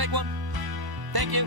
take one? Thank you.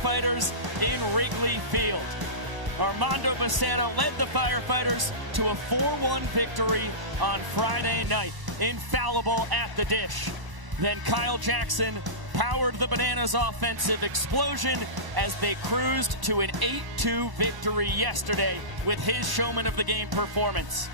Firefighters in Wrigley Field. Armando Becerra led the Firefighters to a 4-1 victory on Friday night. Infallible at the dish. Then Kyle Jackson powered the Bananas' offensive explosion as they cruised to an 8-2 victory yesterday with his showman of the game performance.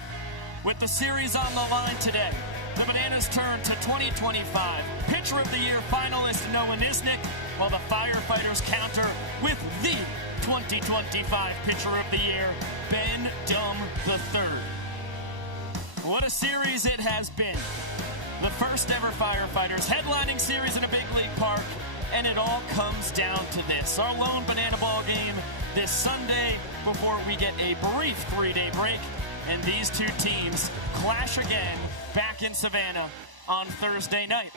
With the series on the line today, the Bananas turn to 2025 Pitcher of the Year finalist Noah Nisnik, while the Firefighters counter with the 2025 Pitcher of the Year, Ben Dum III. What a series it has been. The first ever Firefighters headlining series in a big league park, and it all comes down to this. Our lone banana ball game this Sunday before we get a brief 3-day break, and these two teams clash again back in Savannah on Thursday night.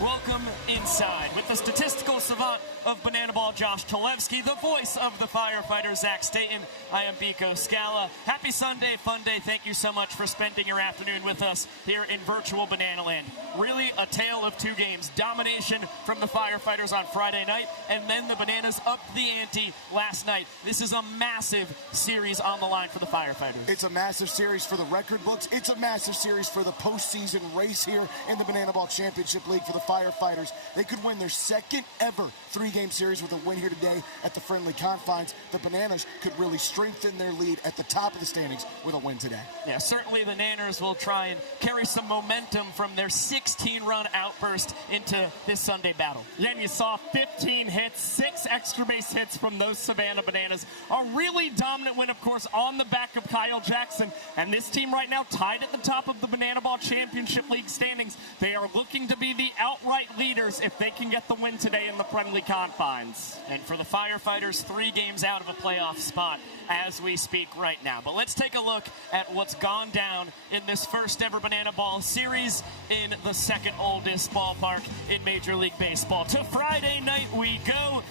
Welcome inside with the statistical savant of banana ball, Josh Talevsky, the voice of the Firefighters, Zach Staten. I am Biko Scala. Happy Sunday, fun day. Thank you so much for spending your afternoon with us here in virtual Banana Land. Really a tale of two games. Domination from the Firefighters on Friday night, and then the Bananas upped the ante last night. This is a massive series on the line for the Firefighters. It's a massive series for the record books. It's a massive series for the postseason race here in the Banana Ball Championship League for the Firefighters. They could win their second ever 3-game series with a win here today at the friendly confines. The Bananas could really strengthen their lead at the top of the standings with a win today. Yeah, certainly the Nanners will try and carry some momentum from their 16-run outburst into this Sunday battle. Yeah, and you saw 15 hits, 6 extra base hits from those Savannah Bananas. A really dominant win, of course, on the back of Kyle Jackson. And this team right now tied at the top of the Banana Ball Championship League standings. They are looking to be the outright leaders if they can get the win today in the friendly confines. And for the Firefighters, 3 games out of a playoff spot as we speak right now. But let's take a look at what's gone down in this first ever Banana Ball series in the second oldest ballpark in Major League Baseball. To Friday night we go.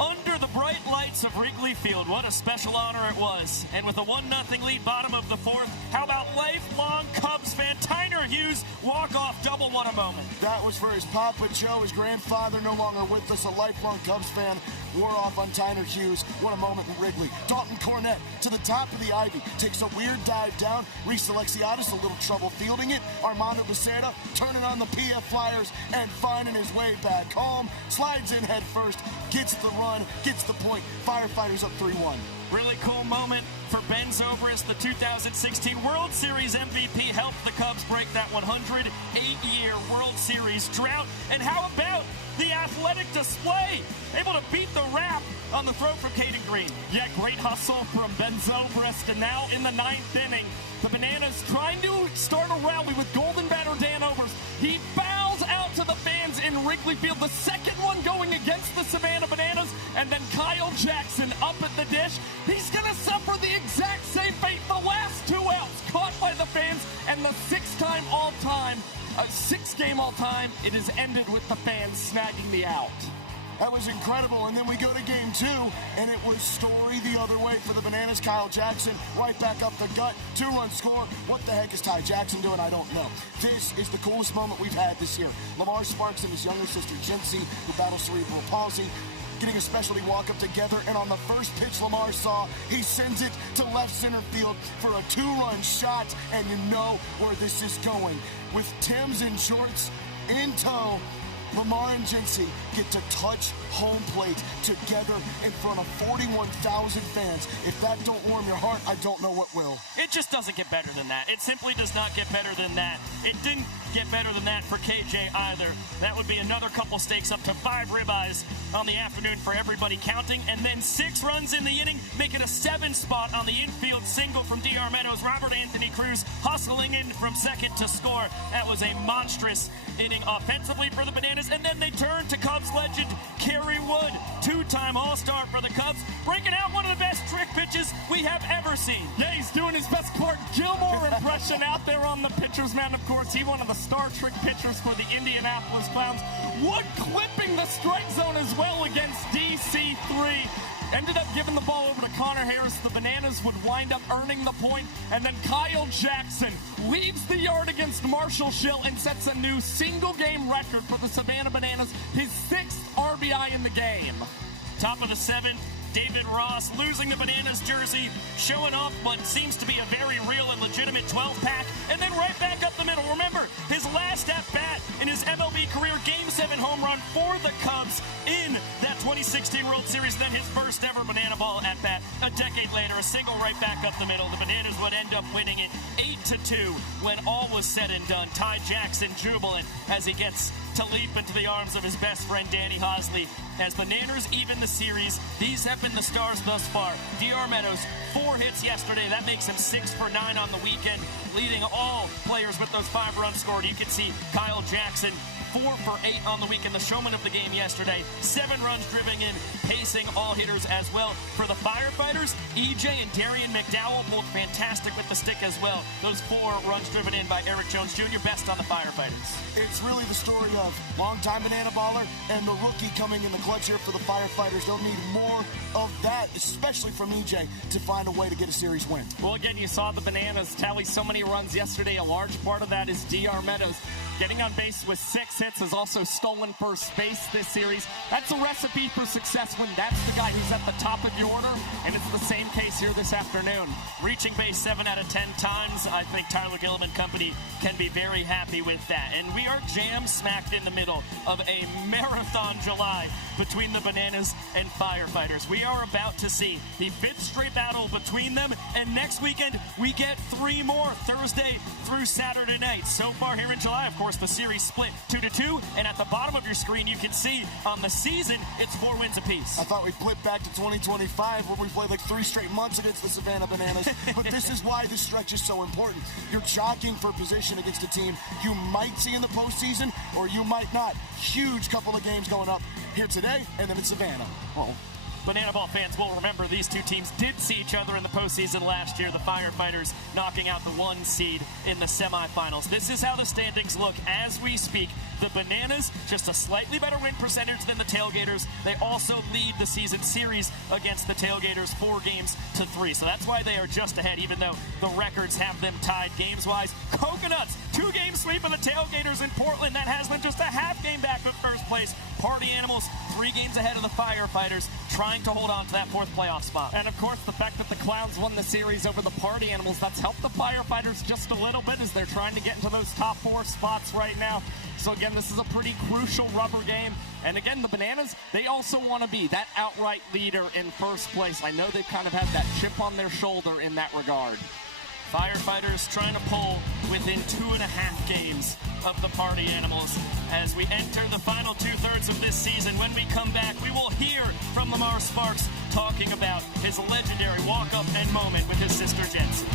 Under the bright lights of Wrigley Field. What a special honor it was. And with a 1-0 lead, bottom of the fourth, how about lifelong Cubs fan Tyner Hughes walk-off double? What a moment. That was for his Papa Joe, his grandfather no longer with us, a lifelong Cubs fan, wore off on Tyner Hughes. What a moment in Wrigley. Dalton Cornett to the top of the ivy, takes a weird dive down. Reese Alexiadis, a little trouble fielding it. Armando Becerra turning on the PF Flyers and finding his way back home. Slides in head first, gets the run, gets the point. Firefighters up 3-1. Really cool moment for Ben Zobrist, the 2016 World Series MVP, helped the Cubs break that 108-year World Series drought. And how about the athletic display? Able to beat the rap on the throw for Caden Green. Yeah, great hustle from Ben Zobrist. And now in the 9th inning, the Bananas trying to start a rally with golden batter Dan Overs. He bows out to the fans in Wrigley Field. The second one going against the Savannah Bananas. And then Kyle Jackson up at the dish. He's going to suffer the exact same fate. The last 2 outs caught by the fans. And the 6th-game all-time, it has ended with the fans snagging the out. That was incredible, and then we go to game 2, and it was story the other way for the Bananas. Kyle Jackson right back up the gut, 2-run score. What the heck is Ty Jackson doing? I don't know. This is the coolest moment we've had this year. Lamar Sparks and his younger sister, Jinsey, who battles cerebral palsy, getting a specialty walk-up together, and on the first pitch Lamar saw, he sends it to left center field for a 2-run shot, and you know where this is going. With Tim's in shorts, in tow, Lamar and Jinsey get to touch home plate together in front of 41,000 fans. If that don't warm your heart, I don't know what will. It just doesn't get better than that. It simply does not get better than that. It didn't get better than that for KJ either. That would be another couple steaks up to 5 ribeyes on the afternoon for everybody counting. And then 6 runs in the inning, make it a 7 spot on the infield single from DR Meadows. Robert Anthony Cruz hustling in from second to score. That was a monstrous inning offensively for the Bananas. And then they turn to Cubs legend Kerry Wood, 2-time All-Star for the Cubs, breaking out one of the best trick pitches we have ever seen. Yeah, he's doing his best Clark Gilmore impression out there on the pitcher's mound. Of course, he one of the Star Trek pitchers for the Indianapolis Clowns. Wood clipping the strike zone as well against DC3. Ended up giving the ball over to Connor Harris. The Bananas would wind up earning the point, and then Kyle Jackson leaves the yard against Marshall Schill and sets a new single-game record for the Savannah Bananas, his 6th RBI in the game. Top of the 7th, David Ross losing the Bananas jersey, showing off what seems to be a very real and legitimate 12-pack, and then right back up the middle. Remember, his last at-bat in his MLB career, Game 7 home run for the Cubs in that 2016 World Series, then his first ever banana ball at-bat. A decade later, a single right back up the middle. The Bananas would end up winning it 8-2 when all was said and done. Ty Jackson jubilant as he gets to leap into the arms of his best friend Danny Hosley. As Bananas even the series, these have been the stars thus far. DR Meadows, 4 hits yesterday. That makes him 6 for 9 on the weekend, leading all players with those 5 runs scored. You can see Kyle Jackson, 4 for 8 on the weekend, the showman of the game yesterday. 7 runs driven in, pacing all hitters as well. For the Firefighters, EJ and Darian McDowell both fantastic with the stick as well. Those 4 runs driven in by Eric Jones Jr., best on the Firefighters. It's really the story of longtime banana baller and the rookie coming in the clutch here for the Firefighters. They'll need more of that, especially from EJ, to find a way to get a series win. Well, again, you saw the Bananas tally so many runs yesterday. A large part of that is DR Meadows. Getting on base with 6 hits, has also stolen first base this series. That's a recipe for success when that's the guy who's at the top of your order, and it's the same case here this afternoon. Reaching base 7 out of 10 times. I think Tyler Gillum and company can be very happy with that. And we are jam-smacked in the middle of a marathon July between the Bananas and Firefighters. We are about to see the 5th straight battle between them, and next weekend we get 3 more, Thursday through Saturday night. So far here in July, of course, the series split 2-2, and at the bottom of your screen you can see on the season it's 4 wins apiece. I thought we flipped back to 2025 where we played like 3 straight months against the Savannah Bananas, but this is why this stretch is so important. You're jockeying for position against a team you might see in the postseason or you might not. Huge couple of games going up here today and then in Savannah. Well, Banana Ball fans will remember these 2 teams did see each other in the postseason last year. The Firefighters knocking out the 1 seed in the semifinals. This is how the standings look as we speak. The Bananas, just a slightly better win percentage than the Tailgaters. They also lead the season series against the Tailgaters 4-3. So that's why they are just ahead, even though the records have them tied games-wise. Coconuts, 2-game sweep of the Tailgaters in Portland. That has them just a half game back of first place. Party Animals, 3 games ahead of the Firefighters, trying to hold on to that 4th playoff spot. And of course, the fact that the Clowns won the series over the Party Animals, that's helped the Firefighters just a little bit as they're trying to get into those top 4 spots right now. So again, this is a pretty crucial rubber game. And again, the Bananas, they also want to be that outright leader in first place. I know they've kind of had that chip on their shoulder in that regard. Firefighters trying to pull within 2.5 games of the Party Animals as we enter the final 2/3 of this season. When we come back, we will hear from Lamar Sparks talking about his legendary walk-up and moment with his sister Jensen.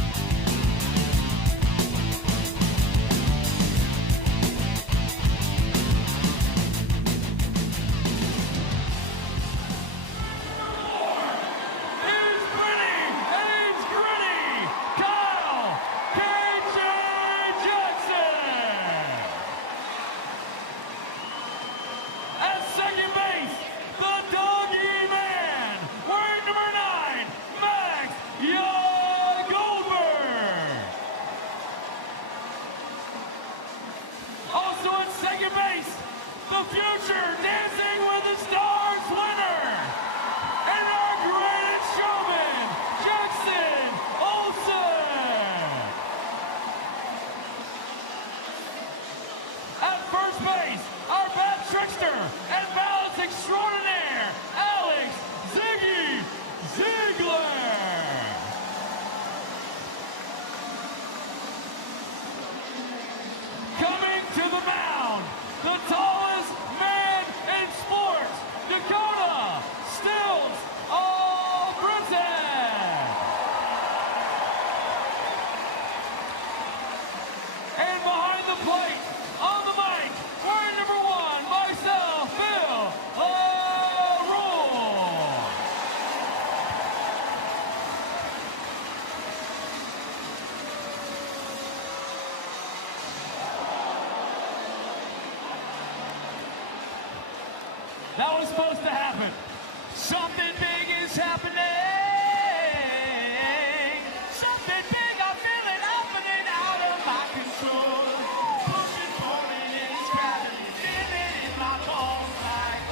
That was supposed to happen. Something big is happening. Something big, I feel it happening out of my control. Pushing, pulling, it's gravity. Feeling in my bones like,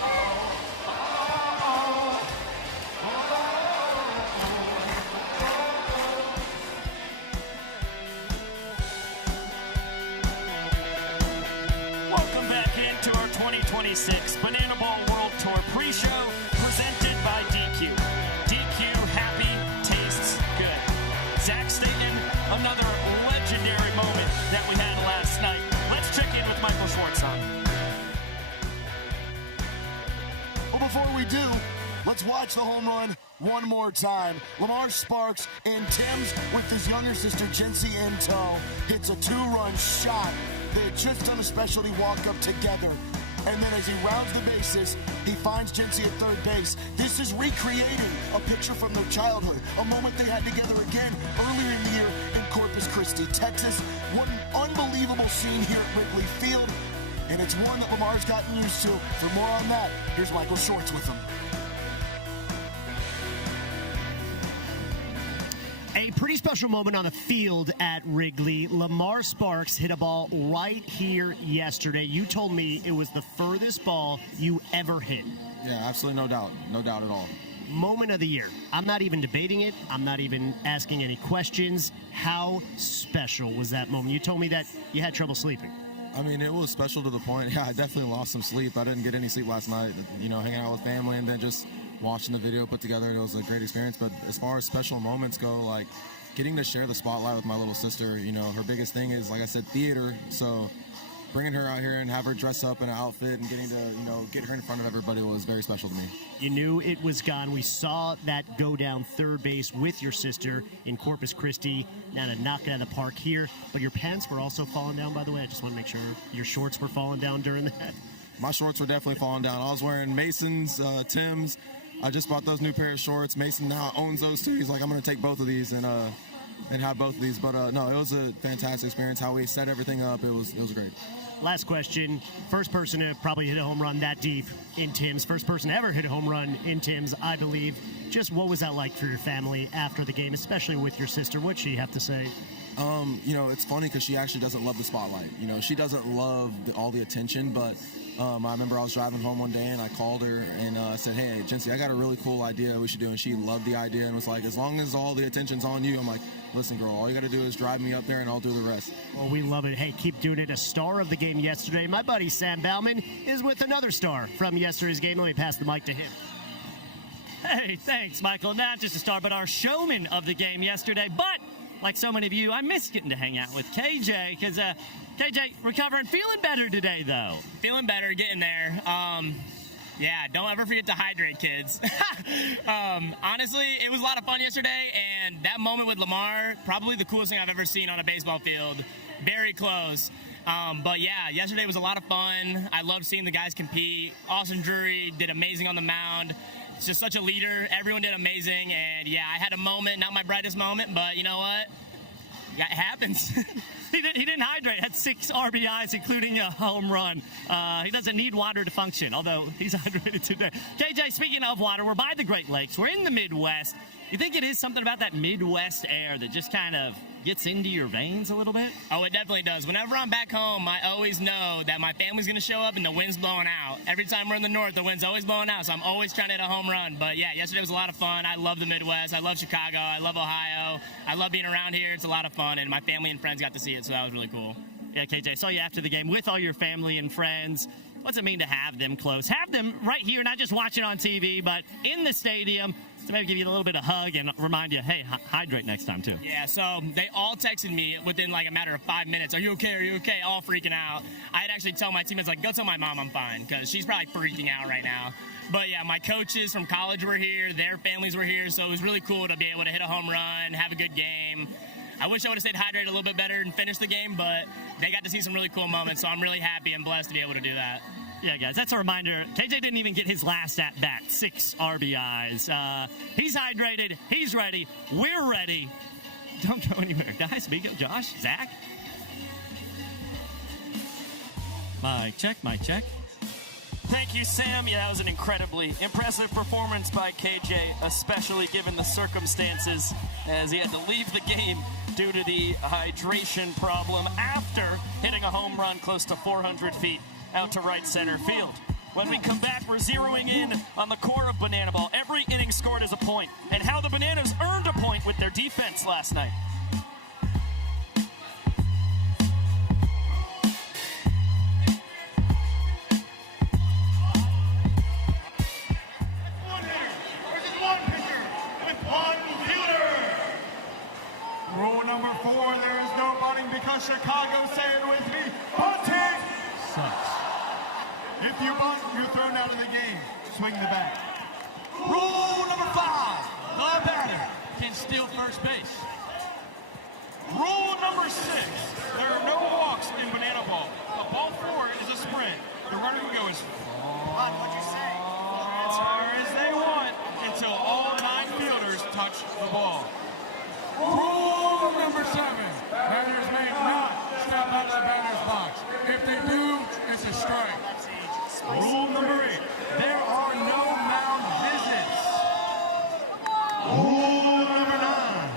Welcome back into our 2026 Banana Ball World Tour pre-show presented by DQ. DQ, happy, tastes good. Zach Staten, another legendary moment that we had last night. Let's check in with Michael Schwartz on. Well, before we do, let's watch the home run one more time. Lamar Sparks and Timms with his younger sister Jency in tow hits a two-run shot. They had just done a specialty walk-up together. And then as he rounds the bases, he finds Jency at third base. This is recreating a picture from their childhood, a moment they had together again earlier in the year in Corpus Christi, Texas. What an unbelievable scene here at Wrigley Field. And it's one that Lamar's gotten used to. For more on that, here's Michael Schwartz with him. A pretty special moment on the field at Wrigley. Lamar Sparks hit a ball right here yesterday. You told me it was the furthest ball you ever hit. Yeah, absolutely no doubt. No doubt at all. Moment of the year. I'm not even debating it. I'm not even asking any questions. How special was that moment? You told me that you had trouble sleeping. I mean, it was special to the point. Yeah, I definitely lost some sleep. I didn't get any sleep last night, hanging out with family and then just watching the video put together. It was a great experience. But as far as special moments go, like getting to share the spotlight with my little sister, her biggest thing is, like I said, theater. So bringing her out here and have her dress up in an outfit and getting to, get her in front of everybody was very special to me. You knew it was gone. We saw that go down third base with your sister in Corpus Christi. Now to knock it out of the park here. But your pants were also falling down, by the way. I just want to make sure your shorts were falling down during that. My shorts were definitely falling down. I was wearing Mason's, Tim's. I just bought those new pair of shorts. Mason now owns those too. He's like, I'm going to take both of these and have both of these. But no, it was a fantastic experience. How we set everything up, it was great. Last question. First person to probably hit a home run that deep in Tim's. First person to ever hit a home run in Tim's, I believe. Just what was that like for your family after the game, especially with your sister? What'd she have to say? It's funny because she actually doesn't love the spotlight. She doesn't love all the attention, but I remember I was driving home one day and I called her and said, hey, Jency, I got a really cool idea we should do. And she loved the idea and was like, as long as all the attention's on you, I'm like, listen, girl, all you got to do is drive me up there and I'll do the rest. Well, we love it. Hey, keep doing it. A star of the game yesterday. My buddy Sam Bauman is with another star from yesterday's game. Let me pass the mic to him. Hey, thanks, Michael. Not just a star, but our showman of the game yesterday. But like so many of you, I miss getting to hang out with KJ because KJ recovering, feeling better today, though. Feeling better, getting there. Yeah, don't ever forget to hydrate, kids. Honestly, it was a lot of fun yesterday, and that moment with Lamar, probably the coolest thing I've ever seen on a baseball field. Very close. But yeah, yesterday was a lot of fun. I loved seeing the guys compete. Austin Drury did amazing on the mound. He's just such a leader. Everyone did amazing, and yeah, I had a moment, not my brightest moment, but you know what? Yeah, it happens. He didn't hydrate. Had 6 RBIs, including a home run. He doesn't need water to function, although he's hydrated today. KJ, speaking of water, we're by the Great Lakes. We're in the Midwest. You think it is something about that Midwest air that just kind of gets into your veins a little bit? Oh, it definitely does. Whenever I'm back home, I always know that my family's going to show up and the wind's blowing out. Every time we're in the north, the wind's always blowing out, so I'm always trying to hit a home run. But yeah, yesterday was a lot of fun. I love the Midwest. I love Chicago. I love Ohio. I love being around here. It's a lot of fun, and my family and friends got to see it, so that was really cool. Yeah, KJ, I saw you after the game with all your family and friends. What's it mean to have them close? Have them right here, not just watching on TV, but in the stadium to maybe give you a little bit of hug and remind you, hey, hydrate next time, too. Yeah, so they all texted me within like a matter of 5 minutes. Are you okay? Are you okay? All freaking out. I'd actually tell my teammates, like, go tell my mom I'm fine, because she's probably freaking out right now. But yeah, my coaches from college were here. Their families were here, so it was really cool to be able to hit a home run, have a good game. I wish I would have stayed hydrated a little bit better and finished the game, but they got to see some really cool moments, so I'm really happy and blessed to be able to do that. Yeah, guys, that's a reminder. KJ didn't even get his last at-bat, 6 RBIs. He's hydrated. He's ready. We're ready. Don't go anywhere. Guys, Miko, Josh, Zach. Mic check, mic check. Thank you, Sam. Yeah, that was an incredibly impressive performance by KJ, especially given the circumstances, as he had to leave the game due to the hydration problem after hitting a home run close to 400 feet out to right center field. When we come back, we're zeroing in on the core of Banana Ball. Every inning scored as a point, and how the Bananas earned a point with their defense last night. Rule number 4, there is no bunting because Chicago, say it with me, bunting! Sucks. If you bunt, you're thrown out of the game. Swing the bat. Rule number 5, the batter can steal first base. Rule number 6, there are no walks in Banana Ball. A ball 4 is a sprint. The runner can go as far as they want until all 9 fielders touch the ball. Rule number 7, batters may not step out of the batter's box. If they do, it's a strike. Rule number 8, there are no mound visits. Rule number 9,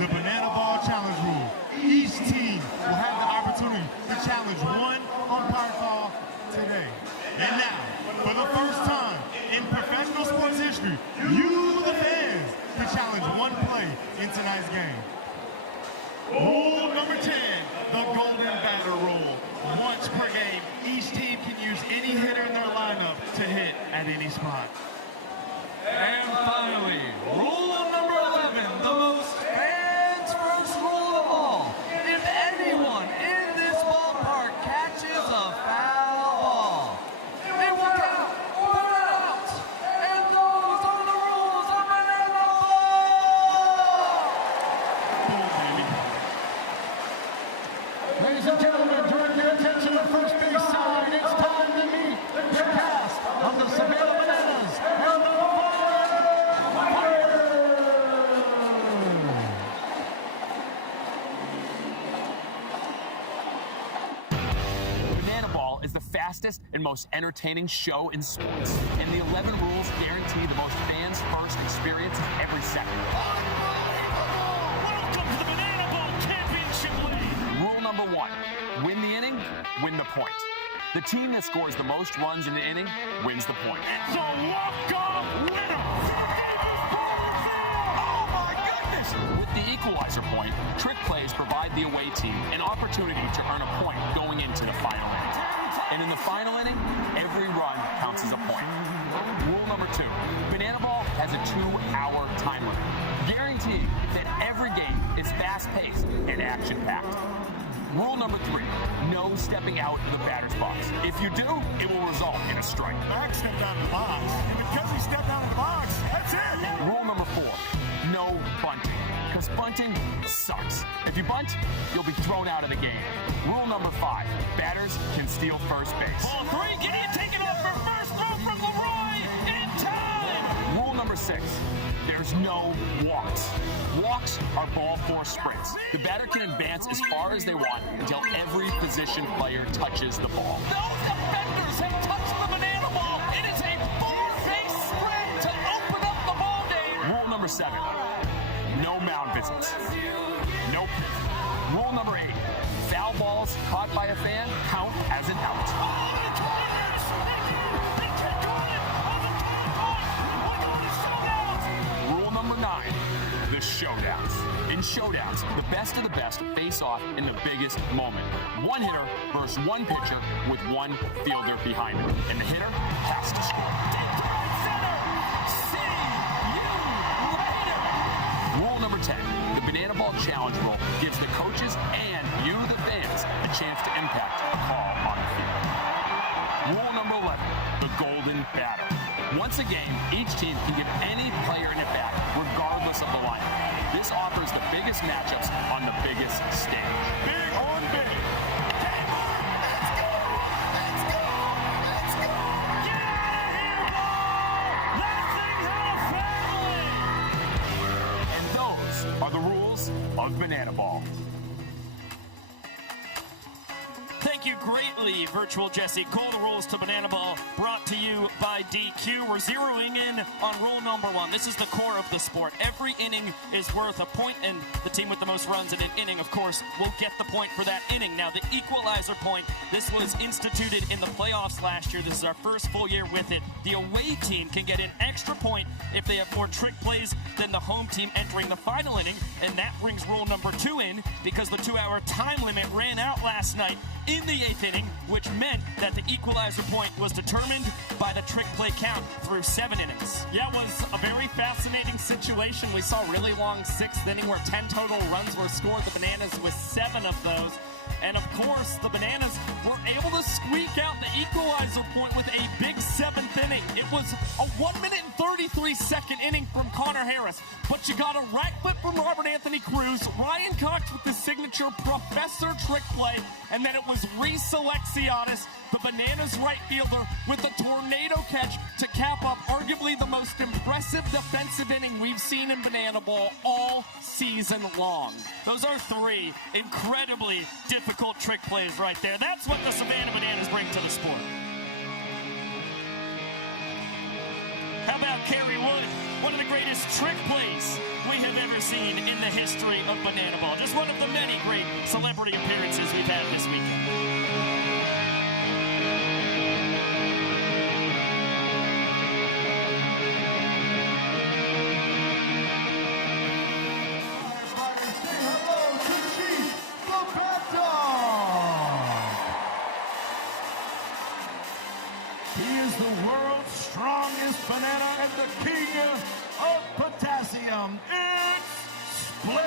the Banana Ball Challenge rule. Each team will have the opportunity to challenge one umpire call today. And now, for the first time in professional sports history, you, the fans, can challenge one play in tonight's game. Rule number 10, the golden batter rule. Once per game, each team can use any hitter in their lineup to hit at any spot. And finally, rule number 11, the most fans first rule of all. If anyone in this ballpark catches a foul ball, it will count for out. And those are the rules of Banana Ball. Boom, baby. Ladies and gentlemen, direct your attention to first base side. It's time to meet the cast of the Savannah Bananas and the Firefighters. Banana Ball is the fastest and most entertaining show in sports, and the 11 rules guarantee the most fans-first experience every second. Welcome to the Banana Ball Championship League. Rule number 1, win the inning, win the point. The team that scores the most runs in an inning wins the point. It's a walk-off winner. Oh my goodness! With the equalizer point, trick plays provide the away team an opportunity to earn a point going into the final inning. And in the final inning, every run counts as a point. Rule number 2, Banana Ball has a 2-hour time limit, guaranteeing that every game is fast-paced and action-packed. Rule number 3, no stepping out of the batter's box. If you do, it will result in a strike. Max stepped out of the box, and because he stepped out of the box, that's it. Rule number 4, no bunting, because bunting sucks. If you bunt, you'll be thrown out of the game. Rule number 5, batters can steal first base. Ball 3, Gideon taking off for first throw from Leroy in time. Rule number 6, there's no walks. Walks are ball 4 sprints. The batter can advance as far as they want until every position player touches the ball. Those defenders have touched the Banana Ball. It is a four-face sprint to open up the ball game. Rule number 7, no mound visits. Nope. Rule number 8, foul balls caught by a fan count as an out. Rule number 9, the showdowns. In showdowns, the best of the best face off in the biggest moment. One hitter versus one pitcher with one fielder behind him. And the hitter has to score. Rule number 10, the Banana Ball Challenge rule gives the coaches and you, the fans, a chance to impact a call on the field. Rule number 11, the golden batter. Once a game, each team can give any player an at-bat, regardless of the lineup. This offers the biggest matchups on the biggest stage. Big on big. And those are the rules of Banana Ball. Thank you greatly Wrigley. Virtual Jesse, call the rules to Banana Ball, brought to you by DQ. We're zeroing in on rule number 1. This is the core of the sport. Every inning is worth a point, and the team with the most runs in an inning, of course, will get the point for that inning. Now, the equalizer point, this was instituted in the playoffs last year. This is our first full year with it. The away team can get an extra point if they have more trick plays than the home team entering the final inning, and that brings rule number 2 in because the 2-hour time limit ran out last night in the 8th inning, which meant that the equalizer point was determined by the trick play count through 7 innings. Yeah, it was a very fascinating situation. We saw a really long 6th inning where 10 total runs were scored. The Bananas with 7 of those. And of course, the Bananas were able to squeak out the equalizer point with a big 7th inning. It was a 1-minute and 33-second inning from Connor Harris. But you got a rack flip from Robert Anthony Cruz, Ryan Cox with his signature Professor trick play, and then it was Reese Alexiadis, the Bananas right fielder, with a tornado catch to cap off arguably the most impressive defensive inning we've seen in Banana Ball all season long. Those are 3 incredibly difficult trick plays right there. That's what the Savannah Bananas bring to the sport. How about Kerry Wood? One of the greatest trick plays we have ever seen in the history of Banana Ball. Just one of the many great celebrity appearances we've had this weekend. Strongest banana and the king of potassium. It's Split.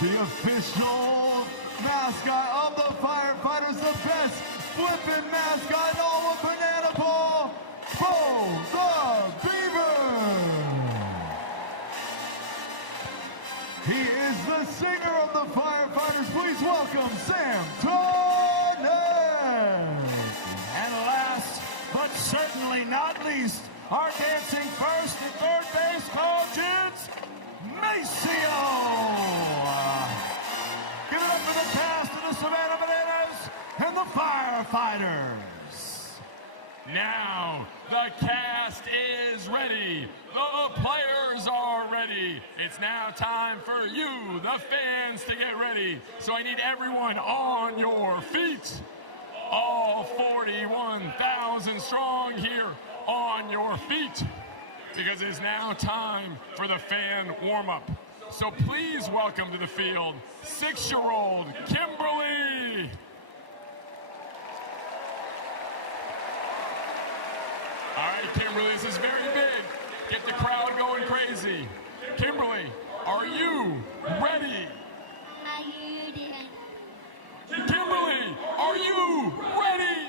The official mascot of the Firefighters, the best flipping mascot in all of Banana Ball, Bo the Beaver. He is the singer of the Firefighters. Please welcome Sam Tornes. And last, but certainly not least, our dancing first and third base coaches, Maceo. Give it up for the cast of the Savannah Bananas and the Firefighters. Now, the cast is ready. The players are ready. It's now time for you, the fans, to get ready. So I need everyone on your feet. All 41,000 strong here on your feet. Because it's now time for the fan warm-up. So please welcome to the field 6-year-old Kimberly. All right, Kimberly, this is very big. Get the crowd going crazy. Kimberly, are you ready? Kimberly, are you ready?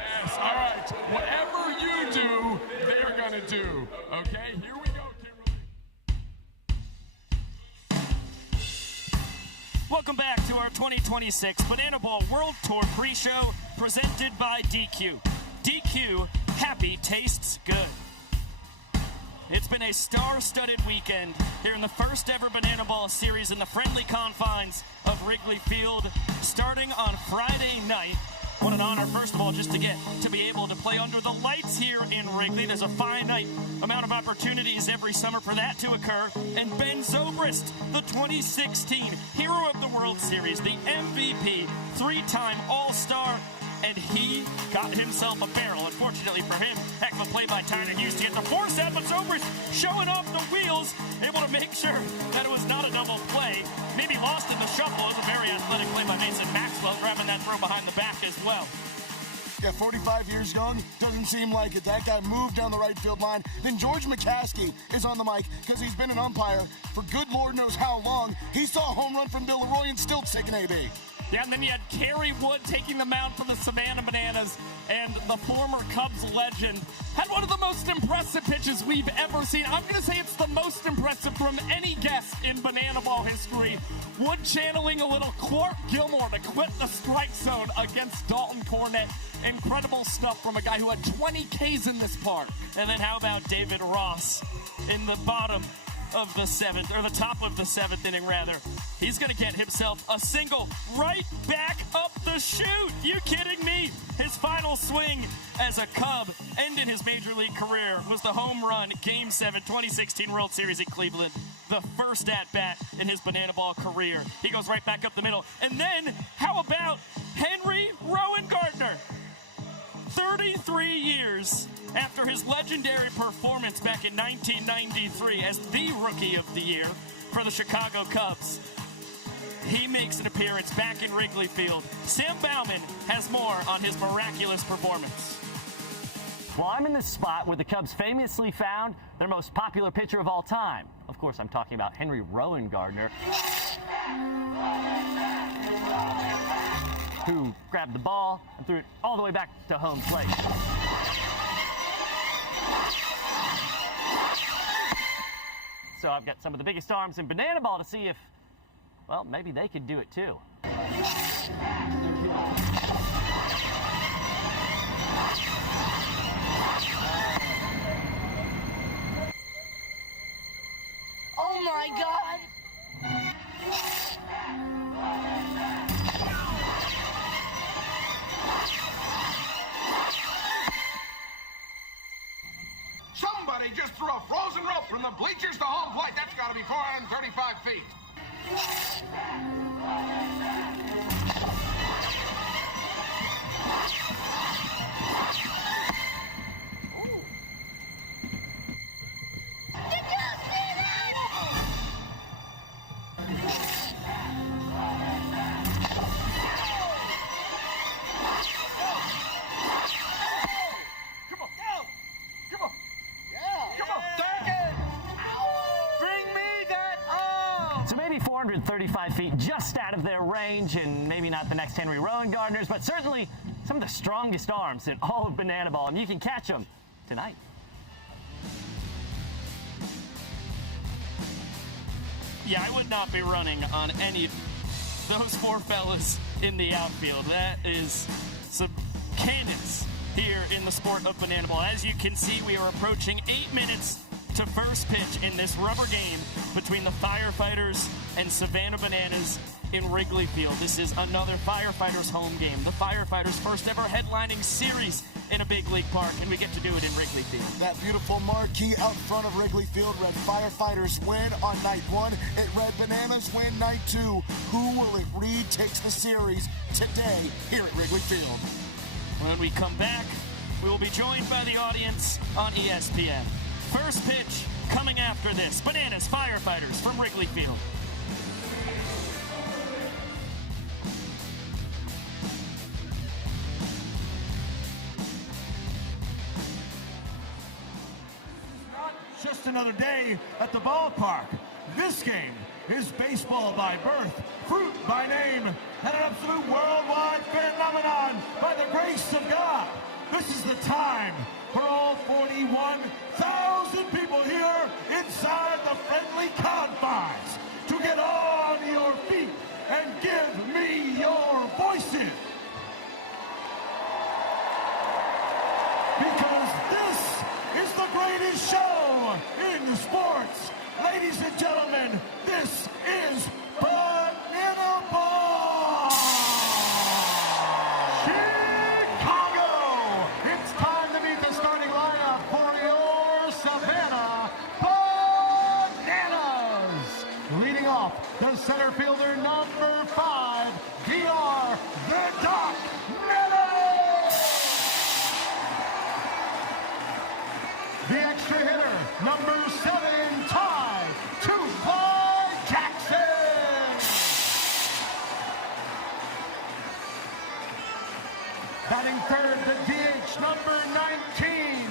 Yes, all right. Whatever you do, they're going to do. Okay, here we go, Kimberly. Welcome back to our 2026 Banana Ball World Tour pre-show presented by DQ. DQ, happy tastes good. It's been a star-studded weekend here in the first ever Banana Ball series in the friendly confines of Wrigley Field, starting on Friday night. What an honor, first of all, just to get to be able to play under the lights here in Wrigley. There's a finite amount of opportunities every summer for that to occur. And Ben Zobrist, the 2016 Hero of the World Series, the MVP, 3-time All-Star, and he got himself a barrel. Unfortunately for him, heck of a play by Tyler Hughes to get the force out, but Zobrist showing off the wheels, able to make sure that it was not a double play. Maybe lost in the shuffle. It was a very athletic play by Mason Maxwell, grabbing that throw behind the back as well. Yeah, 45 years young, doesn't seem like it. That guy moved down the right field line. Then George McCaskey is on the mic because he's been an umpire for good Lord knows how long. He saw a home run from Bill Leroy and still taking AB. Yeah, and then you had Kerry Wood taking the mound for the Savannah Bananas, and the former Cubs legend had one of the most impressive pitches we've ever seen. I'm going to say it's the most impressive from any guest in Banana Ball history. Wood channeling a little Clark Gilmore to quit the strike zone against Dalton Cornett. Incredible stuff from a guy who had 20 Ks in this park. And then how about David Ross? in the bottom of the seventh, or the top of the seventh inning, rather. He's going to get himself a single right back up the chute. You kidding me? His final swing as a Cub and in his major league career was the home run, Game 7, 2016 World Series at Cleveland. The first at-bat in his banana ball career. He goes right back up the middle. And then, how about Henry Rowan Gardner? 33 years after his legendary performance back in 1993 as the Rookie of the Year for the Chicago Cubs, he makes an appearance back in Wrigley Field. Sam Bauman has more on his miraculous performance. Well, I'm in the spot where the Cubs famously found their most popular pitcher of all time. Of course, I'm talking about Henry Rowan Gardner, who grabbed the ball and threw it all the way back to home plate. So I've got some of the biggest arms in banana ball to see if, well, maybe they could do it too. Oh my God! Somebody just threw a frozen rope from the bleachers to home plate. That's got to be 435 feet. Did you see that? Come on. Come on. Come on. Take it. Bring me that arm. So maybe 435 feet just out of their range, and maybe not the next Henry Rowan Gardners, but certainly some of the strongest arms in all of banana ball, and you can catch them tonight. Yeah, I would not be running on any of those four fellas in the outfield. That is some cannons here in the sport of banana ball. As you can see, we are approaching 8 minutes to first pitch in this rubber game between the Firefighters and Savannah Bananas in Wrigley Field. This is another Firefighters home game. The Firefighters' first ever headlining series in a big league park, and we get to do it in Wrigley Field. That beautiful marquee out front of Wrigley Field read Firefighters win on night 1. It read Bananas win night 2. Who will it read takes the series today here at Wrigley Field? When we come back, we will be joined by the audience on ESPN. First pitch coming after this. Bananas Firefighters from Wrigley Field. Just another day at the ballpark. This game is baseball by birth, fruit by name, and an absolute worldwide phenomenon by the grace of God. This is the time for all 41,000 people here inside the friendly confines to get on your feet and give me your voices. Because this is the greatest show in sports. Ladies and gentlemen, this is Banana Ball! Chicago! It's time to meet the starting lineup for your Savannah Bananas! Leading off, the center fielder, number 5, DR the Doc Meadows! The extra hitter, number 7, Ty Two-Fly Jackson. Batting third, the DH, number 19,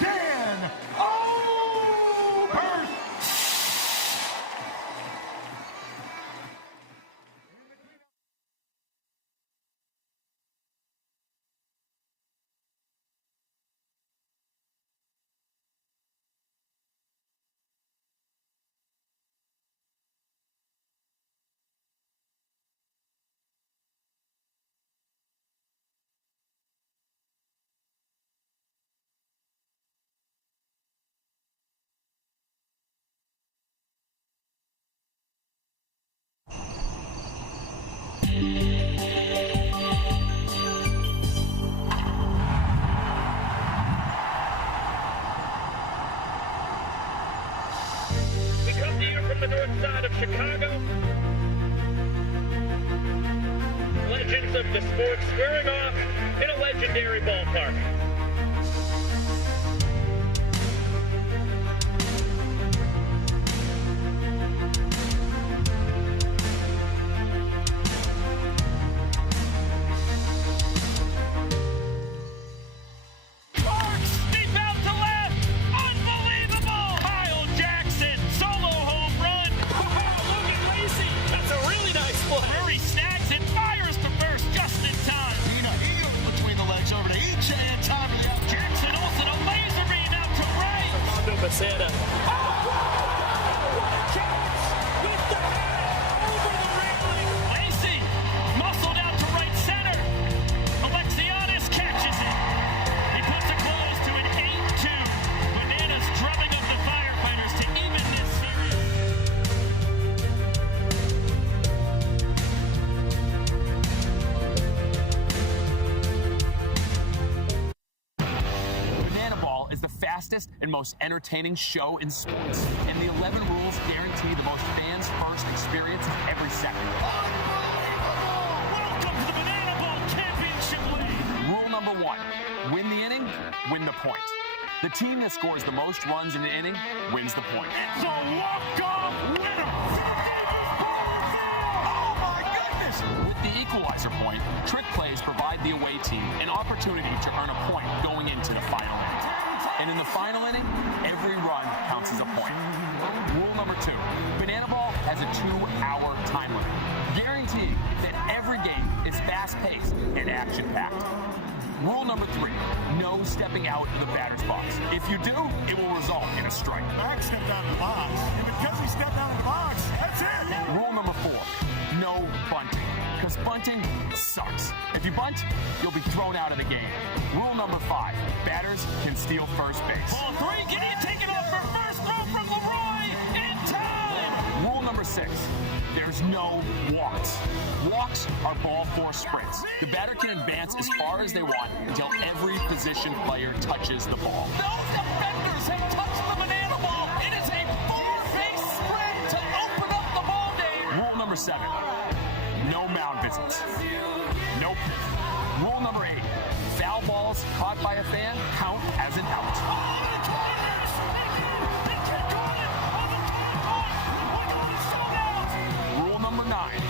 Dan Oberst. We come to you from the north side of Chicago. Legends of the sport squaring off in a legendary ballpark. Savannah. With the head over the Wrigley. Lacey muscled out to right center. Alexianis catches it. He puts it close to an 8-2. Bananas drumming up the Firefighters to even this series. Banana Ball is the fastest and most entertaining show in sports, and the 11 rules guarantee the most fans-first experience every second. Welcome to the Banana Ball Championship League. Rule number 1, win the inning, win the point. The team that scores the most runs in an inning wins the point. It's a walk-off winner. Oh my goodness! With the equalizer point, trick plays provide the away team an opportunity to earn a point going into the final inning. And in the final inning, every run counts as a point. Rule number 2, Banana Ball has a 2-hour time limit, guaranteeing that every game is fast-paced and action-packed. Rule number 3, no stepping out of the batter's box. If you do, it will result in a strike. Max stepped out of the box, and because he stepped out of the box, that's it. Rule number 4, no bunting, because bunting sucks. If you bunt, you'll be thrown out of the game. Rule number 5, batters can steal first base. Ball 3, Gideon taken off for first, throw from Leroy, in time! Rule number 6, there's no walks. Walks are ball 4 sprints. The batter can advance as far as they want until every position player touches the ball. Those defenders have touched the Banana Ball. It is a 4-base sprint to open up the ball game. Rule number 7, no mound visits. Nope. Rule number 8, foul balls caught by a fan count as an out. Rule number 9,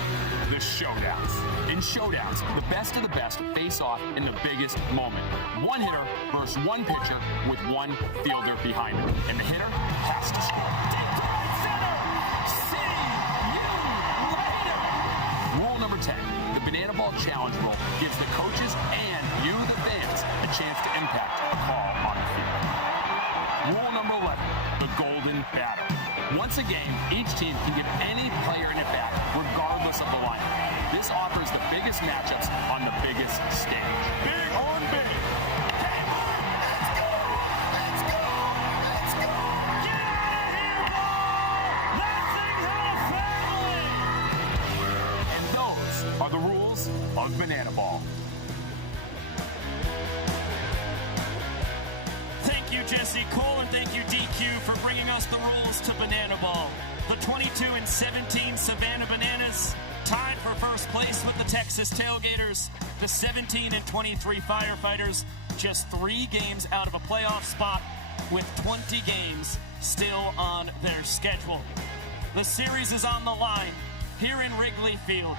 the showdowns. In showdowns, the best of the best face off in the biggest moment. One hitter versus one pitcher with one fielder behind him. And the hitter has to score. Rule number 10, the Banana Ball Challenge rule gives the coaches and you, the fans, a chance to impact a call on the field. Rule number 11, the golden batter. Once a game, each team can give any player an at-bat, regardless of the lineup. This offers the biggest matchups on the biggest stage. Big on big. Let's go! Get out of here, ball! That thing's in a family! And those are the rules of Banana Ball. Thank you, Jesse Cole, and thank you, DQ, for bringing us the rules to Banana Ball. The 22-17 Savannah Bananas tied for first place with the Texas Tailgaters. The 17-23 Firefighters just 3 games out of a playoff spot with 20 games still on their schedule. The series is on the line here in Wrigley Field.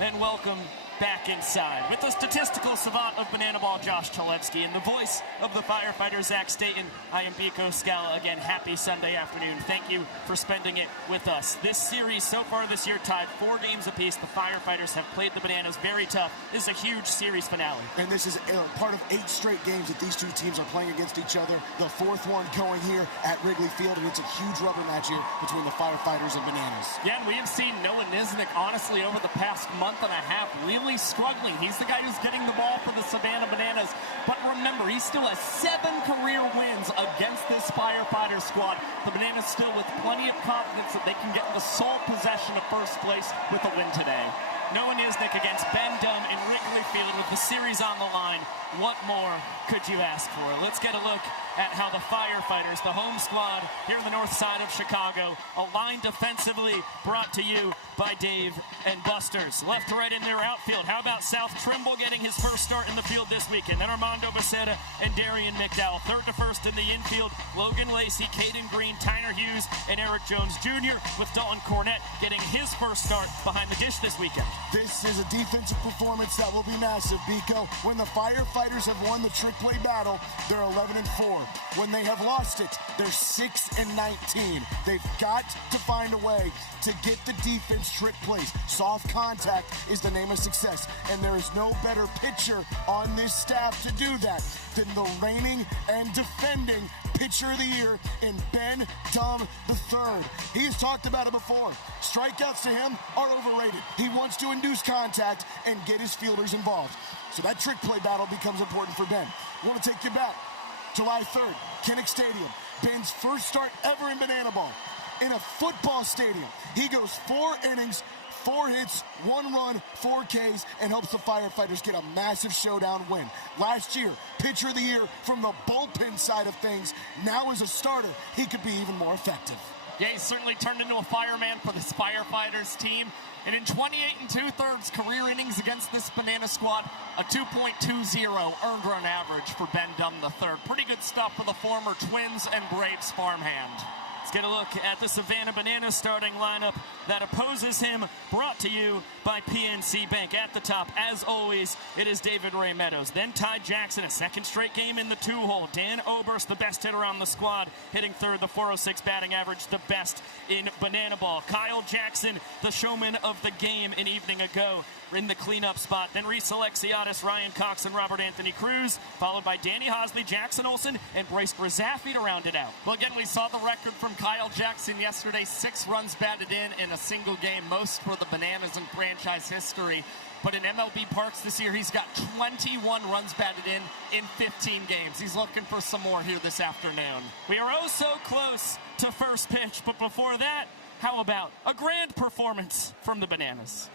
And welcome back inside with the statistical savant of Banana Ball, Josh Chalevsky, and the voice of the Firefighters, Zach Staten. I am Biko Scala. Again, happy Sunday afternoon. Thank you for spending it with us. This series so far this year tied 4 games apiece. The Firefighters have played the Bananas very tough. This is a huge series finale. And this is part of 8 straight games that these 2 teams are playing against each other. The 4th one going here at Wrigley Field, and it's a huge rubber match here between the Firefighters and Bananas. Yeah, and we have seen Noah Nisnik, honestly, over the past month and a half, really struggling. He's the guy who's getting the ball for the Savannah Bananas. But remember, he still has 7 career wins against this Firefighter squad. The Bananas still with plenty of confidence that they can get the sole possession of first place with a win today. Noah Nieznik against Ben Dunn in Wrigley Field with the series on the line. What more could you ask for? Let's get a look at how the Firefighters, the home squad here on the north side of Chicago, aligned defensively, brought to you by Dave and Buster's. Left to right in their outfield. How about South Trimble getting his first start in the field this weekend? Then Armando Becerra and Darian McDowell. Third to first in the infield, Logan Lacey, Caden Green, Tyner Hughes, and Eric Jones Jr., with Dalton Cornett getting his first start behind the dish this weekend. This is a defensive performance that will be massive, Biko. When the Firefighters have won the trick play battle, they're 11-4. When they have lost it, they're 6-19. They've got to find a way to get the defense trick plays. Soft contact is the name of success, and there is no better pitcher on this staff to do that than the reigning and defending pitcher of the year in Ben Dunn III. He has talked about it before. Strikeouts to him are overrated. He wants to induce contact and get his fielders involved. So that trick play battle becomes important for Ben. I want to take you back. July 3rd, Kinnick Stadium. Ben's first start ever in Banana Ball. In a football stadium. He goes 4 innings, 4 hits, 1 run, 4 Ks, and helps the Firefighters get a massive showdown win. Last year, pitcher of the year from the bullpen side of things. Now as a starter, he could be even more effective. Yeah, he's certainly turned into a fireman for this Firefighters team. And in 28 2/3 career innings against this Banana squad, a 2.20 earned run average for Ben Dunn III. Pretty good stuff for the former Twins and Braves farmhand. Let's get a look at the Savannah Bananas starting lineup that opposes him, brought to you by PNC Bank. At the top, as always, it is David Ray Meadows. Then Ty Jackson, a second straight game in the 2-hole. Dan Oberst, the best hitter on the squad, hitting third, the 406 batting average, the best in Banana Ball. Kyle Jackson, the showman of the game an evening ago, in the cleanup spot. Then Reese Alexiadis, Ryan Cox, and Robert Anthony Cruz, followed by Danny Hosley, Jackson Olsen, and Bryce Brazafi to round it out. Well, again, we saw the record from Kyle Jackson yesterday. 6 runs batted in a single game, most for the Bananas in franchise history. But in MLB Parks this year, he's got 21 runs batted in 15 games. He's looking for some more here this afternoon. We are oh so close to first pitch, but before that, how about a grand performance from the Bananas?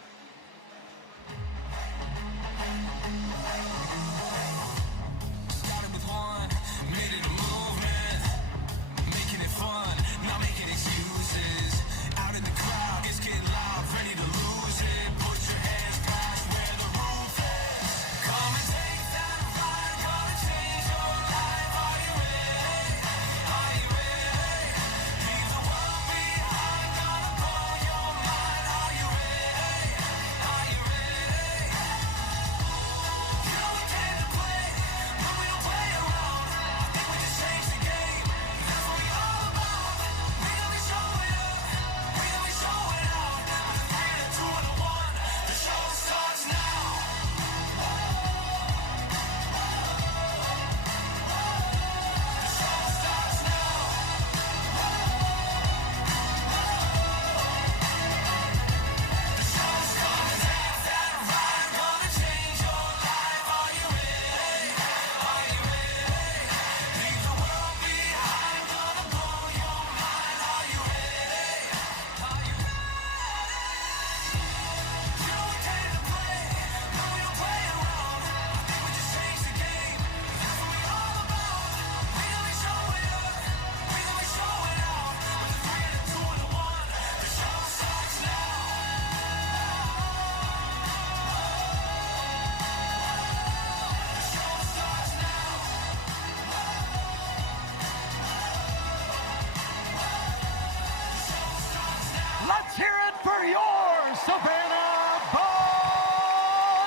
Let's hear it for your Savannah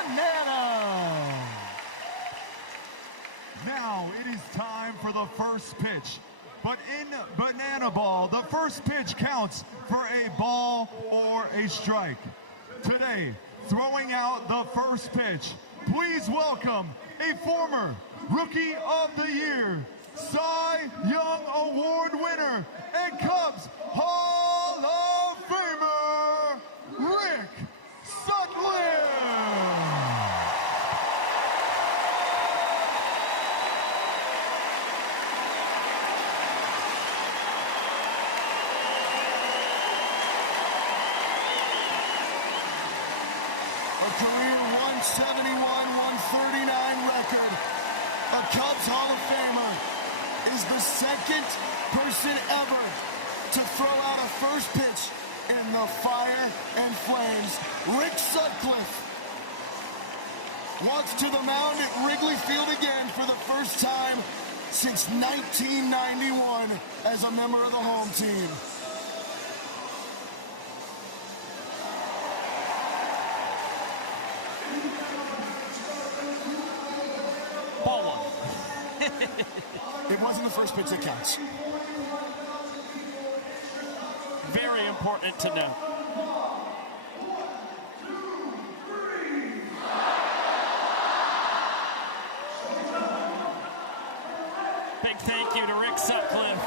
Bananas. Now it is time for the first pitch. But in Banana Ball, the first pitch counts for a ball or a strike. Today, throwing out the first pitch, please welcome a former Rookie of the Year, Cy Young Award winner, and Cubs Hall of Famer, Rick Sutcliffe. career 171-139 record. A Cubs Hall of Famer is the second person ever to throw out a first pitch in the fire and flames. Rick Sutcliffe walks to the mound at Wrigley Field again for the first time since 1991 as a member of the home team. Ball one. It wasn't the first pitch that counts. Very important to know. Big thank you to Rick Sutcliffe.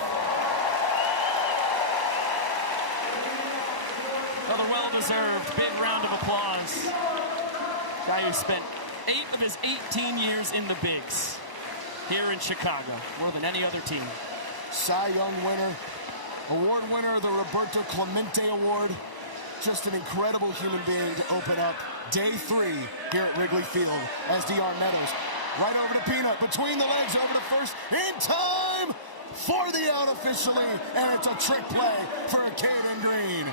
Another well-deserved big round of applause. Guy who spent 8 of his 18 years in the bigs here in Chicago, more than any other team. Cy Young winner, award winner of the Roberto Clemente Award. Just an incredible human being to open up day 3 here at Wrigley Field as D.R. Meadows. Right over to Peanut, between the legs, over to first, in time for the out officially, and it's a trick play for Caden Green.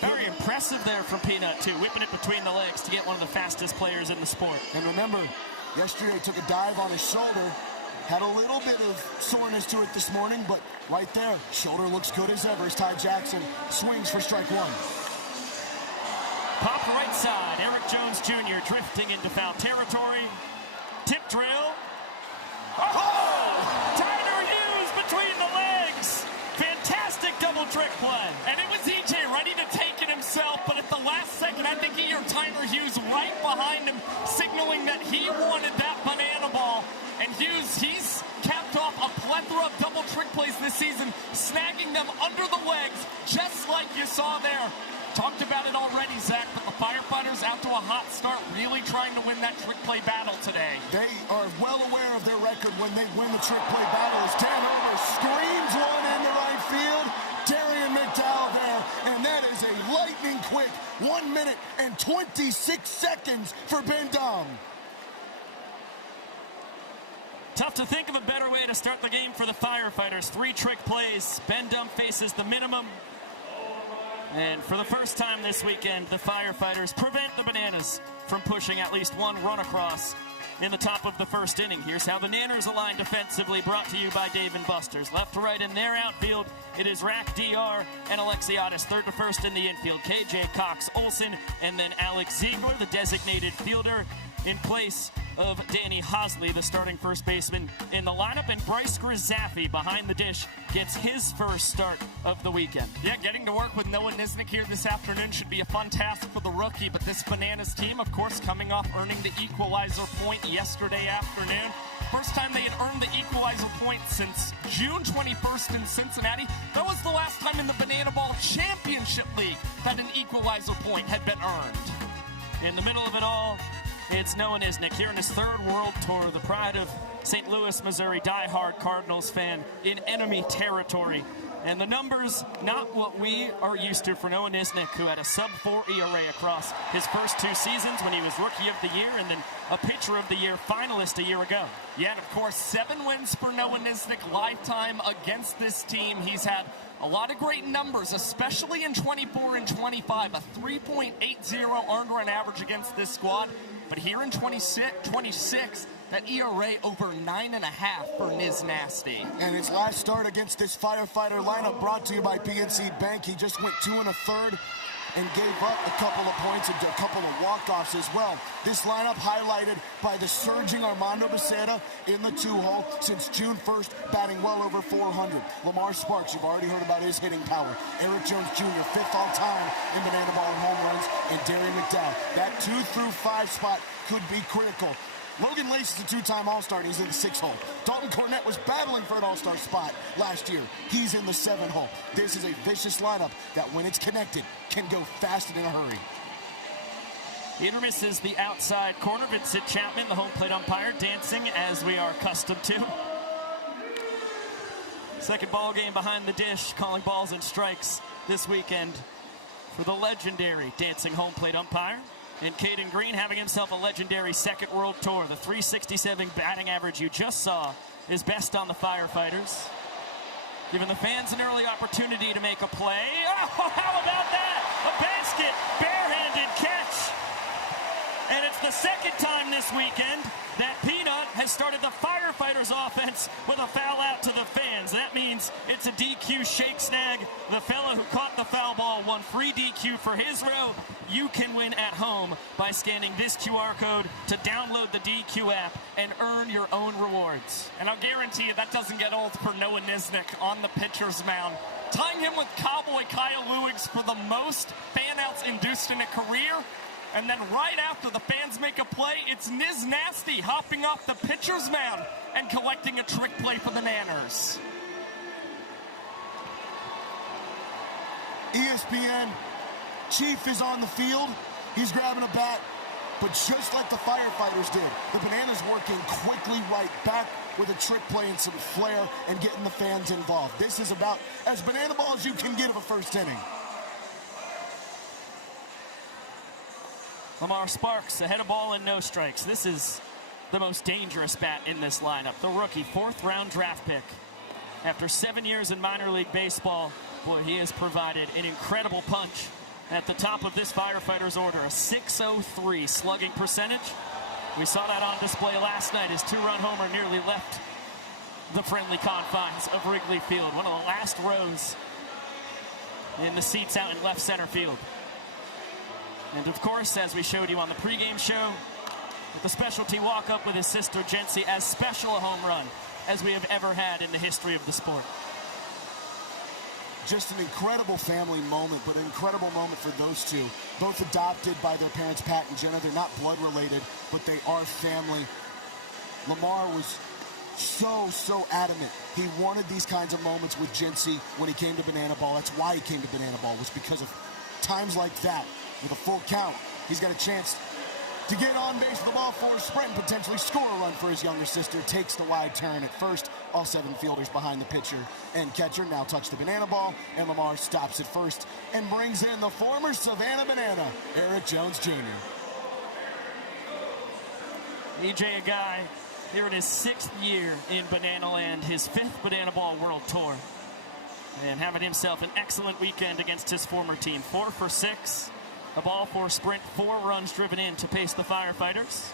Very impressive there from Peanut, too, whipping it between the legs to get one of the fastest players in the sport. And remember, yesterday he took a dive on his shoulder, had a little bit of soreness to it this morning, but right there, shoulder looks good as ever as Ty Jackson swings for strike 1. Popped right side, Eric Jones Jr. drifting into foul territory. Tip drill. Oh! Tyler Hughes between the legs. Fantastic double trick play. And it was EJ ready to take it himself, but at the last second, I think he heard Tyler Hughes right behind him, signaling that he wanted that banana ball. And Hughes, he's capped off a plethora of double trick plays this season, snagging them under the legs, just like you saw there. Talked about it already, Zach, but the Firefighters out to a hot start, really trying to win that trick play battle today. They are well aware of their record when they win the trick play battle. As Dan Over screams one into right field. Darian McDowell there, and that is a lightning quick 1 minute and 26 seconds for Ben Dom. Tough to think of a better way to start the game for the Firefighters. 3 trick plays. Ben Dum faces the minimum. And for the first time this weekend, the Firefighters prevent the Bananas from pushing at least one run across in the top of the first inning. Here's how the Nanners align defensively, brought to you by Dave & Buster's. Left to right in their outfield, it is Rack, DR, and Alexiadis. Third to first in the infield, KJ Cox, Olsen, and then Alex Ziegler, the designated fielder, in place of Danny Hosley, the starting first baseman in the lineup. And Bryce Grizaffi behind the dish gets his first start of the weekend. Yeah, getting to work with Noah Nisnik here this afternoon should be a fun task for the rookie. But this Bananas team, of course, coming off earning the equalizer point yesterday afternoon. First time they had earned the equalizer point since June 21st in Cincinnati. That was the last time in the Banana Ball Championship League that an equalizer point had been earned. In the middle of it all, it's Noah Nisnik here in his 3rd World Tour, the pride of St. Louis, Missouri, diehard Cardinals fan in enemy territory. And the numbers, not what we are used to for Noah Nisnik, who had a sub-4 ERA across his first 2 seasons when he was Rookie of the Year and then a Pitcher of the Year finalist a year ago. Yeah, and of course, 7 wins for Noah Nisnik lifetime against this team. He's had a lot of great numbers, especially in 24 and 25, a 3.80 earned run average against this squad. But here in 26, that ERA over 9.5 for Niz Nasty. And his last start against this Firefighter lineup brought to you by PNC Bank. He just went 2 1/3 and gave up a couple of points and a couple of walk-offs as well. This lineup highlighted by the surging Armando Becerra in the 2-hole since June 1st, batting well over 400. Lamar Sparks, you've already heard about his hitting power. Eric Jones Jr., 5th all-time in Banana Ball and home runs. And Darian McDowell. That 2 through 5 spot could be critical. Logan Lace is a 2-time All-Star, and he's in the 6-hole. Dalton Cornett was battling for an All-Star spot last year. He's in the 7-hole. This is a vicious lineup that, when it's connected, can go fast and in a hurry. He misses the outside corner. Vincent Chapman, the home plate umpire, dancing as we are accustomed to. Second ball game behind the dish, calling balls and strikes this weekend for the legendary dancing home plate umpire. And Caden Green having himself a legendary second World Tour. The .367 batting average you just saw is best on the Firefighters. Giving the fans an early opportunity to make a play. Oh, how about that? A basket, barehanded catch. And it's the second time this weekend that Peanut has started the Firefighters offense with a foul out to the fans. That means it's a DQ shake snag. The fellow who caught the foul ball won free DQ for his row. You can win at home by scanning this QR code to download the DQ app and earn your own rewards. And I'll guarantee you that doesn't get old for Noah Nisnik on the pitcher's mound. Tying him with Cowboy Kyle Lewigs for the most fan outs induced in a career. And then right after the fans make a play, it's Niz Nasty hopping off the pitcher's mound and collecting a trick play for the Nanners. ESPN, Chief is on the field. He's grabbing a bat. But just like the Firefighters did, the Bananas working quickly right back with a trick play and some flair and getting the fans involved. This is about as banana ball as you can get of a first inning. Lamar Sparks ahead of ball and no strikes. This is the most dangerous bat in this lineup. The rookie, fourth-round draft pick. After 7 years in minor league baseball, boy, he has provided an incredible punch at the top of this Firefighters order. A .603 slugging percentage. We saw that on display last night. His two-run homer nearly left the friendly confines of Wrigley Field. One of the last rows in the seats out in left center field. And of course, as we showed you on the pregame show, with the specialty walk-up with his sister Jency, as special a home run as we have ever had in the history of the sport. Just an incredible family moment, but an incredible moment for those two. Both adopted by their parents, Pat and Jenna. They're not blood related, but they are family. Lamar was so adamant. He wanted these kinds of moments with Jency when he came to Banana Ball. That's why he came to Banana Ball, was because of times like that. With a full count, he's got a chance to get on base with the ball for a sprint and potentially score a run for his younger sister. Takes the wide turn at first. All 7 fielders behind the pitcher and catcher now touch the banana ball, and Lamar stops at first and brings in the former Savannah Banana, Eric Jones Jr. EJ, a guy here in his 6th year in Banana Land, his 5th Banana Ball World Tour, and having himself an excellent weekend against his former team. 4 for 6. A ball for a sprint, 4 runs driven in to pace the Firefighters.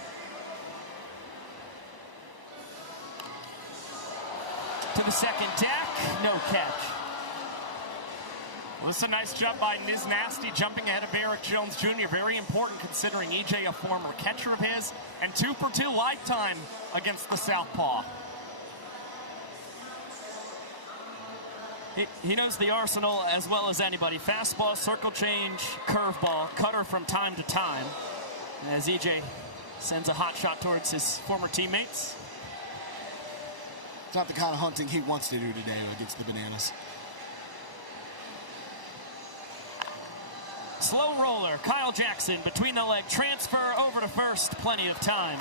To the second deck, no catch. Well, this is a nice jump by Niz Nasty, jumping ahead of Eric Jones Jr. Very important considering EJ a former catcher of his, and 2 for 2 lifetime against the Southpaw. He knows the arsenal as well as anybody. Fastball, circle change, curveball, cutter from time to time. As EJ sends a hot shot towards his former teammates. It's not the kind of hunting he wants to do today against the Bananas. Slow roller, Kyle Jackson between the leg transfer over to first, plenty of time.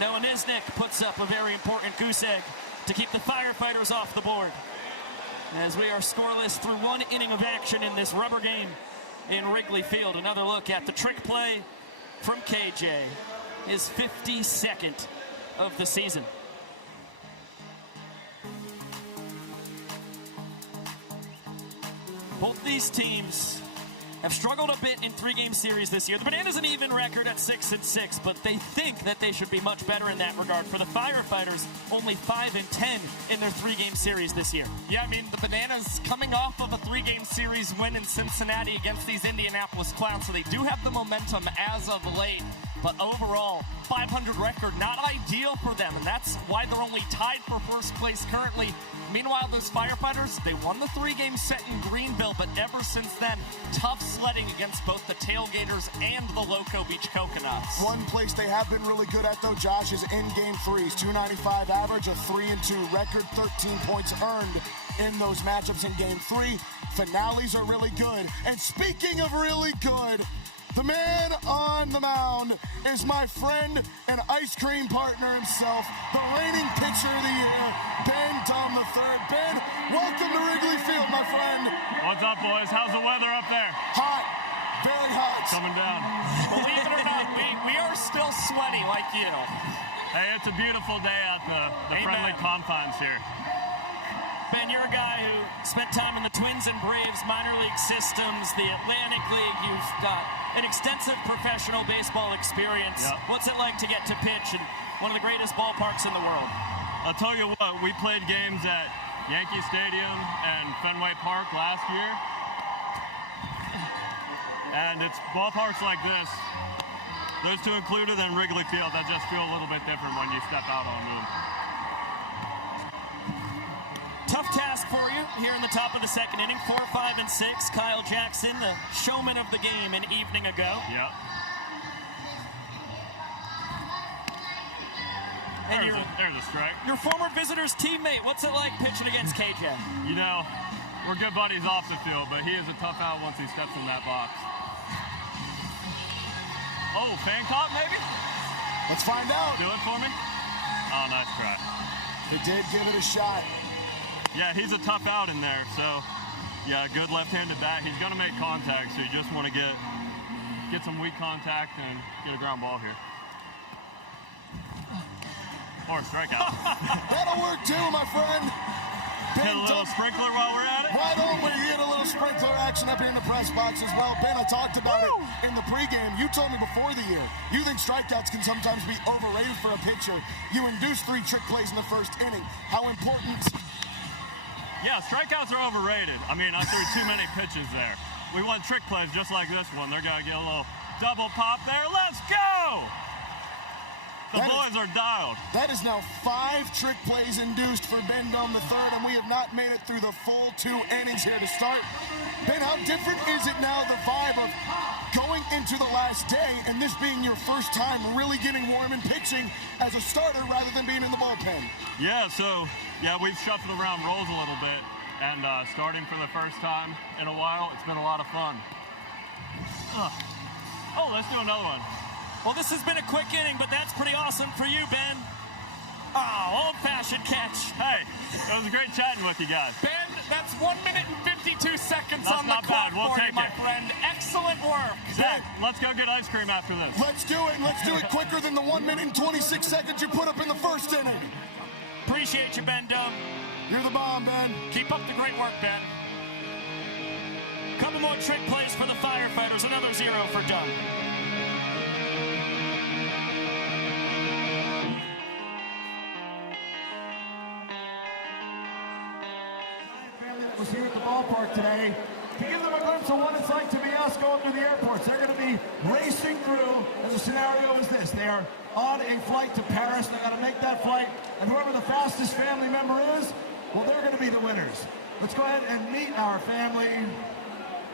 Noah Nisnik puts up a very important goose egg to keep the Firefighters off the board. As we are scoreless through 1 inning of action in this rubber game in Wrigley Field. Another look at the trick play from KJ, his 52nd of the season. Both these teams have struggled a bit in 3-game series this year. The Bananas an even record at 6-6, but they think that they should be much better in that regard. For the Firefighters, only 5-10 in their 3-game series this year. Yeah, I mean, the Bananas coming off of a 3-game series win in Cincinnati against these Indianapolis Clowns, so they do have the momentum as of late. But overall, 500 record, not ideal for them, and that's why they're only tied for first place currently. Meanwhile, those Firefighters, they won the 3-game set in Greenville, but ever since then, tough sledding against both the Tailgaters and the Loco Beach Coconuts. One place they have been really good at, though, Josh, is in game 3s. 295 average, a 3-2 record, 13 points earned in those matchups in game 3. Finales are really good. And speaking of really good, The man on the mound is my friend and ice cream partner himself, the reigning pitcher of the year, Ben Dom III. Ben, welcome to Wrigley Field, my friend. What's up, boys? How's the weather up there? Hot. Very hot. Coming down. Believe it or not, we are still sweaty like you. Hey, it's a beautiful day out the friendly confines here. Ben, you're a guy who spent time in the Twins and Braves minor league systems, the Atlantic League. You've got an extensive professional baseball experience. Yep. What's it like to get to pitch in one of the greatest ballparks in the world? I'll tell you what, we played games at Yankee Stadium and Fenway Park last year. And it's ballparks like this, those two included, and Wrigley Field, that just feel a little bit different when you step out on them. Tough task for you here in the top of the second inning. 4, 5, and 6. Kyle Jackson, the showman of the game an evening ago. Yep. And there's a strike. Your former visitor's teammate, what's it like pitching against KJ? You know, we're good buddies off the field, but he is a tough out once he steps in that box. Oh, fan caught maybe? Let's find out. Do it for me. Oh, nice try. He did give it a shot. Yeah, he's a tough out in there, so yeah, good left-handed bat. He's going to make contact, so you just want to get some weak contact and get a ground ball here. Or a strikeout. That'll work too, my friend. Hit a little sprinkler while we're at it. Why don't we get a little sprinkler action up here in the press box as well? Ben, I talked about it in the pregame. You told me before the year, you think strikeouts can sometimes be overrated for a pitcher. You induced 3 trick plays in the first inning. How important? Yeah, strikeouts are overrated. I mean, I threw too many pitches there. We want trick plays just like this one. They're going to get a little double pop there. Let's go! The boys are dialed. That is now 5 trick plays induced for Ben Dom III, and we have not made it through the full 2 innings here to start. Ben, how different is it now, the vibe of going into the last day and this being your first time really getting warm and pitching as a starter rather than being in the bullpen? Yeah, so, we've shuffled around roles a little bit, and starting for the first time in a while, it's been a lot of fun. Oh, let's do another one. Well, this has been a quick inning, but that's pretty awesome for you, Ben. Oh, old-fashioned catch. Hey, it was great chatting with you guys. Ben, that's 1 minute and 52 seconds that's on the clock we'll for take you, my it. friend. Excellent work. Zach, let's go get ice cream after this. Let's do it. Let's do it quicker than the 1 minute and 26 seconds you put up in the first inning. Appreciate you, Ben Dom. You're the bomb, Ben. Keep up the great work, Ben. Couple more trick plays for the Firefighters. Another 0 for Dunn. Was here at the ballpark today to give them a glimpse of what it's like to be us going through the airports. They're going to be racing through, as a scenario is this. They are on a flight to Paris. They got to make that flight, and whoever the fastest family member is, well, they're going to be the winners. Let's go ahead and meet our family.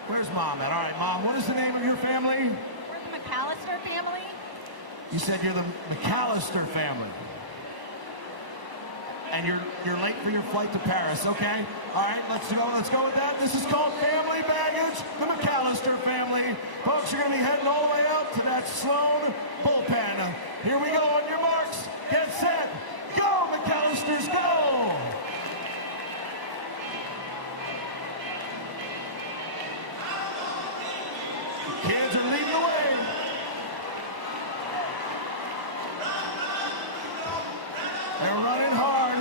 Where's Mom at? All right, Mom, what is the name of your family? We're the McAllister family. You said you're the McAllister family. And you're late for your flight to Paris, okay? All right, let's go with that. This is called family baggage, the McAllister family. Folks, you're gonna be heading all the way out to that Sloan bullpen. Here we go, on your marks, get set, go, McAllisters, go! The kids are leading the way. They're running hard.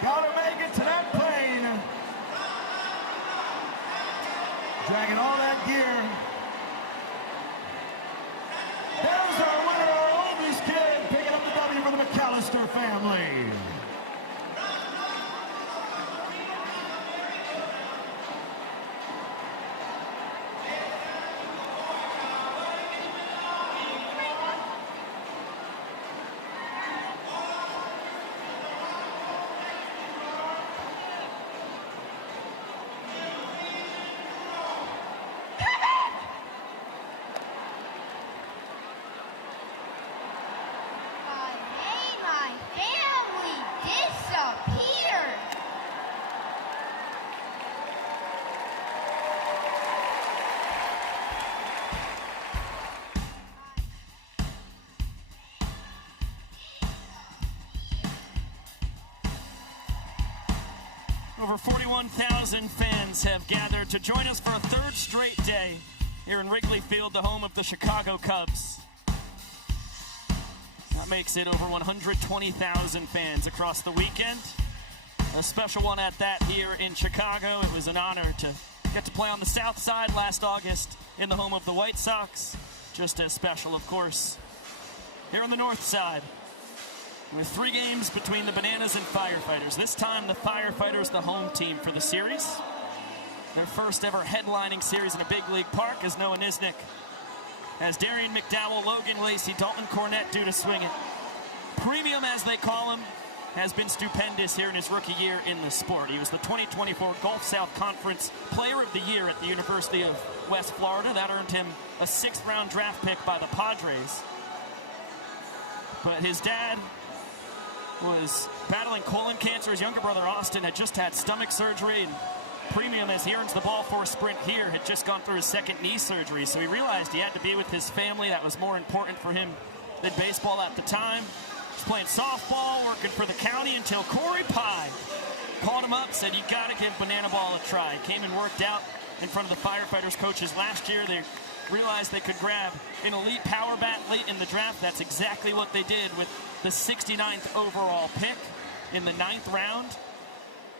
Gotta make it to that plane. Dragging all that gear. There's our winner, our oldest kid, picking up the W for the McAllister family. Over 41,000 fans have gathered to join us for a third straight day here in Wrigley Field, the home of the Chicago Cubs. That makes it over 120,000 fans across the weekend. A special one at that here in Chicago. It was an honor to get to play on the South Side last August in the home of the White Sox. Just as special, of course, here on the North Side, with 3 games between the Bananas and Firefighters. This time, the Firefighters, the home team for the series. Their first ever headlining series in a big league park, as Noah Nisnik has Darian McDowell, Logan Lacey, Dalton Cornette due to swing it. Premium, as they call him, has been stupendous here in his rookie year in the sport. He was the 2024 Gulf South Conference Player of the Year at the University of West Florida. That earned him a 6th-round draft pick by the Padres. But his dad was battling colon cancer. His younger brother, Austin, had just had stomach surgery. And Premium, as he earns the ball for a sprint here, had just gone through his 2nd knee surgery. So he realized he had to be with his family. That was more important for him than baseball at the time. He's playing softball, working for the county, until Corey Pye called him up, said, "You got to give Banana Ball a try." Came and worked out in front of the Firefighters coaches last year. They realized they could grab an elite power bat late in the draft. That's exactly what they did with the 69th overall pick in the 9th round.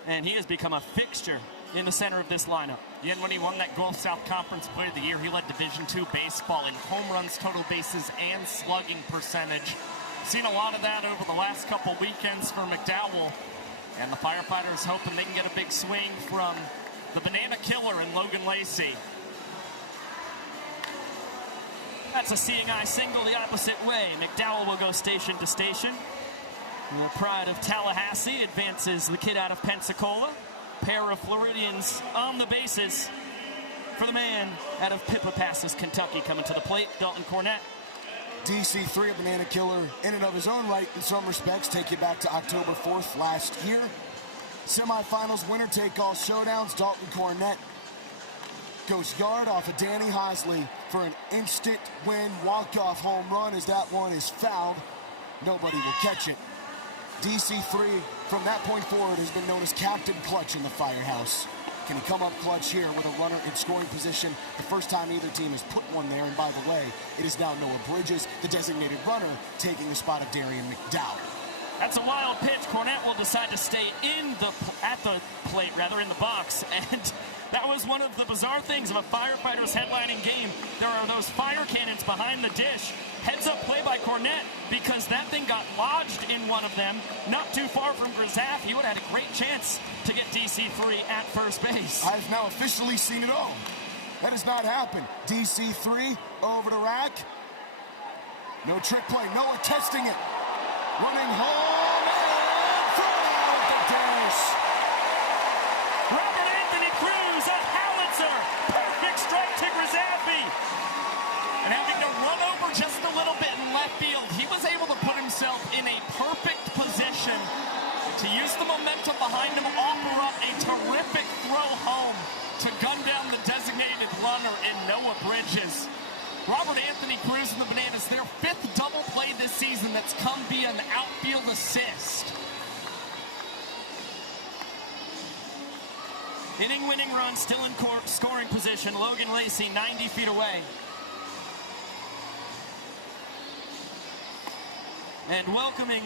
And he has become a fixture in the center of this lineup. Yeah, and when he won that Gulf South Conference Player of the Year, he led Division II baseball in home runs, total bases, and slugging percentage. Seen a lot of that over the last couple weekends for McDowell. And the Firefighters hoping they can get a big swing from the Banana Killer and Logan Lacey. That's a seeing eye single the opposite way. McDowell will go station to station. The pride of Tallahassee advances the kid out of Pensacola. Pair of Floridians on the bases for the man out of Pippa Passes, Kentucky, coming to the plate, Dalton Cornette. DC3, a Banana Killer in and of his own right in some respects. Take you back to October 4th last year. Semifinals, winner-take-all showdowns. Dalton Cornette goes yard off of Danny Heisley for an instant win walk-off home run, as that one is fouled. Nobody will catch it. DC3, from that point forward, has been known as Captain Clutch in the Firehouse. Can he come up clutch here with a runner in scoring position? The first time either team has put one there, and by the way, it is now Noah Bridges, the designated runner, taking the spot of Darian McDowell. That's a wild pitch. Cornette will decide to stay in the box, and that was one of the bizarre things of a Firefighters headlining game. There are those fire cannons behind the dish. Heads up play by Cornette, because that thing got lodged in one of them, not too far from Grisaf. He would have had a great chance to get DC3 at first base. I've now officially seen it all. That has not happened. DC3 over the rack. No trick play. Noah testing it. Running home and thrown out at the dash. Robert Anthony Cruz, a howitzer. Perfect strike to Grisafi. And having to run over just a little bit in left field, he was able to put himself in a perfect position to use the momentum behind him, offer up a terrific throw home to gun down the designated runner in Noah Bridges. Robert Anthony Cruz and the Bananas, their 5th double play this season that's come via an outfield assist. Inning-winning run, still in scoring position. Logan Lacey 90 feet away. And welcoming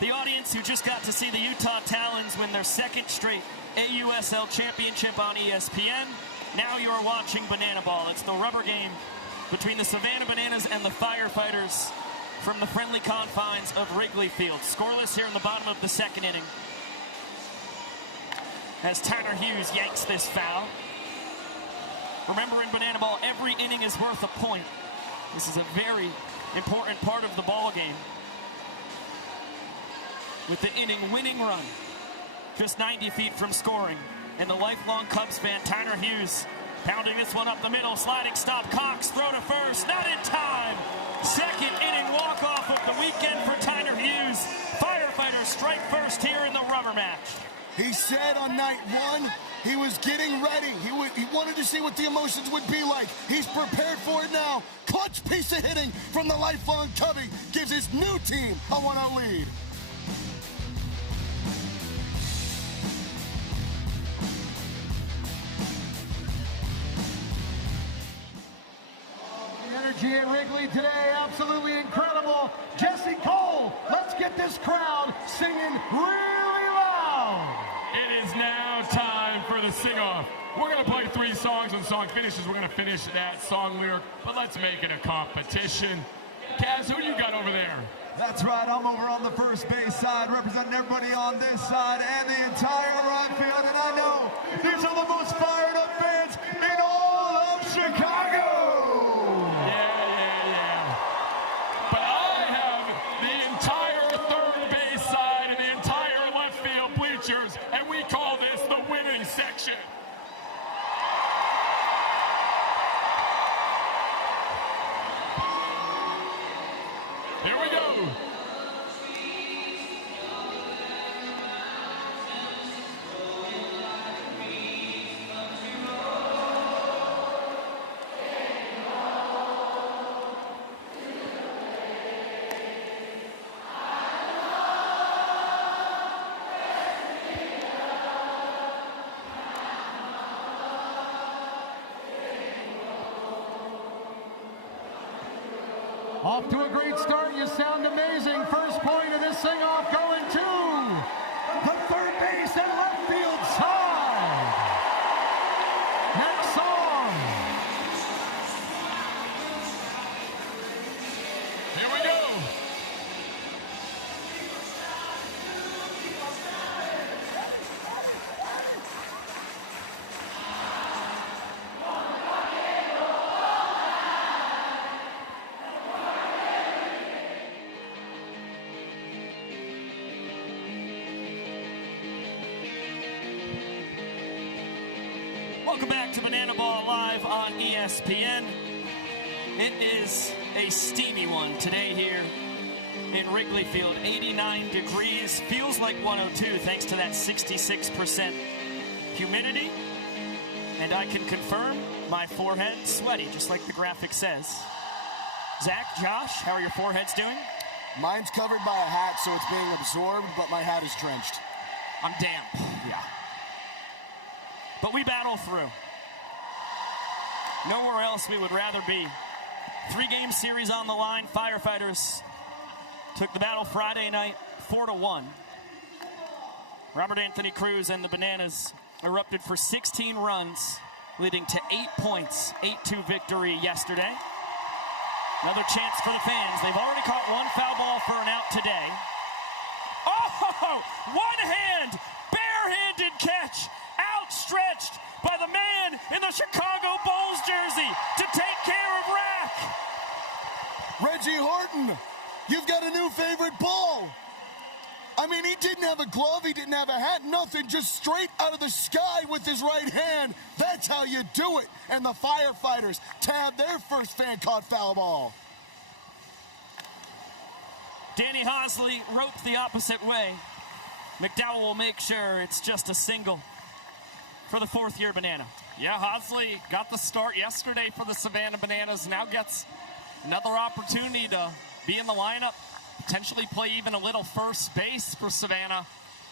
the audience who just got to see the Utah Talons win their 2nd straight AUSL championship on ESPN. Now you are watching Banana Ball. It's the rubber game between the Savannah Bananas and the Firefighters from the friendly confines of Wrigley Field. Scoreless here in the bottom of the 2nd inning, as Tanner Hughes yanks this foul. Remember, in Banana Ball, every inning is worth a point. This is a very important part of the ball game. With the inning-winning run, just 90 feet from scoring. And the lifelong Cubs fan, Tanner Hughes, pounding this one up the middle. Sliding stop, Cox, throw to first, not in time. 2nd inning walk-off of the weekend for Tanner Hughes. Firefighters strike first here in the rubber match. He said on night 1, he was getting ready. He wanted to see what the emotions would be like. He's prepared for it now. Clutch piece of hitting from the lifelong Cubby gives his new team a 1-0 lead. energy at Wrigley today, absolutely incredible. Jesse Cole, let's get this crowd singing really loud. It is now time for the sing-off. We're going to play 3 songs. When the song finishes, we're going to finish that song lyric, but let's make it a competition. Kaz, who do you got over there? That's right, I'm over on the first base side, representing everybody on this side and the entire right field, and I know these are the most fired up fans in all of Chicago! Yeah. But I have the entire third base side and the entire left field bleachers, and we call this the winning section. Here we go. Off to a great start, you sound amazing. First point of this sing-off going to the third base and left field side. Next song. Here we go. Welcome back to Banana Ball Live on ESPN. It is a steamy one today here in Wrigley Field. 89 degrees, feels like 102 thanks to that 66% humidity. And I can confirm my forehead sweaty, just like the graphic says. Zach, Josh, how are your foreheads doing? Mine's covered by a hat, so it's being absorbed, but my hat is drenched. I'm damp. Yeah. But we battle through. Nowhere else we would rather be. 3-game series on the line. Firefighters took the battle Friday night 4-1. Robert Anthony Cruz and the Bananas erupted for 16 runs, leading to 8 points. 8-2 victory yesterday. Another chance for the fans. They've already caught 1 foul ball for an out today. Oh! One hand! Barehanded catch! Outstretched by the man in the Chicago Bulls jersey to take care of Rack. Reggie Horton, you've got a new favorite Bull. I mean, he didn't have a glove, he didn't have a hat, nothing, just straight out of the sky with his right hand. That's how you do it. And the Firefighters tab their first fan-caught foul ball. Danny Hosley roped the opposite way. McDowell will make sure it's just a single for the 4th-year Banana. Yeah, Hosley got the start yesterday for the Savannah Bananas. Now gets another opportunity to be in the lineup, potentially play even a little first base for Savannah,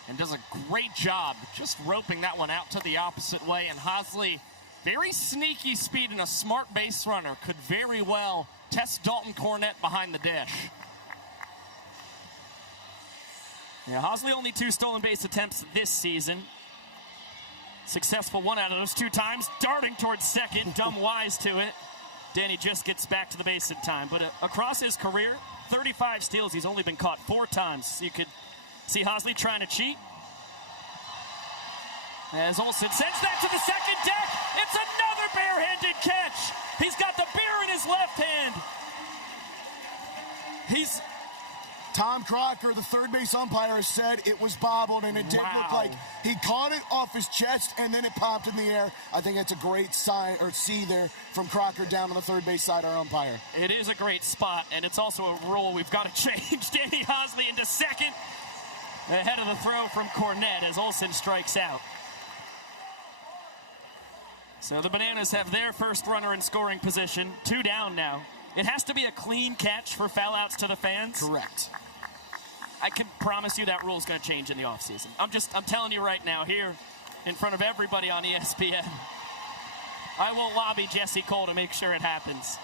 and does a great job just roping that one out to the opposite way. And Hosley, very sneaky speed and a smart base runner, could very well test Dalton Cornett behind the dish. Yeah, Hosley only 2 stolen base attempts this season. Successful 1 out of those 2 times. Darting towards second, dumb wise to it. Danny just gets back to the base in time. But across his career, 35 steals. He's only been caught 4 times. So you could see Hosley trying to cheat. As Olsen sends that to the second deck. It's another barehanded catch. He's got the beer in his left hand. Tom Crocker, the third base umpire, said it was bobbled, and it did look like he caught it off his chest, and then it popped in the air. I think that's a great sign, or see there, from Crocker down on the third base side, our umpire. It is a great spot, and it's also a rule we've got to change. Danny Hosley into second, ahead of the throw from Cornett as Olsen strikes out. So the Bananas have their first runner in scoring position, 2 down now. It has to be a clean catch for foul outs to the fans. Correct. I can promise you that rule's going to change in the offseason. I'm telling you right now, here in front of everybody on ESPN, I will lobby Jesse Cole to make sure it happens.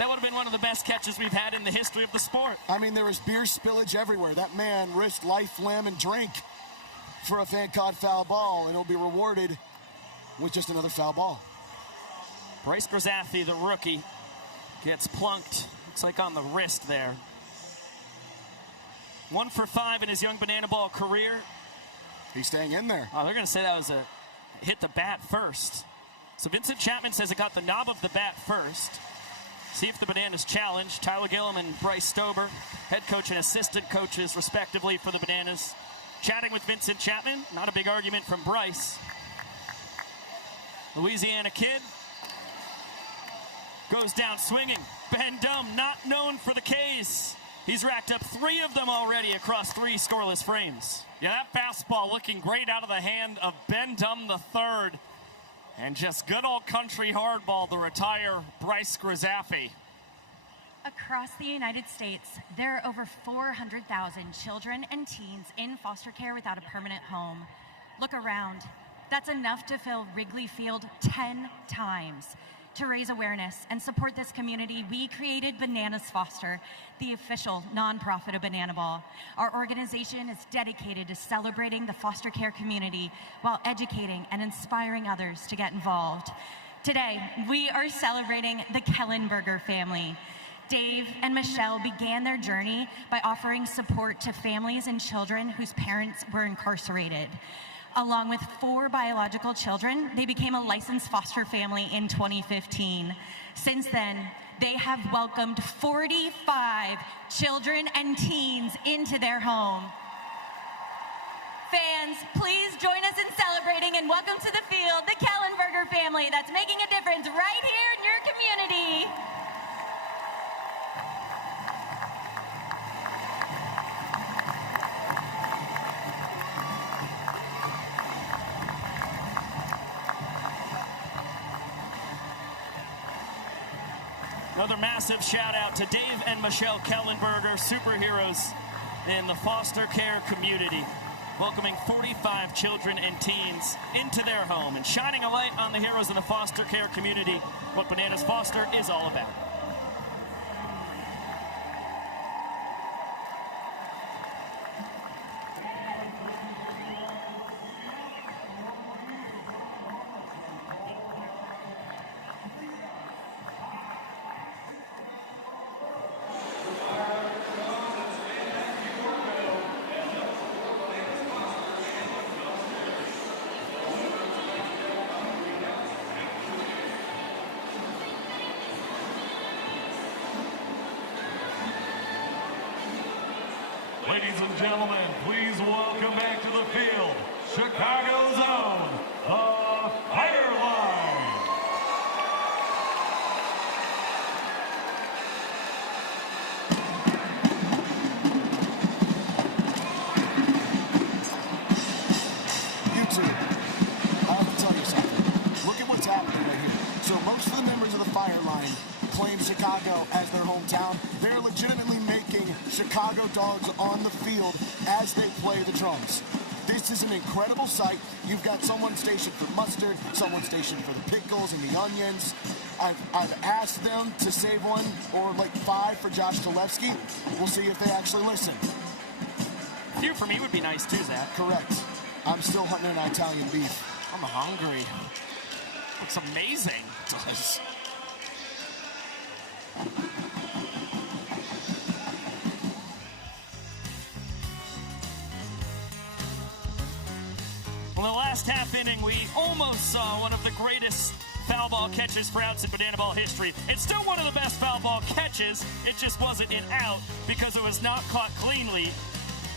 That would have been one of the best catches we've had in the history of the sport. I mean, there was beer spillage everywhere. That man risked life, limb, and drink for a fan-caught foul ball, and he'll be rewarded with just another foul ball. Bryce Grzafi, the rookie, gets plunked. Looks like on the wrist there. 1 for 5 in his young banana ball career. He's staying in there. Oh, they're going to say that was a hit the bat first. So Vincent Chapman says it got the knob of the bat first. See if the Bananas challenge. Tyler Gillum and Bryce Stober, head coach and assistant coaches, respectively, for the Bananas, chatting with Vincent Chapman. Not a big argument from Bryce. Louisiana kid goes down swinging. Ben Dum, not known for the K's. He's racked up 3 of them already across 3 scoreless frames. Yeah, that fastball looking great out of the hand of Ben Dum III. And just good old country hardball to retire Bryce Grzafi. Across the United States, there are over 400,000 children and teens in foster care without a permanent home. Look around. That's enough to fill Wrigley Field 10 times. To raise awareness and support this community, we created Bananas Foster, the official nonprofit of Banana Ball. Our organization is dedicated to celebrating the foster care community while educating and inspiring others to get involved. Today, we are celebrating the Kellenberger family. Dave and Michelle began their journey by offering support to families and children whose parents were incarcerated. Along with 4 biological children, they became a licensed foster family in 2015. Since then, they have welcomed 45 children and teens into their home. Fans, please join us in celebrating and welcome to the field the Kellenberger family that's making a difference right here in your community. Another massive shout out to Dave and Michelle Kellenberger, superheroes in the foster care community, welcoming 45 children and teens into their home and shining a light on the heroes of the foster care community, what Bananas Foster is all about. Ladies and gentlemen, please welcome back to the field, Chicago's own, the Fireline. You two, I have to tell you something. Look at what's happening right here. So most of the members of the Fireline claim Chicago as their hometown. They're legitimately making Chicago dogs on the field as they play the drums. This is an incredible sight. You've got someone stationed for mustard, someone stationed for the pickles and the onions. I've asked them to save one or like 5 for Josh Talevsky. We'll see if they actually listen. A few for me would be nice too, Zach. Correct. I'm still hunting an Italian beef. I'm hungry. Looks amazing. It does. Well, in the last half inning, we almost saw one of the greatest foul ball catches for outs in Banana Ball history. It's still one of the best foul ball catches. It just wasn't an out because it was not caught cleanly.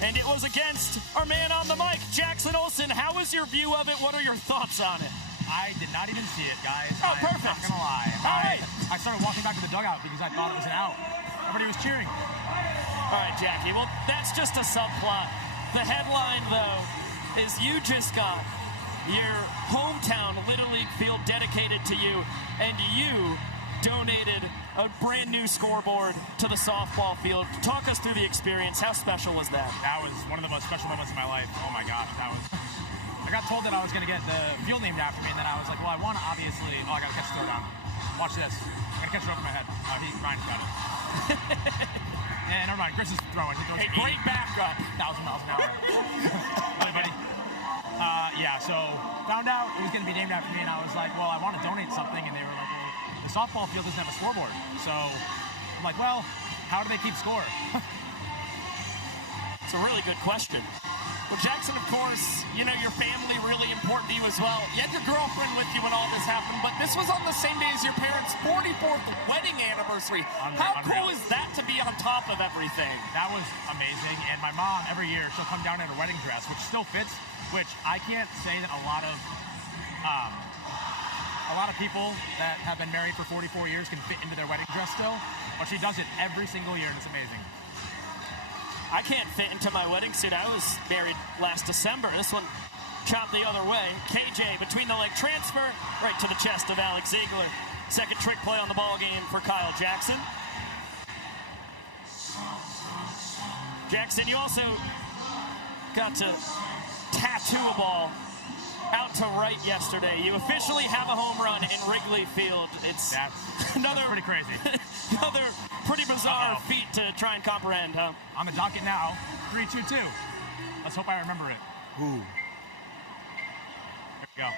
And it was against our man on the mic, Jackson Olsen. How was your view of it? What are your thoughts on it? I did not even see it, guys. Oh, perfect. I'm not gonna lie. All right. I started walking back to the dugout because I thought it was an out. Everybody was cheering. All right, Jackie. Well, that's just a subplot. The headline, though, is you just got your hometown Little League field dedicated to you, and you donated a brand new scoreboard to the softball field. Talk us through the experience. How special was that? That was one of the most special moments of my life. Oh my gosh, that was. I got told that I was going to get the field named after me, and then I was like, well, I want to obviously. Oh, I got to catch the throw down. Watch this. I'm gonna catch it over my head. Ryan got it. Yeah, never mind. Chris is throwing. He throws A great backup. 1,000 miles an hour. Hi, buddy. Yeah, so found out it was going to be named after me, and I was like, well, I want to donate something, and they were like, well, the softball field doesn't have a scoreboard. So I'm like, well, how do they keep score? It's a really good question. Well, Jackson, of course, you know, your family really important to you as well. You had your girlfriend with you when all this happened, but this was on the same day as your parents' 44th wedding anniversary. How cool is that to be on top of everything? That was amazing, and my mom, every year, she'll come down in her wedding dress, which still fits, which I can't say that a lot of people that have been married for 44 years can fit into their wedding dress still, but she does it every single year, and it's amazing. I can't fit into my wedding suit. I was married last December. This one chopped the other way. KJ between the leg transfer right to the chest of Alex Ziegler. Second trick play on the ball game for Kyle Jackson. Jackson, you also got to tattoo a ball out to right yesterday. You officially have a home run in Wrigley Field. That's pretty crazy. Another pretty bizarre feat to try and comprehend, huh? On the docket now, 3-2-2. Let's hope I remember it. Ooh. There we go.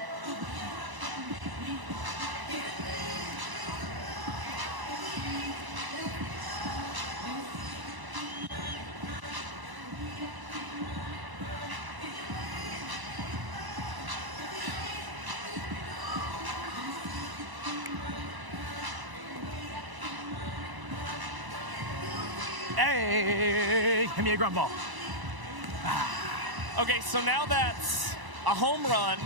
Hey, give me a ground ball. Okay, so now that's a home run,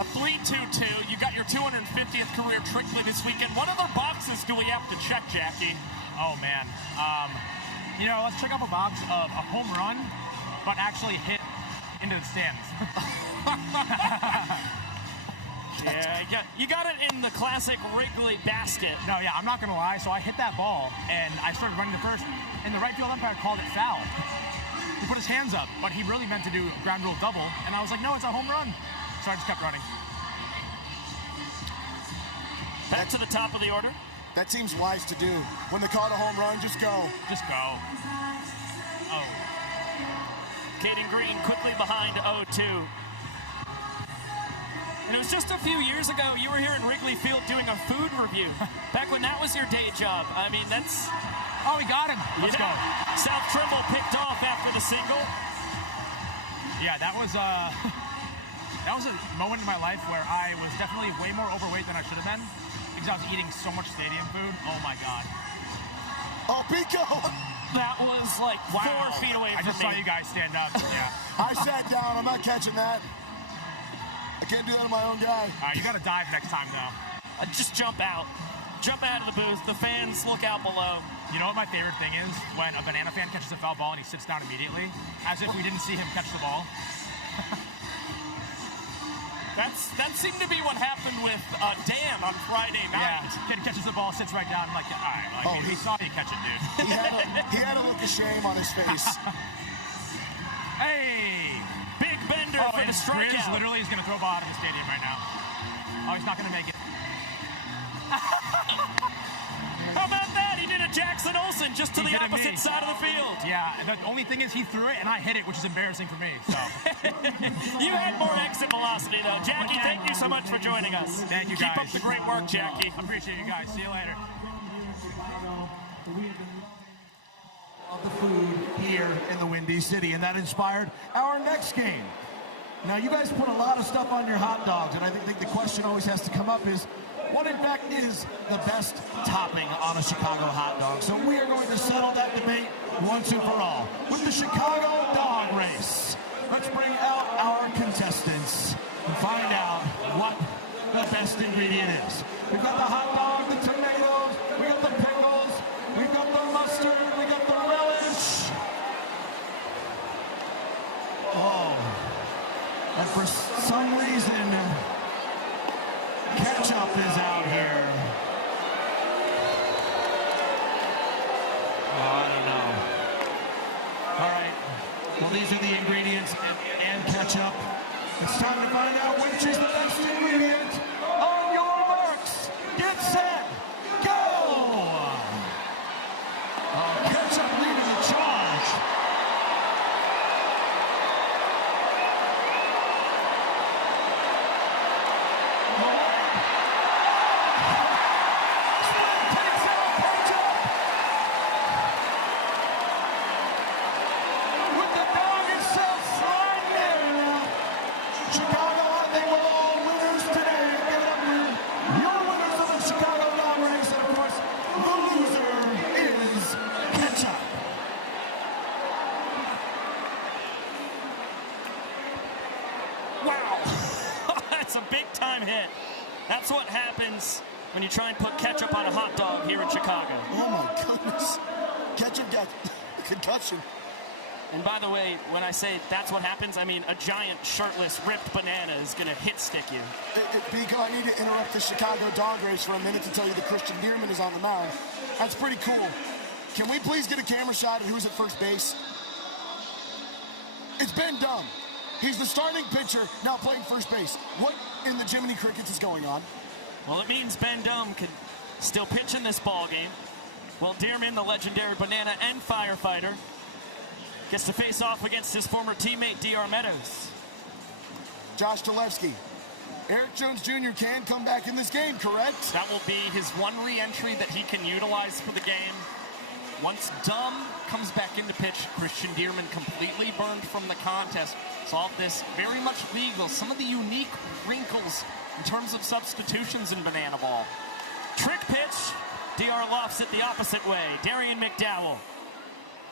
a 3-2-2. You got your 250th career trick play this weekend. What other boxes do we have to check, Jackie? Oh, man. You know, let's check off a box of a home run, but actually hit into the stands. Yeah, you got it in the classic Wrigley basket. No, yeah, I'm not going to lie. So I hit that ball, and I started running to first, and the right field umpire called it foul. He put his hands up, but he really meant to do ground rule double, and I was like, no, it's a home run. So I just kept running. Back to the top of the order. That seems wise to do. When they call it a home run, just go. Just go. Oh. Caden Green quickly behind 0-2. And it was just a few years ago, you were here in Wrigley Field doing a food review. Back when that was your day job. I mean, that's... Oh, we got him. Let's go. South Trimble picked off after the single. Yeah, that was a moment in my life where I was definitely way more overweight than I should have been because I was eating so much stadium food. Oh, my God. Oh, Pico! That was like 4 feet away from me. I just saw you guys stand up. Yeah. I sat down. I'm not catching that. I can't do that to my own guy. You got to dive next time, though. Just jump out. Jump out of the booth. The fans look out below. You know what my favorite thing is? When a Banana fan catches a foul ball and he sits down immediately, as if we didn't see him catch the ball. That seemed to be what happened with Dan on Friday night. Yeah, kid catches the ball, sits right down. I'm like, all right, he saw you catch it, dude. He had a look of shame on his face. Hey! Big bender for the strikeout. Grizz literally is going to throw a ball out of the stadium right now. Oh, he's not going to make it. How about that? He did a Jackson Olsen just to the opposite side of the field. Yeah, the only thing is he threw it and I hit it, which is embarrassing for me. So you had more exit velocity, though. Jackie, thank you so much for joining us. Thank you, guys. Keep up the great work, Jackie. Appreciate you guys. See you later. Of the food here in the Windy City, and that inspired our next game. Now, you guys put a lot of stuff on your hot dogs, and I think the question always has to come up is, what in fact is the best topping on a Chicago hot dog? So we are going to settle that debate once and for all with the Chicago Dog Race. Let's bring out our contestants and find out what the best ingredient is. We've got the hot dog, the tomatoes, we got the pickles, we've got the mustard, we got the relish. Oh, and for some reason, ketchup is out here. Oh, I don't know. All right. Well, these are the ingredients and ketchup. It's time to find out which is the best ingredient. On your marks, get set. That's what happens when you try and put ketchup on a hot dog here in Chicago. Oh, my goodness. Ketchup got concussion. And by the way, when I say that's what happens, I mean a giant, shirtless, ripped banana is going to hit stick you. Pico, I need to interrupt the Chicago dog race for a minute to tell you that Christian Dearman is on the mound. That's pretty cool. Can we please get a camera shot of who's at first base? It's Ben Dunn. He's the starting pitcher, now playing first base. What in the Jiminy Crickets is going on? Well, it means Ben Dunn can still pitch in this ball game. Well, Dearman, the legendary banana and firefighter, gets to face off against his former teammate, D.R. Meadows. Josh Dolevsky. Eric Jones Jr. can come back in this game, correct? That will be his one re-entry that he can utilize for the game. Once Dunn comes back into pitch, Christian Dearman completely burned from the contest. Saw this very much legal. Some of the unique wrinkles in terms of substitutions in banana ball. Trick pitch. D.R. lofts it the opposite way. Darian McDowell.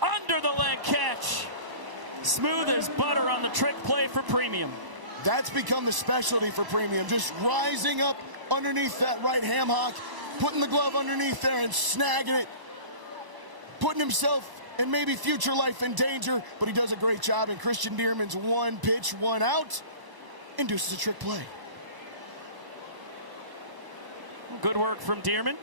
Under the leg catch. Smooth as butter on the trick play for Premium. That's become the specialty for Premium. Just rising up underneath that right ham hock, putting the glove underneath there and snagging it. Putting himself and maybe future life in danger, but he does a great job. And Christian Dearman's one pitch, one out, induces a trick play. Good work from Dearman.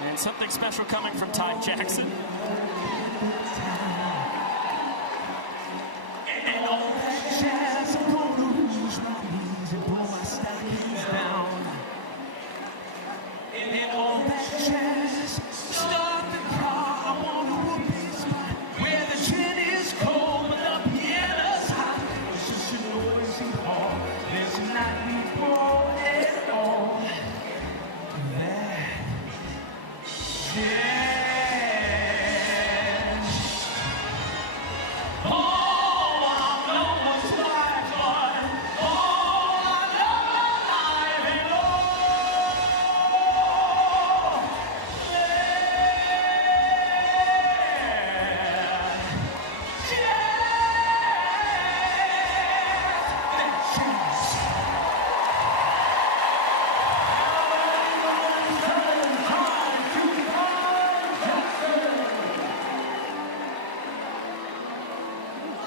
And something special coming from Ty Jackson. And all that jazz, I'm gonna lose my knees and pull my stockings down. And all that jazz, start the car, I wanna whoop his spot. Where the gin is cold, but the piano's hot. It's just a noisy hall. There's not people at all. That jazz.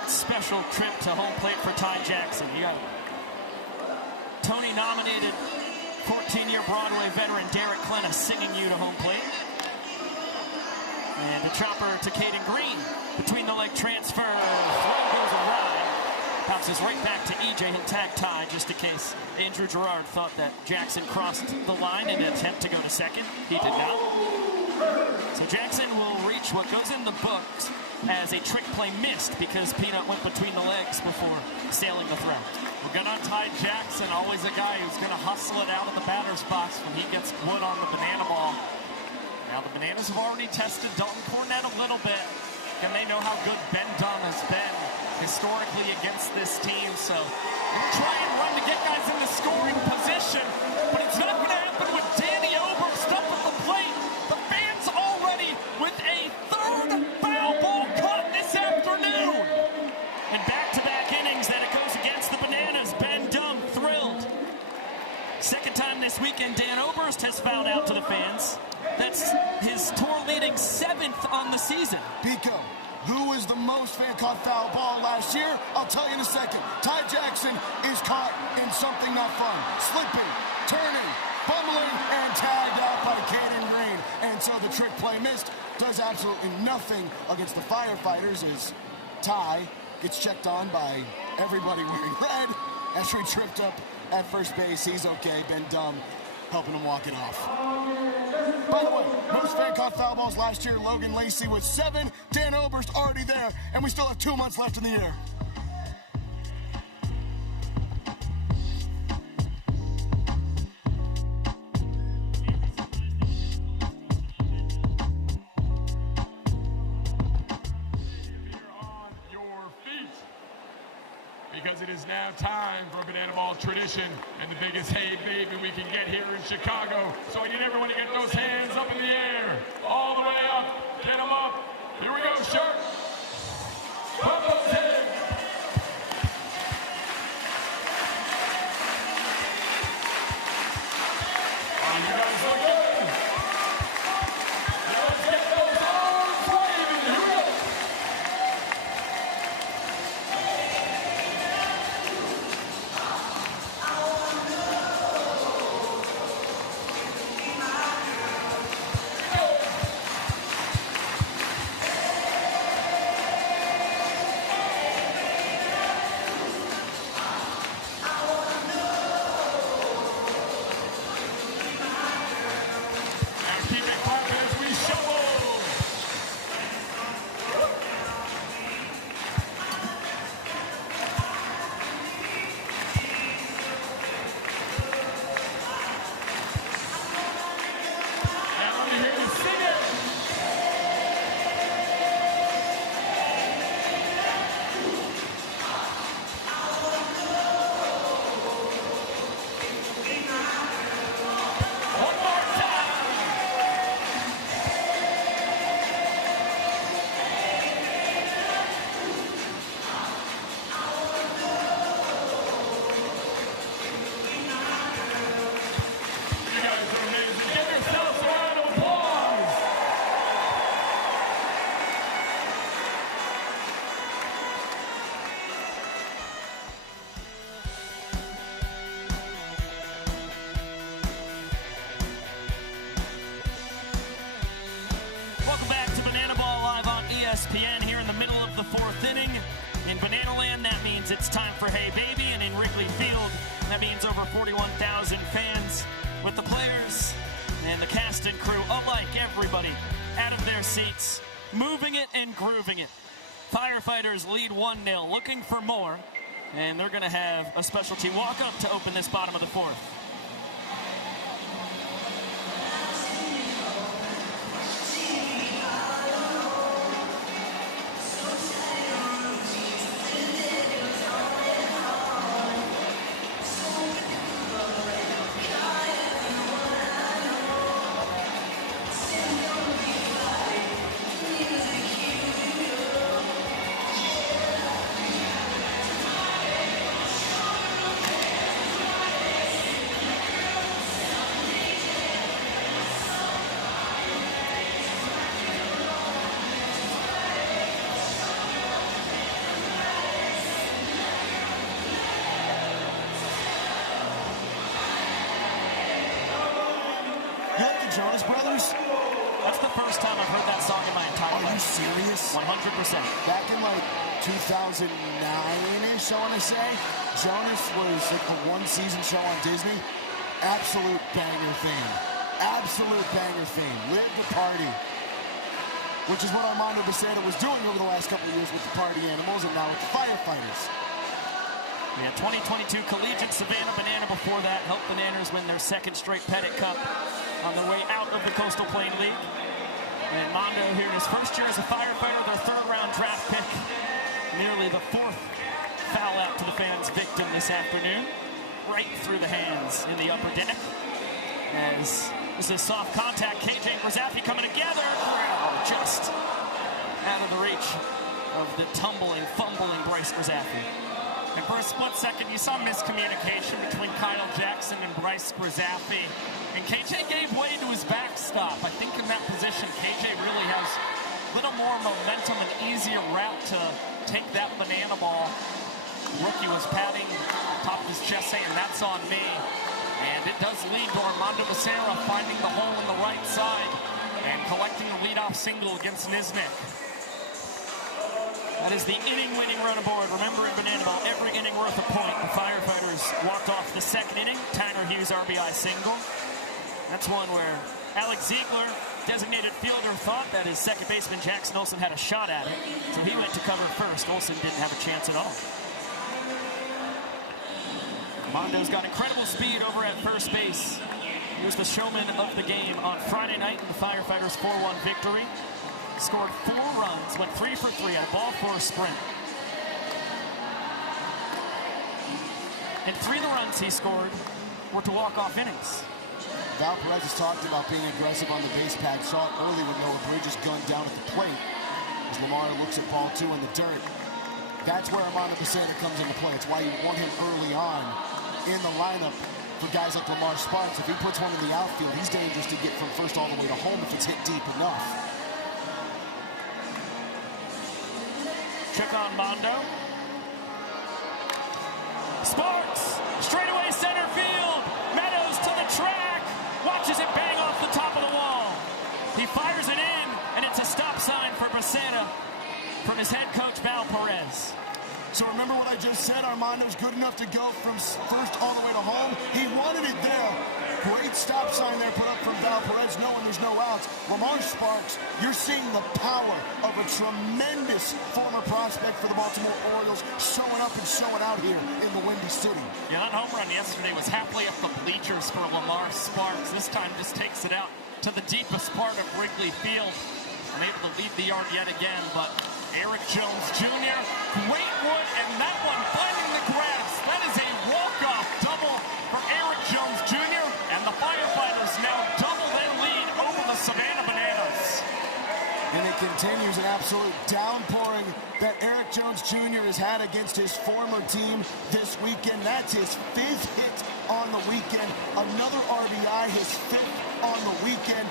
Special trip to home plate for Ty Jackson. You got Tony-nominated 14-year Broadway veteran Derek Klena singing you to home plate. And a chopper to Caden Green. Between the leg transfer. Throw goes awry. Bounces right back to EJ. He'll tag Ty just in case Andrew Gerard thought that Jackson crossed the line in an attempt to go to second. He did not. So Jackson will reach what goes in the books as a trick play missed because Peanut went between the legs before sailing the throw. We're good on Ty Jackson, always a guy who's going to hustle it out of the batter's box when he gets wood on the banana ball. Now the Bananas have already tested Dalton Cornett a little bit, and they know how good Ben Dunn has been historically against this team. So they'll try and run to get guys in the scoring position, but it's not going to happen with Danny Oberst up at the plate. The fans already with a third foul ball cut this afternoon. And back-to-back innings that it goes against the Bananas. Ben Dunn thrilled. Second time this weekend, Dan Oberst has fouled out to the fans. That's his tour-leading 7th on the season. Pico, who was the most fan-caught foul ball last year? I'll tell you in a second. Ty Jackson is caught in something not fun. Slipping, turning, bumbling, and tagged out by Caden Green. And so the trick play missed. Does absolutely nothing against the Firefighters as Ty gets checked on by everybody wearing red. After he tripped up at first base, he's okay. Ben Dunn helping him walk it off. By the way, most fan-caught foul balls last year, Logan Lacey with 7. Dan Oberst already there, and we still have 2 months left in the year. Because it is now time for banana ball tradition and the biggest hey baby we can get here in Chicago. So I need everyone to get those hands up in the air, all the way up, get them up. Here we go, shirt. It's time for Hey Baby, and in Wrigley Field, that means over 41,000 fans with the players and the cast and crew, alike everybody, out of their seats, moving it and grooving it. Firefighters lead 1-0, looking for more, and they're going to have a specialty walk-up to open this bottom of the fourth. Jonas Brothers? That's the first time I've heard that song in my entire life. Are you serious? 100%. Back in like 2009-ish, I want to say, Jonas was like a one-season show on Disney. Absolute banger theme. Absolute banger theme. Live the party. Which is what Armando Becerra was doing over the last couple of years with the Party Animals and now with the Firefighters. Yeah, 2022 Collegiate Savannah Banana before that helped Bananas win their second straight Pettit Cup on their way out of the Coastal Plain League. And Mondo here in his first year as a Firefighter, their third-round draft pick. Nearly the fourth foul out to the fans' victim this afternoon. Right through the hands in the upper deck. As this is soft contact, KJ and Brzezowski coming together. Just out of the reach of the tumbling, fumbling Bryce Brzezowski. And for a split second, you saw miscommunication between Kyle Jackson and Bryce Brzezowski. And KJ gave way to his backstop. I think in that position, KJ really has a little more momentum and easier route to take that banana ball. Rookie was patting top of his chest saying, "That's on me." And it does lead to Armando Becerra finding the hole on the right side and collecting the leadoff single against Niznik. That is the inning-winning run aboard. Remember, in Banana Ball, every inning worth a point. The Firefighters walked off the second inning. Tanner Hughes RBI single. That's one where Alex Ziegler, designated fielder, thought that his second baseman Jackson Olsen had a shot at it. So he went to cover first. Olsen didn't have a chance at all. Mondo's got incredible speed over at first base. He was the showman of the game on Friday night in the Firefighters' 4-1 victory. Scored 4 runs, went 3 for 3 on a ball 4 sprint. And 3 of the runs he scored were to walk-off innings. Val Perez has talked about being aggressive on the base pad. Saw it early with Noah Bridges gunned down at the plate. As Lamar looks at ball 2 in the dirt. That's where Armando Becerra comes into play. It's why you want him early on in the lineup for guys like Lamar Sparks. If he puts one in the outfield, he's dangerous to get from first all the way to home if it's hit deep enough. Check on Mondo. Sparks, straightaway center field. Meadows to the track. Watches it bang off the top of the wall. He fires it in, and it's a stop sign for Becerra from his head coach, Val Perez. So remember what I just said, Armando's good enough to go from first all the way to home. He wanted it there. Great stop sign there put up from Val Perez, knowing there's no outs. Lamar Sparks, you're seeing the power of a tremendous former prospect for the Baltimore Orioles showing up and showing out here in the Windy City. Yeah, that home run yesterday was halfway up the bleachers for Lamar Sparks. This time just takes it out to the deepest part of Wrigley Field. Unable to leave the yard yet again, but Eric Jones Jr., great wood, and that one finding the grass. That is a walk-off double for Eric Jones Jr., and the Firefighters now double their lead over the Savannah Bananas. And it continues an absolute downpouring that Eric Jones Jr. has had against his former team this weekend. That's his 5th hit on the weekend. Another RBI, his 5th on the weekend.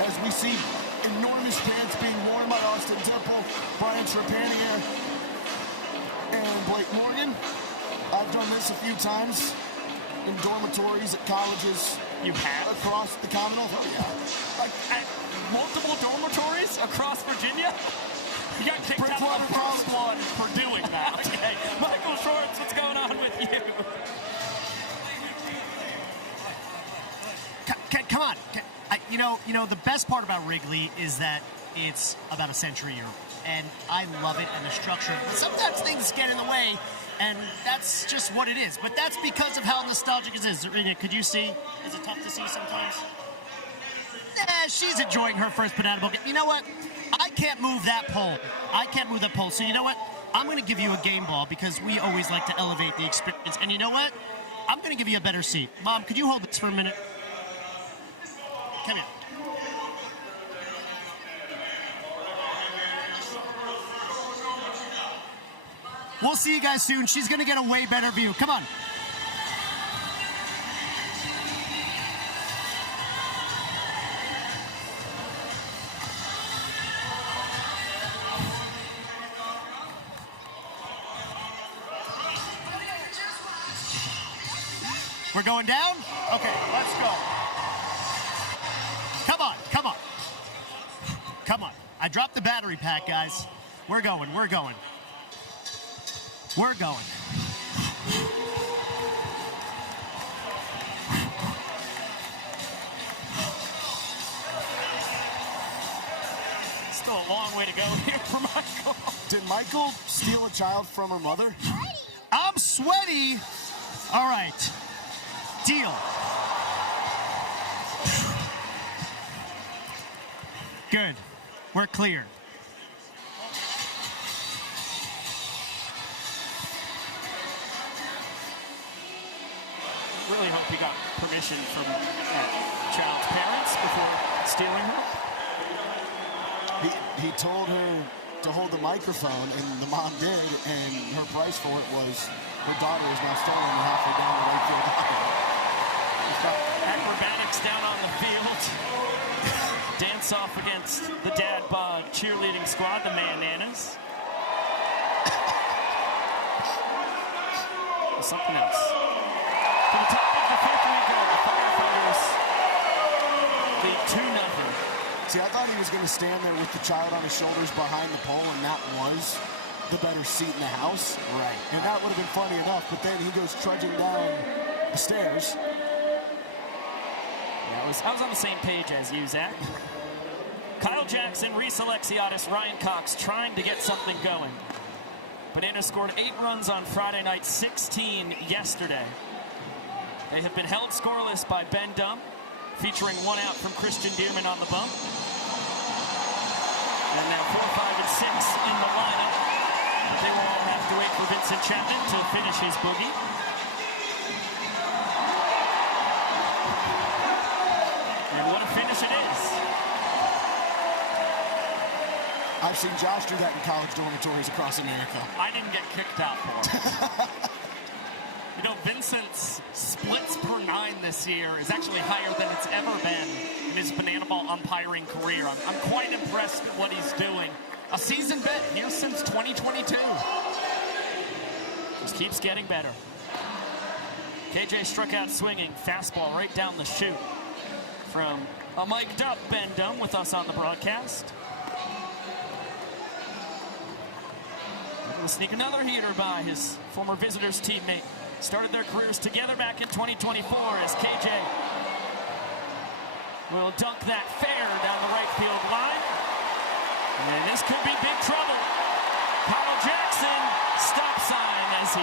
As we see enormous pants being worn by Austin Temple, Brian Trepanier, and Blake Morgan. I've done this a few times in dormitories at colleges. You have? Across the Commonwealth. Oh, yeah. At multiple dormitories across Virginia? You got kicked out of the first one for doing that. Okay. Michael Short You know, the best part about Wrigley is that it's about a century year, and I love it and the structure. But sometimes things get in the way, and that's just what it is. But that's because of how nostalgic it is. Could you see? Is it tough to see sometimes? She's enjoying her first banana boat. You know what? I can't move that pole. So you know what? I'm going to give you a game ball because we always like to elevate the experience. And you know what? I'm going to give you a better seat. Mom, could you hold this for a minute? Come here. We'll see you guys soon. She's going to get a way better view. Come on. We're going down? Okay, let's go. Come on. I dropped the battery pack, guys. We're going. Still a long way to go here for Michael. Did Michael steal a child from her mother? I'm sweaty. All right. Deal. Good. We're clear. Really hope he got permission from that child's parents before stealing her. He told her to hold the microphone, and the mom did, and her price for it was her daughter is now standing halfway down the right field line. Acrobatics down on the field. Dance off against the dad bod cheerleading squad, the Bananas. Something else. To the top of the fifth we go. The Firefighters lead 2-0. See, I thought he was going to stand there with the child on his shoulders behind the pole, and that was the better seat in the house. Right. And that would have been funny enough, but then he goes trudging down the stairs. I was on the same page as you, Zach. Kyle Jackson, Reese Alexiadis, Ryan Cox trying to get something going. Bananas scored 8 runs on Friday night, 16 yesterday. They have been held scoreless by Ben Dumb, featuring 1 out from Christian Dearman on the bump. And now 4, 5, and 6 in the lineup. But they will all have to wait for Vincent Chapman to finish his boogie. And what a finish it is. I've seen Josh do that in college dormitories across America. I didn't get kicked out for it. You know, Vincent's splits per 9 this year is actually higher than it's ever been in his banana ball umpiring career. I'm quite impressed with what he's doing. A season bet here since 2022. Just keeps getting better. KJ struck out swinging. Fastball right down the chute from a mic'd up Ben Dumb with us on the broadcast. We'll sneak another heater by his former Visitors teammate. Started their careers together back in 2024 as KJ will dunk that fair down the right field line. And this could be big trouble. Kyle Jackson, stop sign as he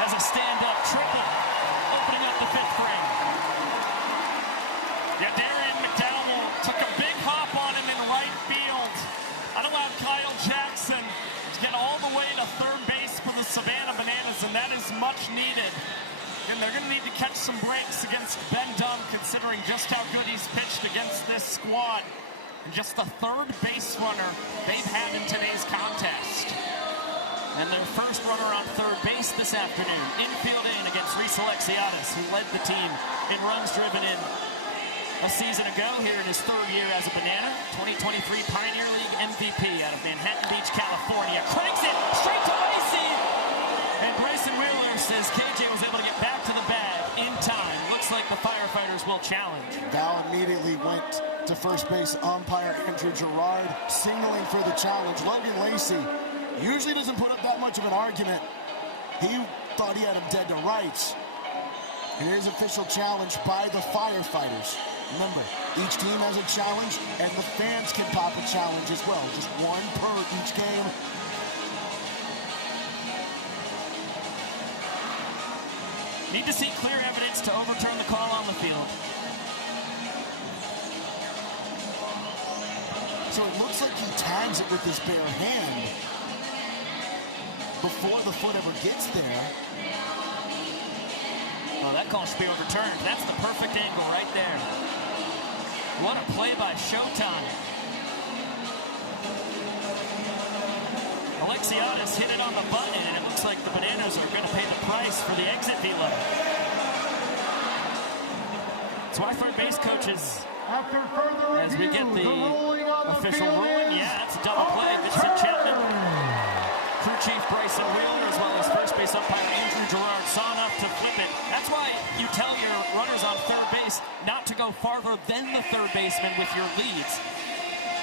has a stand-up triple, opening up the 5th frame. Yeah, Darren McDowell took a big hop on him in right field. That allowed Kyle Jackson to get all the way to third base for the Savannah Bananas, and that is much needed. And they're going to need to catch some breaks against Ben Dumb, considering just how good he's pitched against this squad. And just the third base runner they've had in today's contest. And their first runner on third base this afternoon. Infield in against Reese Alexiadis, who led the team in runs driven in a season ago here in his 3rd year as a Banana. 2023 Pioneer League MVP out of Manhattan Beach, California. Cranks it straight to Lacey. And Bryson Wheeler says KJ was able to get back to the bag in time. Looks like the Firefighters will challenge. Val immediately went to first base. Umpire Andrew Gerard signaling for the challenge. Logan Lacey usually doesn't put up that much of an argument. He thought he had him dead to rights. And here's official challenge by the Firefighters. Remember, each team has a challenge, and the fans can pop a challenge as well. Just one per each game. Need to see clear evidence to overturn the call on the field. So it looks like he tags it with his bare hand before the foot ever gets there. Oh, that call should be overturned. That's the perfect angle right there. What a play by Showtime. Alexiadis hit it on the button, and it looks like the Bananas are going to pay the price for the exit velo. That's why third base coaches, as we get the official ruling, yeah, that's a double play. Vincent Chapman, crew chief Bryson Wheeler, as well as first base umpire Andrew Gerard saw enough to flip it. That's why you tell your runners on third base not to go farther than the third baseman with your leads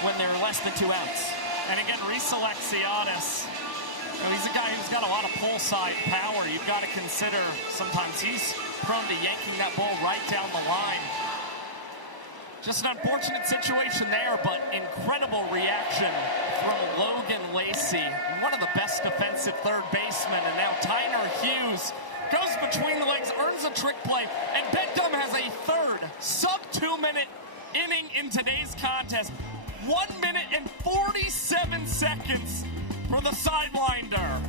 when they're less than 2 outs. And again, Reese Alexiadis, he's a guy who's got a lot of pull side power. You've got to consider sometimes he's prone to yanking that ball right down the line. Just an unfortunate situation there, but incredible reaction from Logan Lacey, one of the best defensive third basemen. And now Tyner Hughes goes between the legs, earns a trick play, and Bedcom has a third sub-2-minute inning in today's contest. 1 minute and 47 seconds for the sidelinder.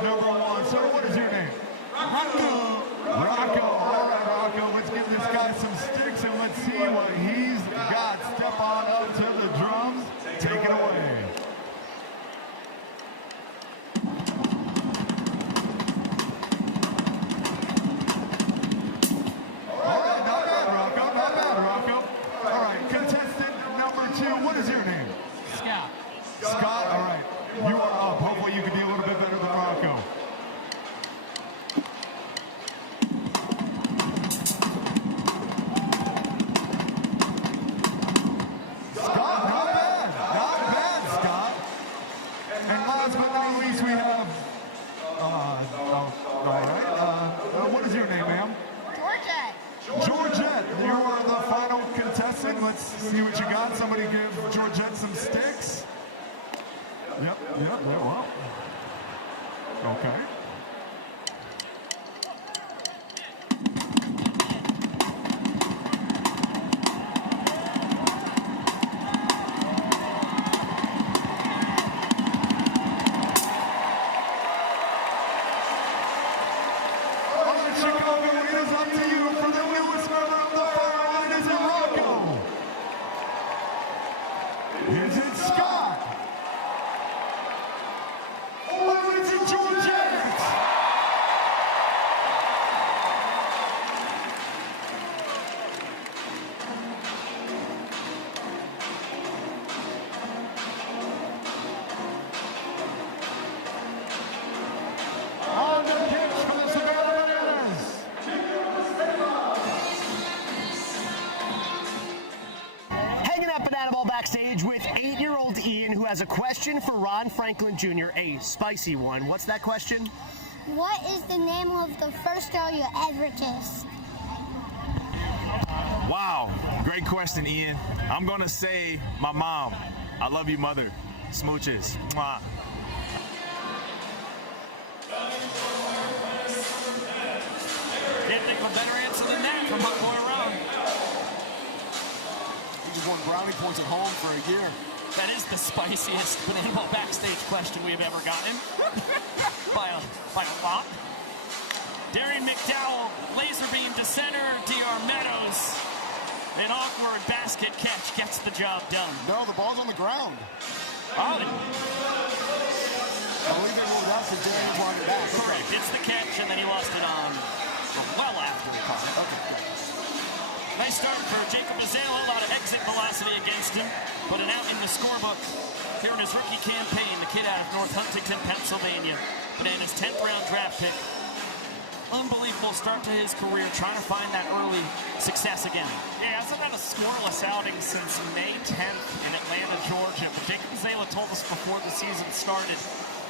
Number 1. So what is your name? Rocco. All right, Rocco. Let's give this guy some sticks and let's see what he's got. Step on up to the drums. Take it away. All right, not bad, Rocco. All right, contestant number 2. What is your name? Scott. Scott, all right. You are up. Hopefully you can be a little bit better than Rocco. Scott, not bad, Scott. And last but not least, we have, all right, what is your name, ma'am? Georgette, you are the final contestant. Let's see what you got. Somebody give Georgette some sticks. Yep, well. Okay. All right, Chicago, it is up to you for the newest member of the Fire. Is it Rocco? Is it Scott? Or is it Georgette? On the pitch for the Savannah Bananas. Hanging up Banana Ball backstage with 8-year-old Ian, who has a question for Ron Franklin Jr., a spicy one. What's that question? What is the name of the first girl you ever kissed? Wow, great question, Ian. I'm going to say my mom. I love you, mother. Smooches. Mwah. Can't think of a better answer than that from my boy Ron. He just won brownie points at home for a year. That is the spiciest Banana Ball backstage question we've ever gotten. by a lot. Darian McDowell, laser beam to center. DR Meadows, an awkward basket catch, gets the job done. No, the ball's on the ground. Oh, I believe it moved up because Darian wanted it back. correct. It's the catch, and then he lost it on well after he caught it. Okay, good. Nice start for Jacob Azale. A lot of exit velocity against him, but an out in the scorebook here in his rookie campaign. The kid out of North Huntington, Pennsylvania. Bananas' 10th round draft pick. unbelievable start to his career, trying to find that early success again. Yeah, hasn't had a scoreless outing since May 10th in Atlanta, Georgia. But Jacob Zala told us before the season started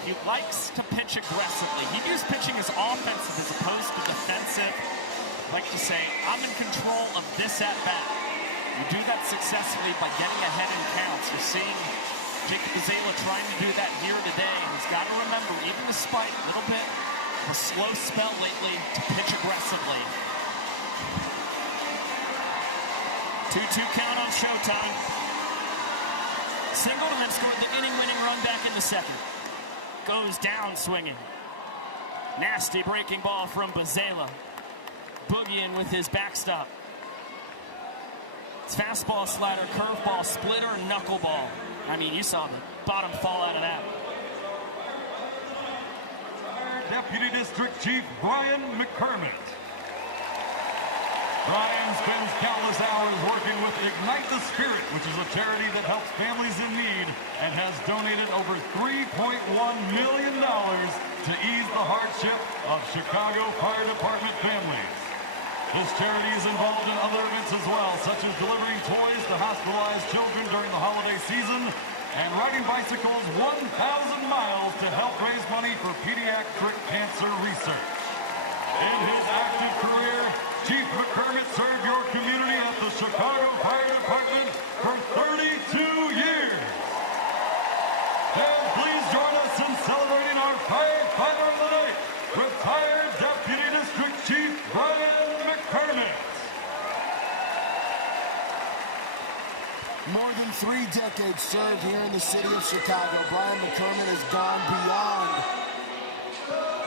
he likes to pitch aggressively. He views pitching as offensive as opposed to defensive. I like to say, I'm in control of this at-bat. You do that successfully by getting ahead in counts. You're seeing Jacob Zala trying to do that here today. He's got to remember, even despite a little bit of a slow spell lately, to pitch aggressively. 2-2 count on Showtime. Singled and then scored the inning-winning run back into second. Goes down swinging. Nasty breaking ball from Bazela. Boogieing with his backstop. It's fastball, slider, curveball, splitter, and knuckleball. I mean, you saw the bottom fall out of that. Deputy District Chief Brian McCormick. Brian spends countless hours working with Ignite the Spirit, which is a charity that helps families in need and has donated over $3.1 million to ease the hardship of Chicago Fire Department families. This charity is involved in other events as well, such as delivering toys to hospitalized children during the holiday season and riding bicycles 1,000 miles to help raise money for pediatric cancer research. In his active career, Chief McCormick served your community at the Chicago Fire Department for 32 years. And please join us in celebrating our firefighter of the night, retired Deputy District Chief Brian McCormick. More than 3 decades served here in the city of Chicago, Brian McCormick has gone beyond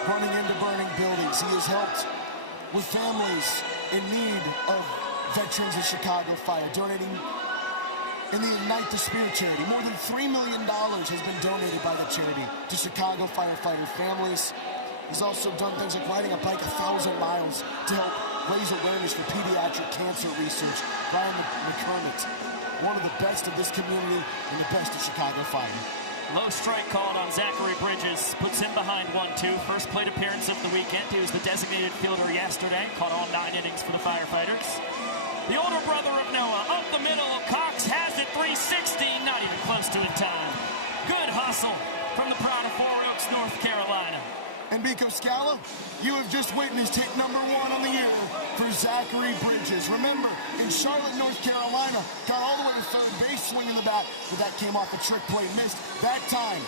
running into burning buildings. He has helped with families in need of veterans of Chicago Fire, donating in the Ignite the Spirit charity. More than $3 million has been donated by the charity to Chicago firefighter families. He's also done things like riding a bike 1,000 miles to help raise awareness for pediatric cancer research. Brian McCormick, one of the best of this community and the best of Chicago Fire. Low strike called on Zachary Bridges. Puts him behind 1-2. First plate appearance of the weekend. He was the designated fielder yesterday. Caught all 9 innings for the Firefighters. The older brother of Noah. Up the middle. Cox has it. 360. Not even close to in time. Good hustle from the Pride of 4 Oaks, North Carolina. And Biko Scala, you have just witnessed hit number 1 on the year for Zachary Bridges. Remember, in Charlotte, North Carolina, got all the way to third base, swinging the bat, but that came off a trick play, missed. That time,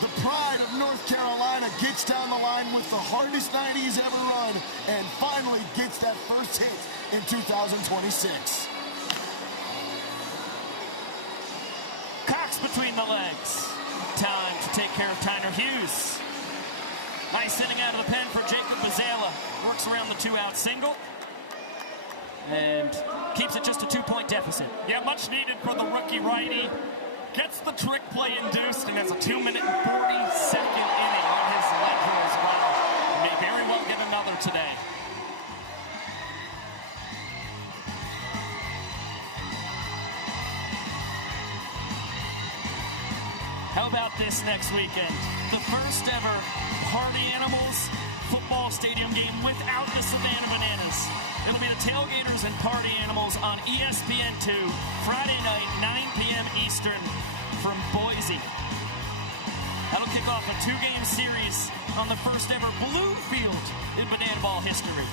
the Pride of North Carolina gets down the line with the hardest 90 he's ever run, and finally gets that first hit in 2026. Cox between the legs. Time to take care of Tyner Hughes. Nice inning out of the pen for Jacob Bazela. Works around the 2-out single. And keeps it just a 2-point deficit. Yeah, much needed for the rookie righty. Gets the trick play induced and has a 2-minute and 40-second inning on his ledger as well. May very well get another today. How about this next weekend? The first ever Party Animals football stadium game without the Savannah Bananas. It'll be the Tailgaters and Party Animals on ESPN2 Friday night, 9 p.m. Eastern from Boise. That'll kick off a 2-game series on the first ever blue field in Banana Ball history.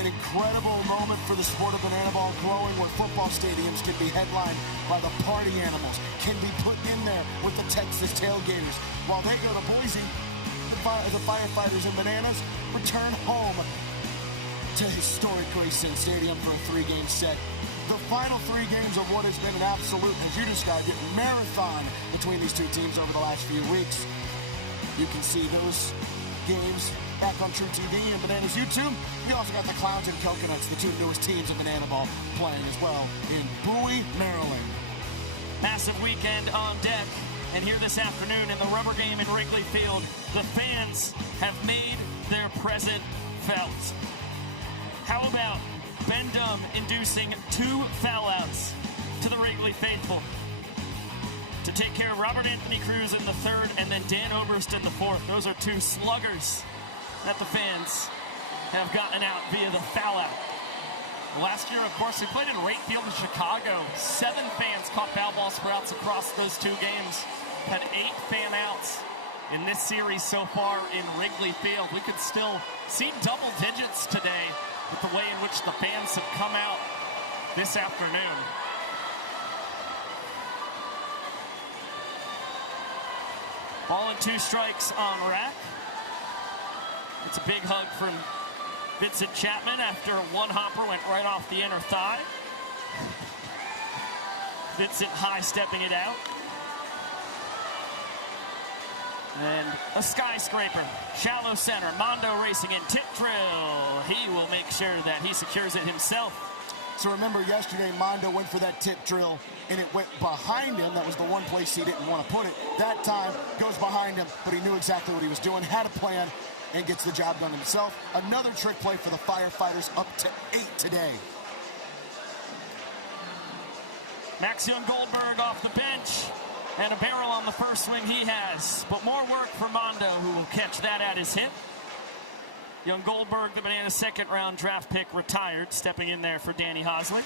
An incredible moment for the sport of banana ball growing, where football stadiums can be headlined by the Party Animals, can be put in there with the Texas Tailgaters. While they go to Boise, the Firefighters and Bananas return home to historic Grayson Stadium for a 3-game set. The final 3 games of what has been an absolute, as you described it, marathon between these two teams over the last few weeks. You can see those games back on True TV and Bananas YouTube. We also got the Clowns and Coconuts, the 2 newest teams of Banana Ball, playing as well in Bowie, Maryland. Massive weekend on deck. And here this afternoon in the rubber game in Wrigley Field, the fans have made their presence felt. How about Ben Dum inducing 2 foul outs to the Wrigley faithful? to take care of Robert Anthony Cruz in the third and then Dan Oberst in the fourth. Those are two sluggers that the fans have gotten out via the foul out. Last year, of course, we played in Wright Field in Chicago. 7 fans caught foul ball sprouts across those 2 games. Had 8 fan outs in this series so far in Wrigley Field. We could still see double digits today with the way in which the fans have come out this afternoon. Ball and 2 strikes on Rack. It's a big hug from Vincent Chapman after one hopper went right off the inner thigh. Vincent high-stepping it out. And a skyscraper, shallow center, Mondo racing in, tip drill. He will make sure that he secures it himself. So remember yesterday, Mondo went for that tip drill, and it went behind him. That was the one place he didn't want to put it. That time, goes behind him, but he knew exactly what he was doing, had a plan, and gets the job done himself. Another trick play for the Firefighters, up to 8 today. Max Young Goldberg off the bench, and a barrel on the first swing he has. But more work for Mondo, who will catch that at his hip. Young Goldberg, the Bananas second-round draft pick, retired, stepping in there for Danny Hosley.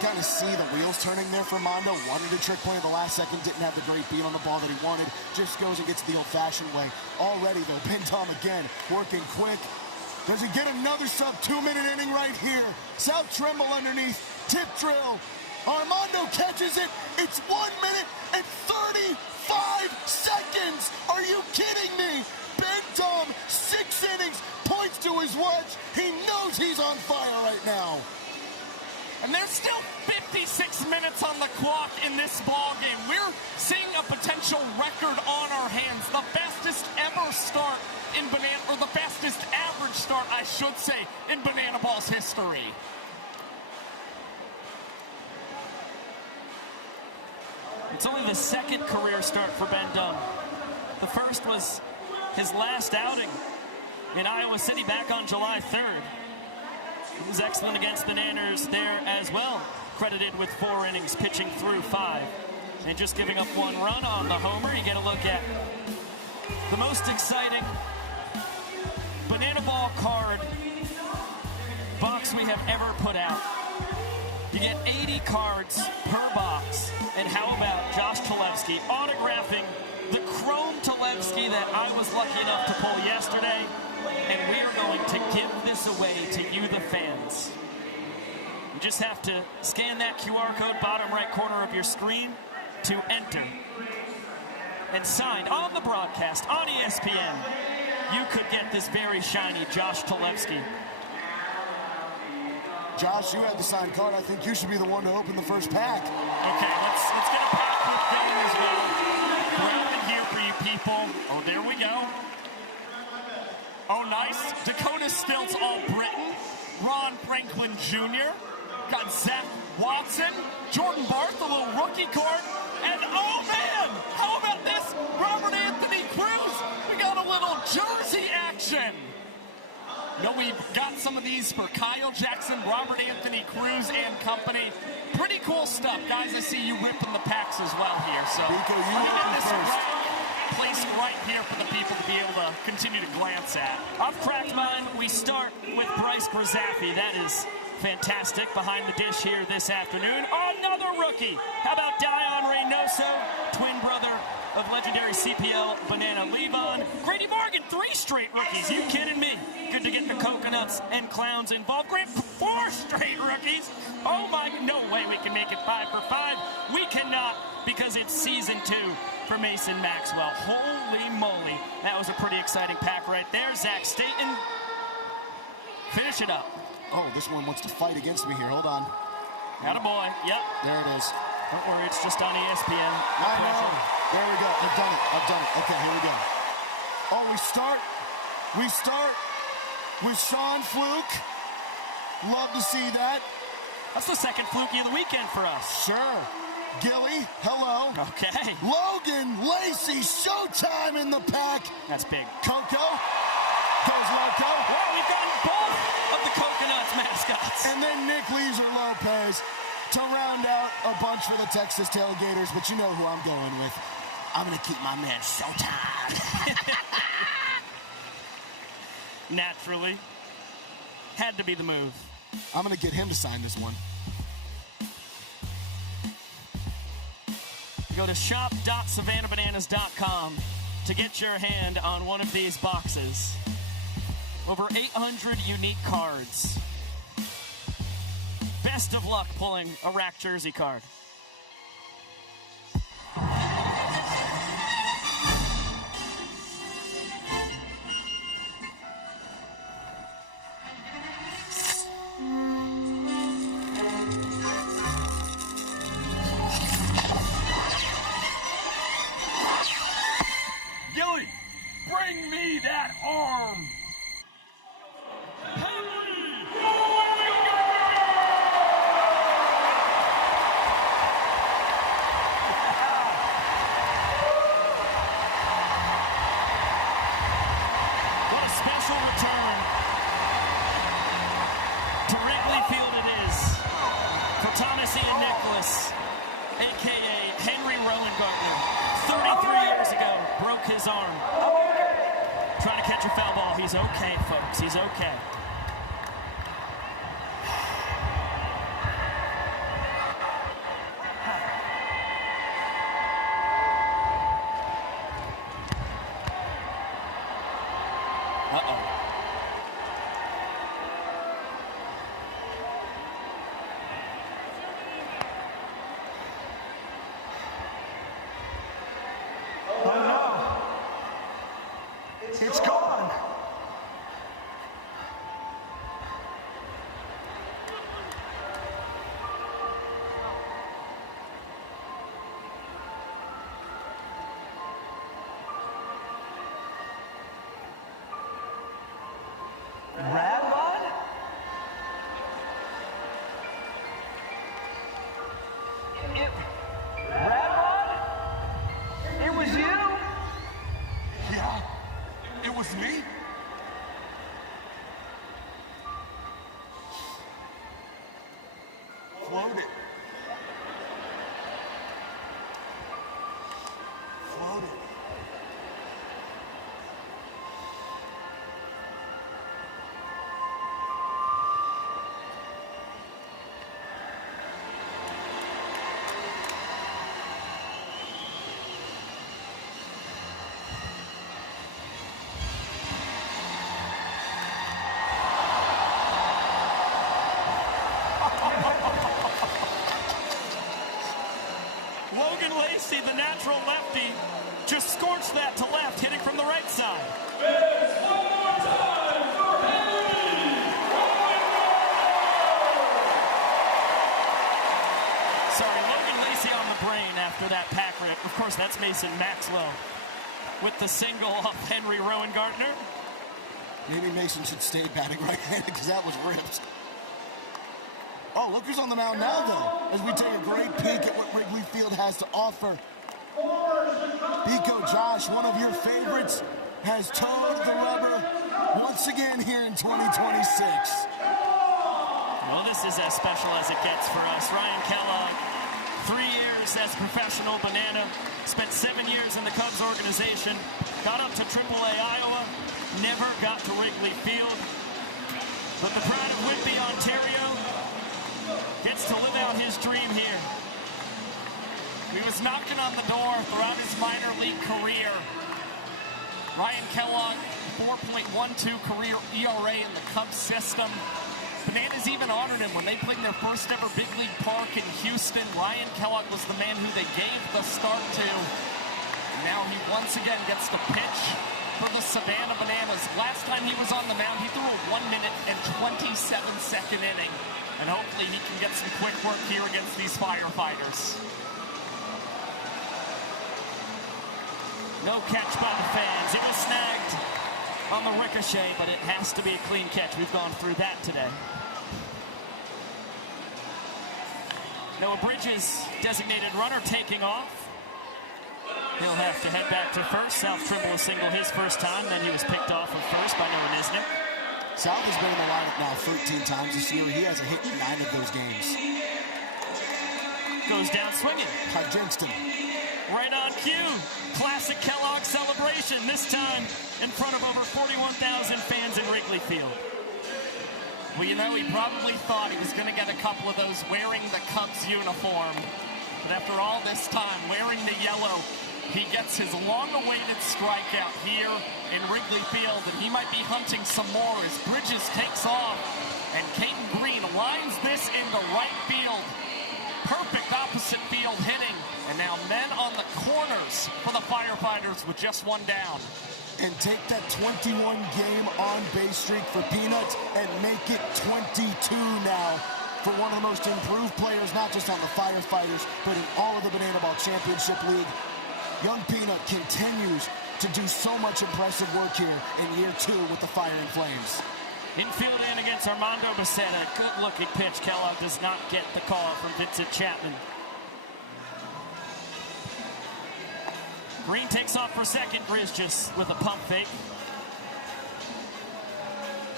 Kind of see the wheels turning there for Mondo. Wanted a trick play in the last second, didn't have the great beat on the ball that he wanted. Just goes and gets the old-fashioned way. Already, though, Benton again, working quick. Does he get another sub 2-minute inning right here? South Trimble underneath, tip drill. Armando catches it. It's 1 minute and 35 seconds. Are you kidding me? Benton, 6 innings, points to his watch. He knows he's on fire right now. And there's still 56 minutes on the clock in this ball game. We're seeing a potential record on our hands. The fastest ever start in Banana, or the fastest average start, I should say, in Banana Ball's history. It's only the second career start for Ben Dunn. The first was his last outing in Iowa City back on July 3rd. He was excellent against the Nanners there as well, credited with 4 innings, pitching through 5. And just giving up 1 run on the homer. You get a look at the most exciting Banana Ball card box we have ever put out. You get 80 cards per box. And how about Josh Cholewski autographing the chrome Cholewski that I was lucky enough to pull yesterday. And we are going to give this away to you, the fans. You just have to scan that QR code, bottom right corner of your screen, to enter. And signed on the broadcast on ESPN, you could get this very shiny Josh Cholewski. Josh, you had the signed card. I think you should be the one to open the first pack. Okay, let's get a pack with them as well. Grab it here for you people. Oh, there we go. Oh, nice. Dakota Stilts All-Britain. Ron Franklin Jr. Got Zach Watson. Jordan Barth, a little rookie card. And, oh, man, how about this? Robert Anthony Cruz. We got a little jersey action. You know, we've got some of these for Kyle Jackson, Robert Anthony Cruz, and company. Pretty cool stuff. Guys, I see you ripping the packs as well here. So Rico, you let me get this first. placed right here for the people to be able to continue to glance at. I've cracked mine. We start with Bryce Grozaffi. That is fantastic. Behind the dish here this afternoon. Another rookie. How about Dion Reynoso, twin brother of legendary CPL Banana Levon. Grady Morgan, 3 straight rookies. You kidding me? Good to get the coconuts and clowns involved. Grant, 4 straight rookies. Oh my, no way we can make it 5 for 5. We cannot, because it's season 2 for Mason Maxwell. Holy moly. That was a pretty exciting pack right there. Zach Staten. Finish it up. Oh, this one wants to fight against me here. Hold on. Attaboy. Yep. There it is. Don't worry, it's just on ESPN. No I pressure. know. There we go. I've done it. Okay, here we go. Oh, we start with Sean Fluke. Love to see that. That's the second fluky of the weekend for us. Sure. Gilly, hello. Okay. Logan Lacey, showtime in the pack. That's big. Coco goes Loco. Well, we've gotten both of the Coconuts mascots. And then Nick Leeser Lopez. to round out a bunch for the Texas Tailgaters, but you know who I'm going with. I'm going to keep my man Showtime. Naturally. Had to be the move. I'm going to get him to sign this one. Go to shop.savannahbananas.com to get your hand on one of these boxes. Over 800 unique cards. Best of luck pulling a rack jersey card. Gilly, bring me that arm. What a special return to Wrigley Field it is for Thomas Ian Nicholas, a.k.a. Henry Rowan Gardner. 33 years ago, broke his arm. Trying to catch a foul ball. He's okay, folks. He's okay. Uh-oh. It's gone. Rad Rod? Rad Rod? It was you? Yeah, it was me. Float it. Float it. Logan Lacey, the natural lefty, just scorched that to left, hitting from the right side. Sorry, Logan Lacey on the brain after that pack rip. Of course, that's Mason Maxwell with the single off Henry Rowan Gardner. Maybe Mason should stay batting right-handed because that was ripped. Oh, look who's on the mound now, though, as we take a great peek at what Wrigley Field has to offer. Pico Josh, one of your favorites, has toed the rubber once again here in 2026. Well, this is as special as it gets for us. Ryan Kellogg, 3 years as a professional Banana, spent 7 years in the Cubs organization, got up to AAA Iowa, never got to Wrigley Field. But the pride of Whitby, Ontario, gets to live out his dream here. He was knocking on the door throughout his minor league career. Ryan Kellogg, 4.12 career ERA in the Cubs system. Bananas even honored him when they played their first ever big league park in Houston. Ryan Kellogg was the man who they gave the start to. And now he once again gets to pitch for the Savannah Bananas. Last time he was on the mound, he threw a 1 minute and 27-second inning. And hopefully he can get some quick work here against these Firefighters. No catch by the fans. It was snagged on the ricochet, but it has to be a clean catch. We've gone through that today. Noah Bridges, designated runner, taking off. He'll have to head back to first. South Trimble will single his first time, then he was picked off from first by Noah Nisnik. South has been in the lineup now 13 times this year. He has a hit in 9 of those games. goes down swinging. I jinxed him. Right on cue. Classic Kellogg celebration, this time in front of over 41,000 fans in Wrigley Field. Well, you know, he probably thought he was going to get a couple of those wearing the Cubs uniform. But after all this time, wearing the yellow, he gets his long-awaited strikeout here in Wrigley Field, and he might be hunting some more as Bridges takes off, and Caden Green lines this in the right field. Perfect opposite field hitting, and now men on the corners for the Firefighters with just one down. And take that 21-game on-base streak for Peanut and make it 22 now for one of the most improved players, not just on the Firefighters, but in all of the Banana Ball Championship League. Young Peanut continues to do so much impressive work here in year 2 with the Fire and Flames. Infield in against Armando Becerra. Good-looking pitch. Kellogg does not get the call from Vincent Chapman. Green takes off for second. Grizz just with a pump fake.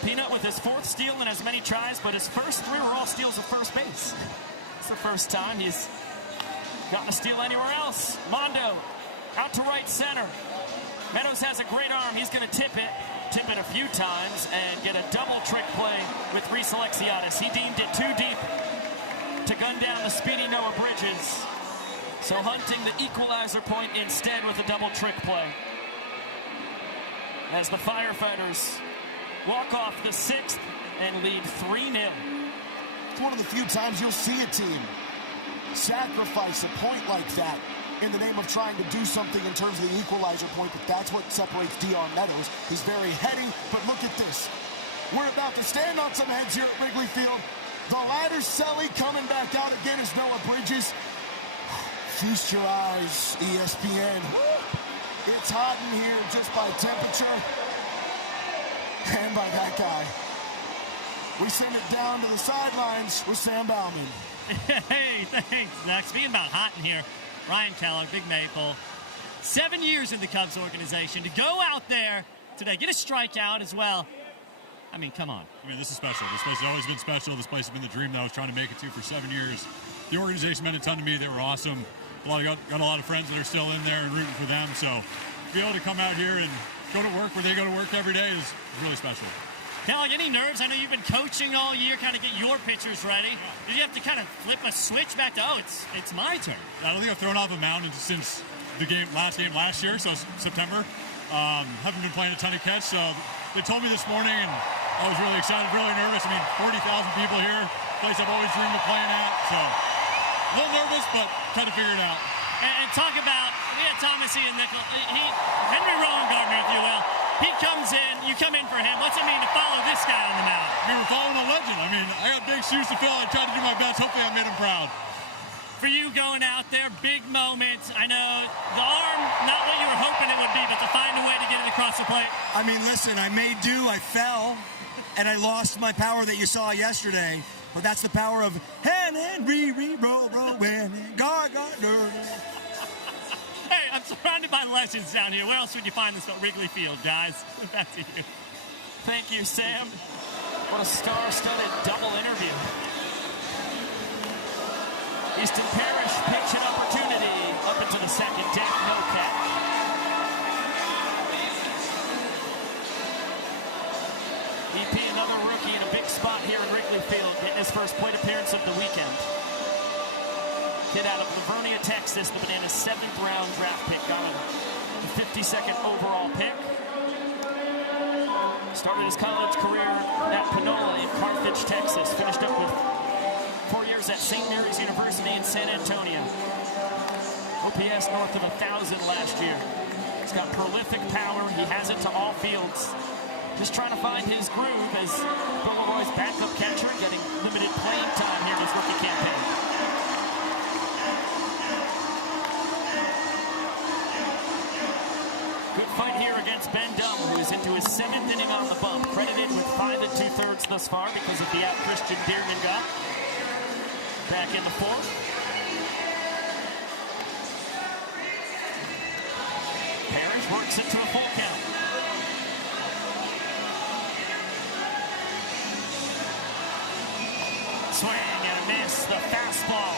Peanut with his 4th steal in as many tries, but his first 3 were all steals at first base. It's the first time he's gotten a steal anywhere else. Mondo out to right center. Meadows has a great arm. He's going to tip it a few times and get a double trick play with Reese Alexiadis. He deemed it too deep to gun down the speedy Noah Bridges. So hunting the equalizer point instead with a double trick play. As the Firefighters walk off the 6th and lead 3-0. It's one of the few times you'll see a team sacrifice a point like that in the name of trying to do something in terms of the equalizer point, but that's what separates Dion Meadows. He's very heady, but look at this. We're about to stand on some heads here at Wrigley Field. The ladder Selly coming back out again as Noah Bridges. Feast your eyes, ESPN. It's hot in here just by temperature and by that guy. We send it down to the sidelines with Sam Bauman. Hey, thanks, Zach. Speaking about hot in here, Ryan Kellogg, Big Maple, 7 years in the Cubs organization. To go out there today, get a strikeout as well. I mean, come on. I mean, this is special. This place has always been special. This place has been the dream that I was trying to make it to for 7 years. The organization meant a ton to me. They were awesome. Got a lot of friends that are still in there and rooting for them. So to be able to come out here and go to work where they go to work every day is really special. Kellogg, any nerves? I know you've been coaching all year, kind of get your pitchers ready. Did you have to kind of flip a switch back to, it's my turn? I don't think I've thrown off a mound since the last game last year, so September. Haven't been playing a ton of catch, so they told me this morning, and I was really excited, really nervous. I mean, 40,000 people here, place I've always dreamed of playing at, so a little nervous, but kind of figured it out. And talk about, Thomas Ian Nickel, Henry Rowan Gardner, if you will. He comes in, you come in for him. What's it mean to follow this guy on the mound? We were following a legend. I mean, I got big shoes to fill. I tried to do my best. Hopefully I made him proud. For you going out there, big moments. I know the arm, not what you were hoping it would be, but to find a way to get it across the plate. I mean, listen, I made do. I fell, and I lost my power that you saw yesterday. But that's the power of Henry, Gardner. Hey, I'm surrounded by legends down here. Where else would you find this at Wrigley Field, guys? Back to you. Thank you, Sam. What a star-studded double interview. Easton Parrish, pitch and opportunity. Up into the second deck, no catch. EP, another rookie in a big spot here in Wrigley Field, getting his first plate appearance of the weekend. Kid out of Livonia, Texas, the Bananas' 7th round draft pick, got the 52nd overall pick. Started his college career at Panola in Carthage, Texas. Finished up with 4 years at St. Mary's University in San Antonio. OPS north of 1,000 last year. He's got prolific power. He has it to all fields. Just trying to find his groove as Bill Leroy's backup catcher, getting limited playing time here in his rookie campaign. Good fight here against Ben Dunn, who is into his 7th inning on the bump. Credited with 5 2/3 thus far because of the out Christian Bierman got. Back in the 4th. Parrish works it to a full count. Swing and a miss. The fastball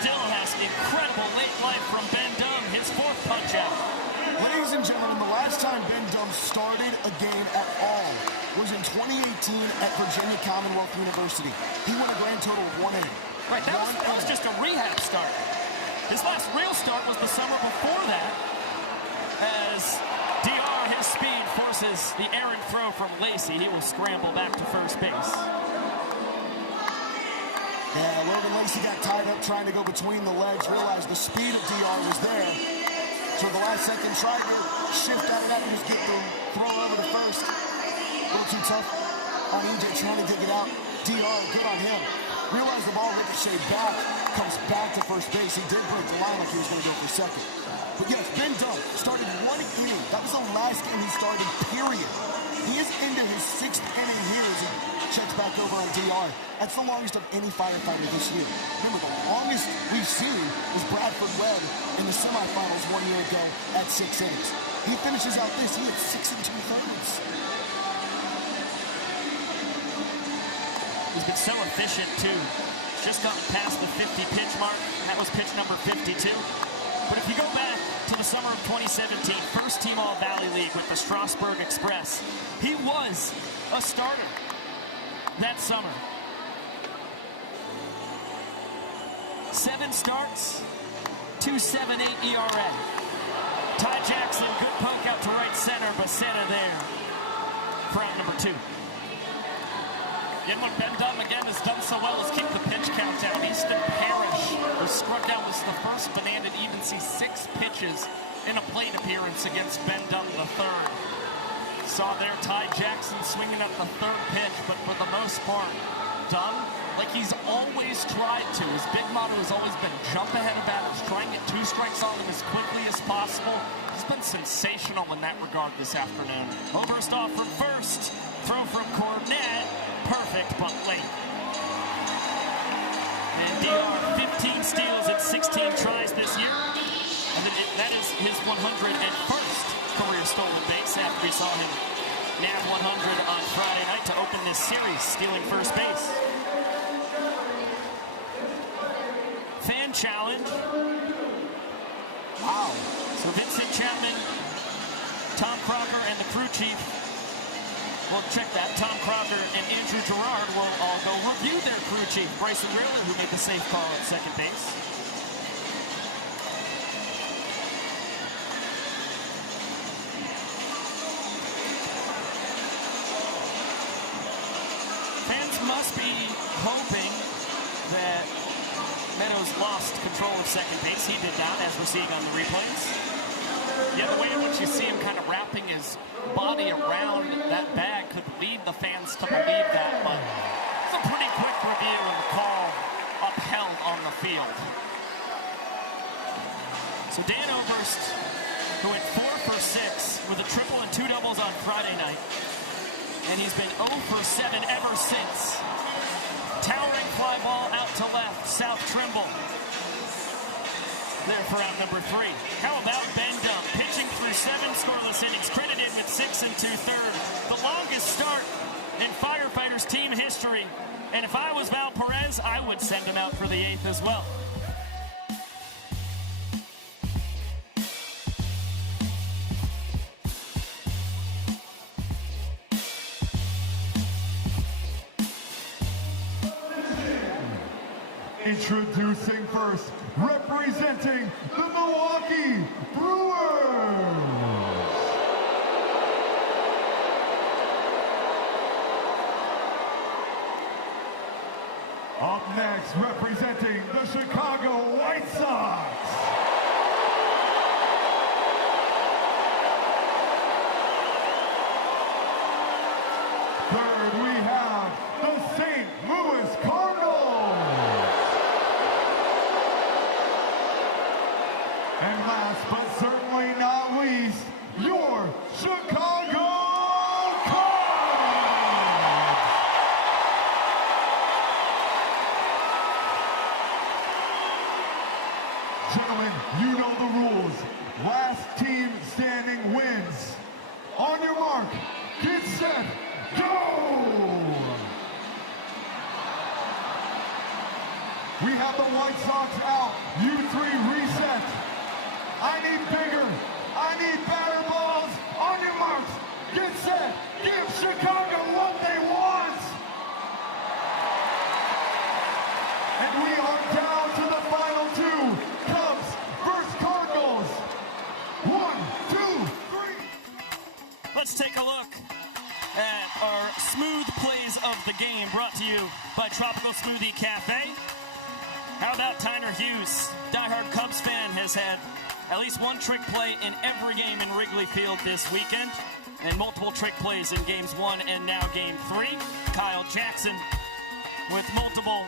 still has incredible late life from Ben Dunn, his fourth punch out. Ladies and gentlemen, the last time Ben Dunn started a game at all was in 2018 at Virginia Commonwealth University. He won a grand total of 1 inning. Right, that was just a rehab start. His last real start was the summer before that, as DR, his speed, forces the errant throw from Lacey. He will scramble back to first base. Yeah, Logan Lacey got tied up trying to go between the legs, realized the speed of DR was there. So the last second tried to shift out of that and just get the throw over to first. A little too tough on EJ trying to dig it out. DR, good on him. Realized the ball ricocheted back, comes back to first base. He did break the line like he was going to go for second. But yes, Ben Dunn started 1 inning. That was the last game he started, period. He is into his 6th inning here as he checks back over on DR. That's the longest of any firefighter this year. Remember, the longest we've seen is Bradford Webb in the semifinals 1 year ago at 6 innings. He finishes out this, he had 6 2/3. He's been so efficient, too. He's just gotten past the 50 pitch mark. That was pitch number 52. But if you go back to the summer of 2017, first team All-Valley League with the Strasburg Express, he was a starter that summer. 7 starts, 2.78 ERA. Ty Jackson, good poke out to right center, Basetta there for out number 2. And what Ben Dunn, again, has done so well is keep the pitch count down. Easton Parrish, who struck out, was the first banana to even see 6 pitches in a plate appearance against Ben Dunn III. Saw there Ty Jackson swinging at the 3rd pitch, but for the most part, Dunn, like he's always tried to. His big motto has always been jump ahead of batters, try and get 2 strikes on them as quickly as possible. He's been sensational in that regard this afternoon. Oberst off from first, throw from Cornett. Perfect, but late. And DR, 15 steals at 16 tries this year. And that is his 101st career stolen base after we saw him nab 100 on Friday night to open this series, stealing first base. Fan challenge. Wow. So Vincent Chapman, Tom Crocker, and the crew chief. Well, check that. Tom Crocker and Andrew Gerard will all go review their crew chief, Bryson Rayler, who made the safe call at second base. Fans must be hoping that Meadows lost control of second base. He did not, as we're seeing on the replays. Yeah, the way in which you see him kind of wrapping his body around that bag could lead the fans to believe that, but it's a pretty quick review and the call upheld on the field. So Dan Oberst, who went 4 for 6 with a triple and 2 doubles on Friday night, and he's been 0 for 7 ever since. Towering fly ball out to left, South Trimble. There for out number 3. How about Ben Dunn, pitching through 7 scoreless innings, credited with 6 2/3. The longest start in Firefighters team history. And if I was Val Perez, I would send him out for the 8th as well. Introducing first, representing the Milwaukee Brewers. Up next, representing the Chicago White Sox. Third, we have the St. Louis Cardinals. And last but certainly not least, your Chicago Cubs. Gentlemen, you know the rules. Last team standing wins. On your mark, get set, go! We have the White Sox out You three reset. I need bigger. I need better balls. On your marks. Get set. Give Chicago what they want. And we are down to the final two. Cubs versus Cardinals. 1, 2, 3. Let's take a look at our smooth plays of the game, brought to you by Tropical Smoothie Cafe. How about Tyner Hughes? Diehard Cubs fan has had at least one trick play in every game in Wrigley Field this weekend, and multiple trick plays in games 1 and now game 3. Kyle Jackson with multiple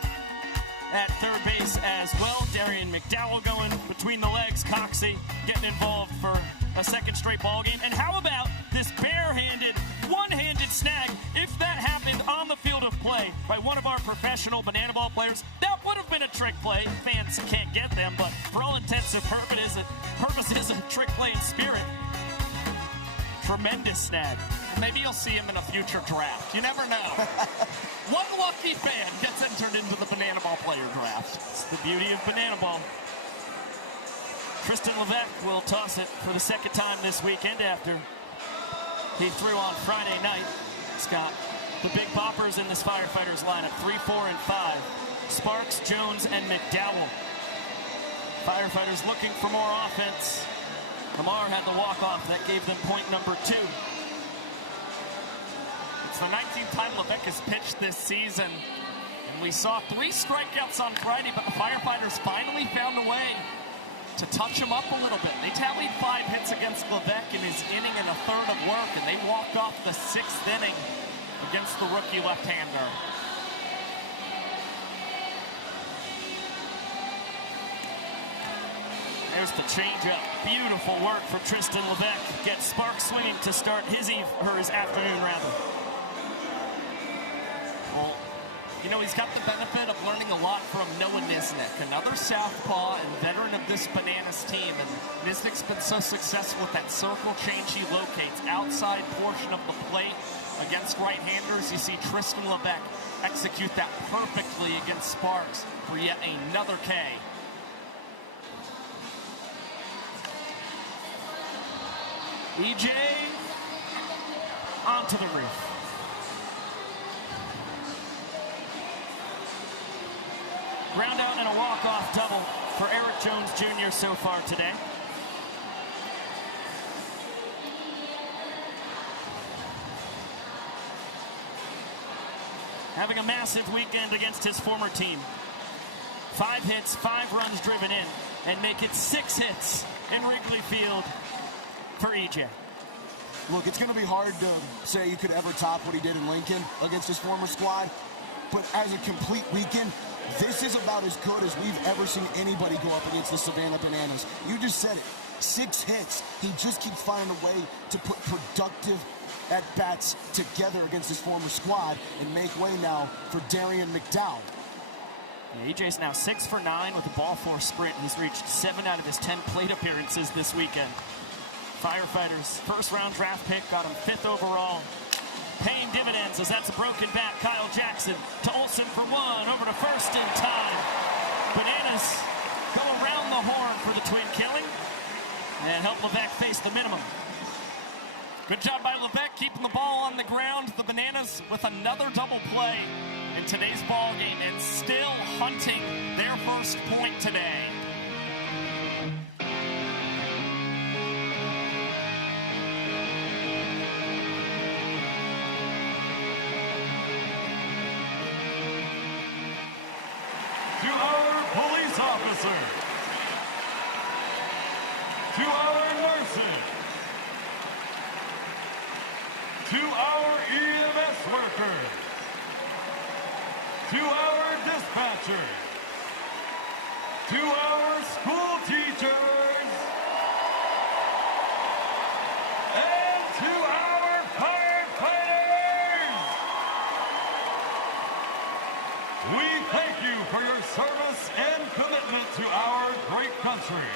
at third base as well. Darian McDowell going between the legs. Coxey getting involved for a second straight ball game. And how about this barehanded, one-handed snag, if that happened on the field of play by one of our professional banana ball players? That would have been a trick play. Fans can't get them, but for all intents and purposes, a trick play in spirit. Tremendous snag. Maybe you'll see him in a future draft. You never know. One lucky fan gets entered into the banana ball player draft. It's the beauty of banana ball. Tristan Levesque will toss it for the second time this weekend after he threw on Friday night. He's got the big boppers in this Firefighters lineup, 3, 4, and 5. Sparks, Jones, and McDowell. Firefighters looking for more offense. Lamar had the walk-off. That gave them point number 2. It's the 19th time Levesque has pitched this season. And we saw 3 strikeouts on Friday, but the Firefighters finally found a way to touch him up a little bit. They tallied 5 hits against Levesque in his inning and a third of work, and they walked off the 6th inning against the rookie left-hander. There's the changeup. Beautiful work for Tristan Levesque. Gets Sparks swinging to start his afternoon rather. Well, you know, he's got the benefit of learning a lot from Noah Nisnik, another southpaw and veteran of this Bananas team. And Nisnik's been so successful with that circle change he locates, outside portion of the plate against right-handers. You see Tristan Levesque execute that perfectly against Sparks for yet another K. EJ onto the roof. Ground out and a walk-off double for Eric Jones Jr. so far today. Having a massive weekend against his former team. 5 hits, 5 runs driven in, and make it 6 hits in Wrigley Field for EJ. Look, it's going to be hard to say you could ever top what he did in Lincoln against his former squad, but as a complete weekend, this is about as good as we've ever seen anybody go up against the Savannah Bananas. You just said it. 6 hits. He just keeps finding a way to put productive at-bats together against his former squad and make way now for Darian McDowell. Yeah, EJ's now 6 for 9 with a ball 4 sprint. He's reached 7 out of his 10 plate appearances this weekend. Firefighters first-round draft pick got him 5th overall. Paying dividends as that's a broken bat. Kyle Jackson to Olsen for 1, over to first in time. Bananas go around the horn for the twin killing and help Levesque face the minimum. Good job by Levesque keeping the ball on the ground. The Bananas with another double play in today's ball game and still hunting their first point today. To our police officers, to our nurses, to our EMS workers, to our dispatchers, to our school teachers, and to our firefighters. We thank you for your service and commitment to our great country.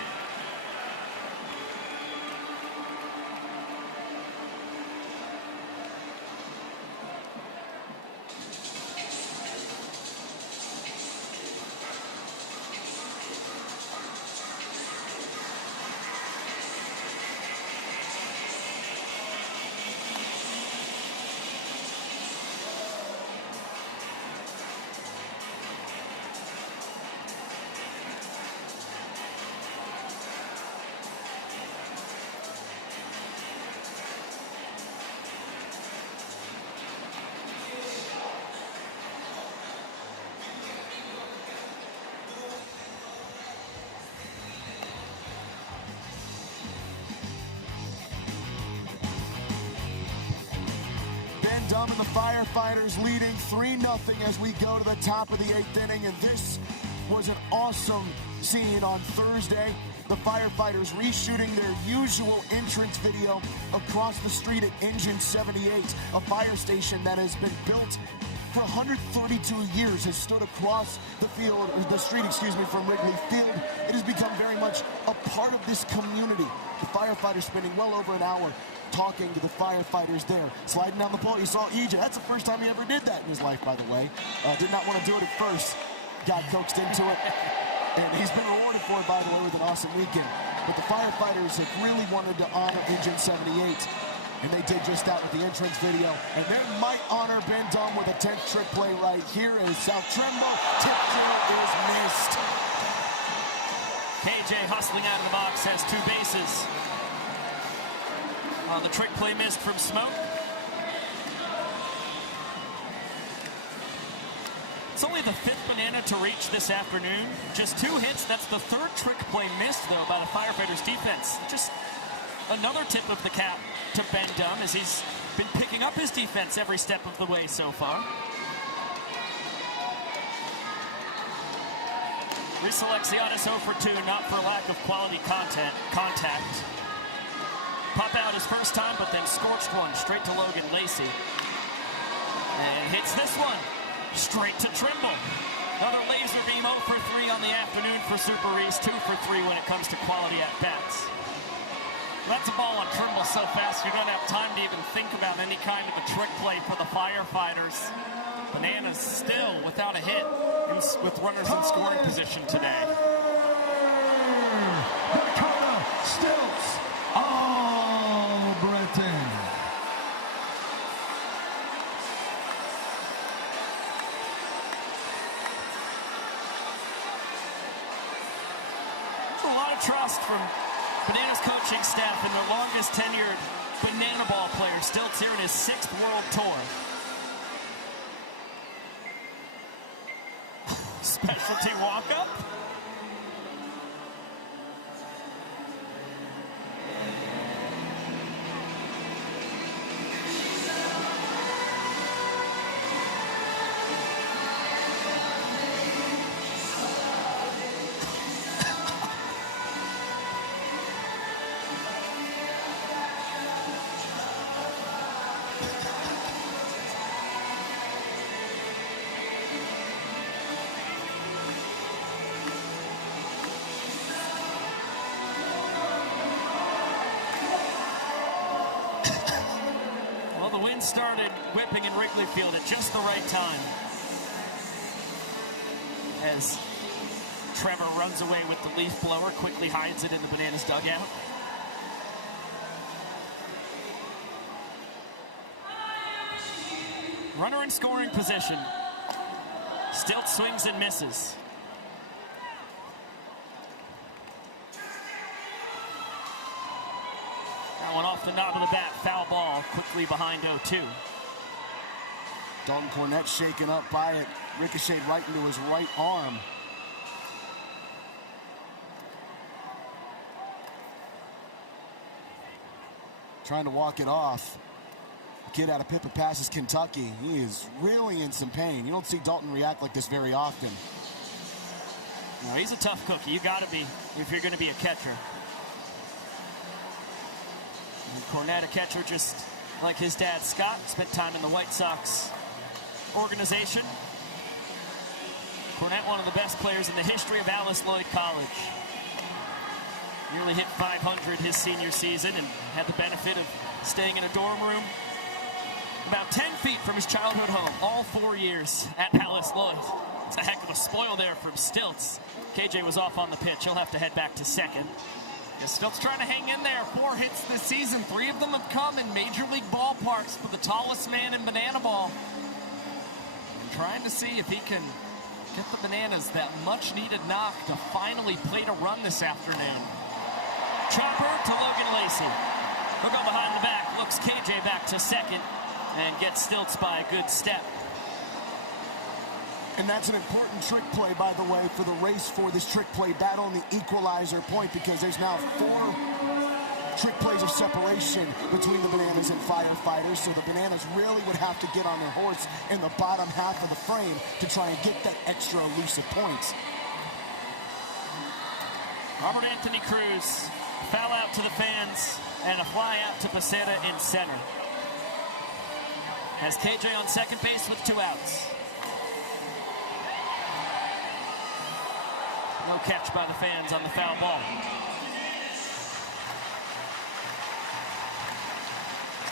Dumb and the Firefighters leading 3-0 as we go to the top of the 8th inning, and this was an awesome scene on Thursday. The Firefighters reshooting their usual entrance video across the street at Engine 78, a fire station that has been built for 132 years, has stood across the field, the street, from Wrigley Field. It has become very much a part of this community. The Firefighters spending well over an hour talking to the firefighters there. Sliding down the pole, you saw EJ. That's the first time he ever did that in his life, by the way. Did not want to do it at first. Got coaxed into it. And he's been rewarded for it, by the way, with an awesome weekend. But the Firefighters have really wanted to honor Engine 78. And they did just that with the entrance video. And they might honor Ben Dunn with a 10th trick play right here as South Trumbull tipped is missed. KJ hustling out of the box, has 2 bases. The trick play missed from Smoke. It's only the 5th banana to reach this afternoon. Just 2 hits. That's the 3rd trick play missed, though, by the Firefighters defense. Just another tip of the cap to Ben Dunn as he's been picking up his defense every step of the way so far. Reese Alexiadis 0 for 2, not for lack of quality contact. Pop out his first time, but then scorched one straight to Logan Lacey. And hits this one straight to Trimble. Another laser beam 0 for 3 on the afternoon for Super Reese, 2 for 3 when it comes to quality at bats. That's a ball on Trimble so fast you don't have time to even think about any kind of a trick play for the Firefighters. Bananas still without a hit with runners in scoring position today. Dakota Stilts. Breton. There's a lot of trust from Bananas coaching staff and their longest tenured banana ball player. Stilts here in his 6th World Tour. Specialty walk-up. Started whipping in Wrigley Field at just the right time as Trevor runs away with the leaf blower, quickly hides it in the Bananas dugout. Runner in scoring position. Stilt swings and misses. That one off the knob of the bat, foul ball, quickly behind 0-2. Dalton Cornett shaken up by it, ricocheted right into his right arm. Trying to walk it off. Kid out of Pippa Passes, Kentucky. He is really in some pain. You don't see Dalton react like this very often. No, he's a tough cookie. You got to be if you're going to be a catcher. And Cornett, a catcher just like his dad, Scott, spent time in the White Sox organization. Cornett, one of the best players in the history of Alice Lloyd College. Nearly hit 500 his senior season and had the benefit of staying in a dorm room about 10 feet from his childhood home, all 4 years at Alice Lloyd. It's a heck of a spoil there from Stilts. KJ was off on the pitch. He'll have to head back to second. Yeah, Stilts trying to hang in there. 4 hits this season. 3 of them have come in major league ballparks for the tallest man in banana ball. And trying to see if he can get the Bananas that much-needed knock to finally plate a run this afternoon. Chopper to Logan Lacey. He'll go behind the back. Looks KJ back to second and gets Stilts by a good step. And that's an important trick play, by the way, for the race for this trick play battle and the equalizer point, because there's now 4 trick plays of separation between the Bananas and Firefighters, so the Bananas really would have to get on their horse in the bottom half of the frame to try and get that extra elusive points. Robert Anthony Cruz, foul out to the fans, and a fly out to Becerra in center. Has KJ on second base with 2 outs. No catch by the fans on the foul ball.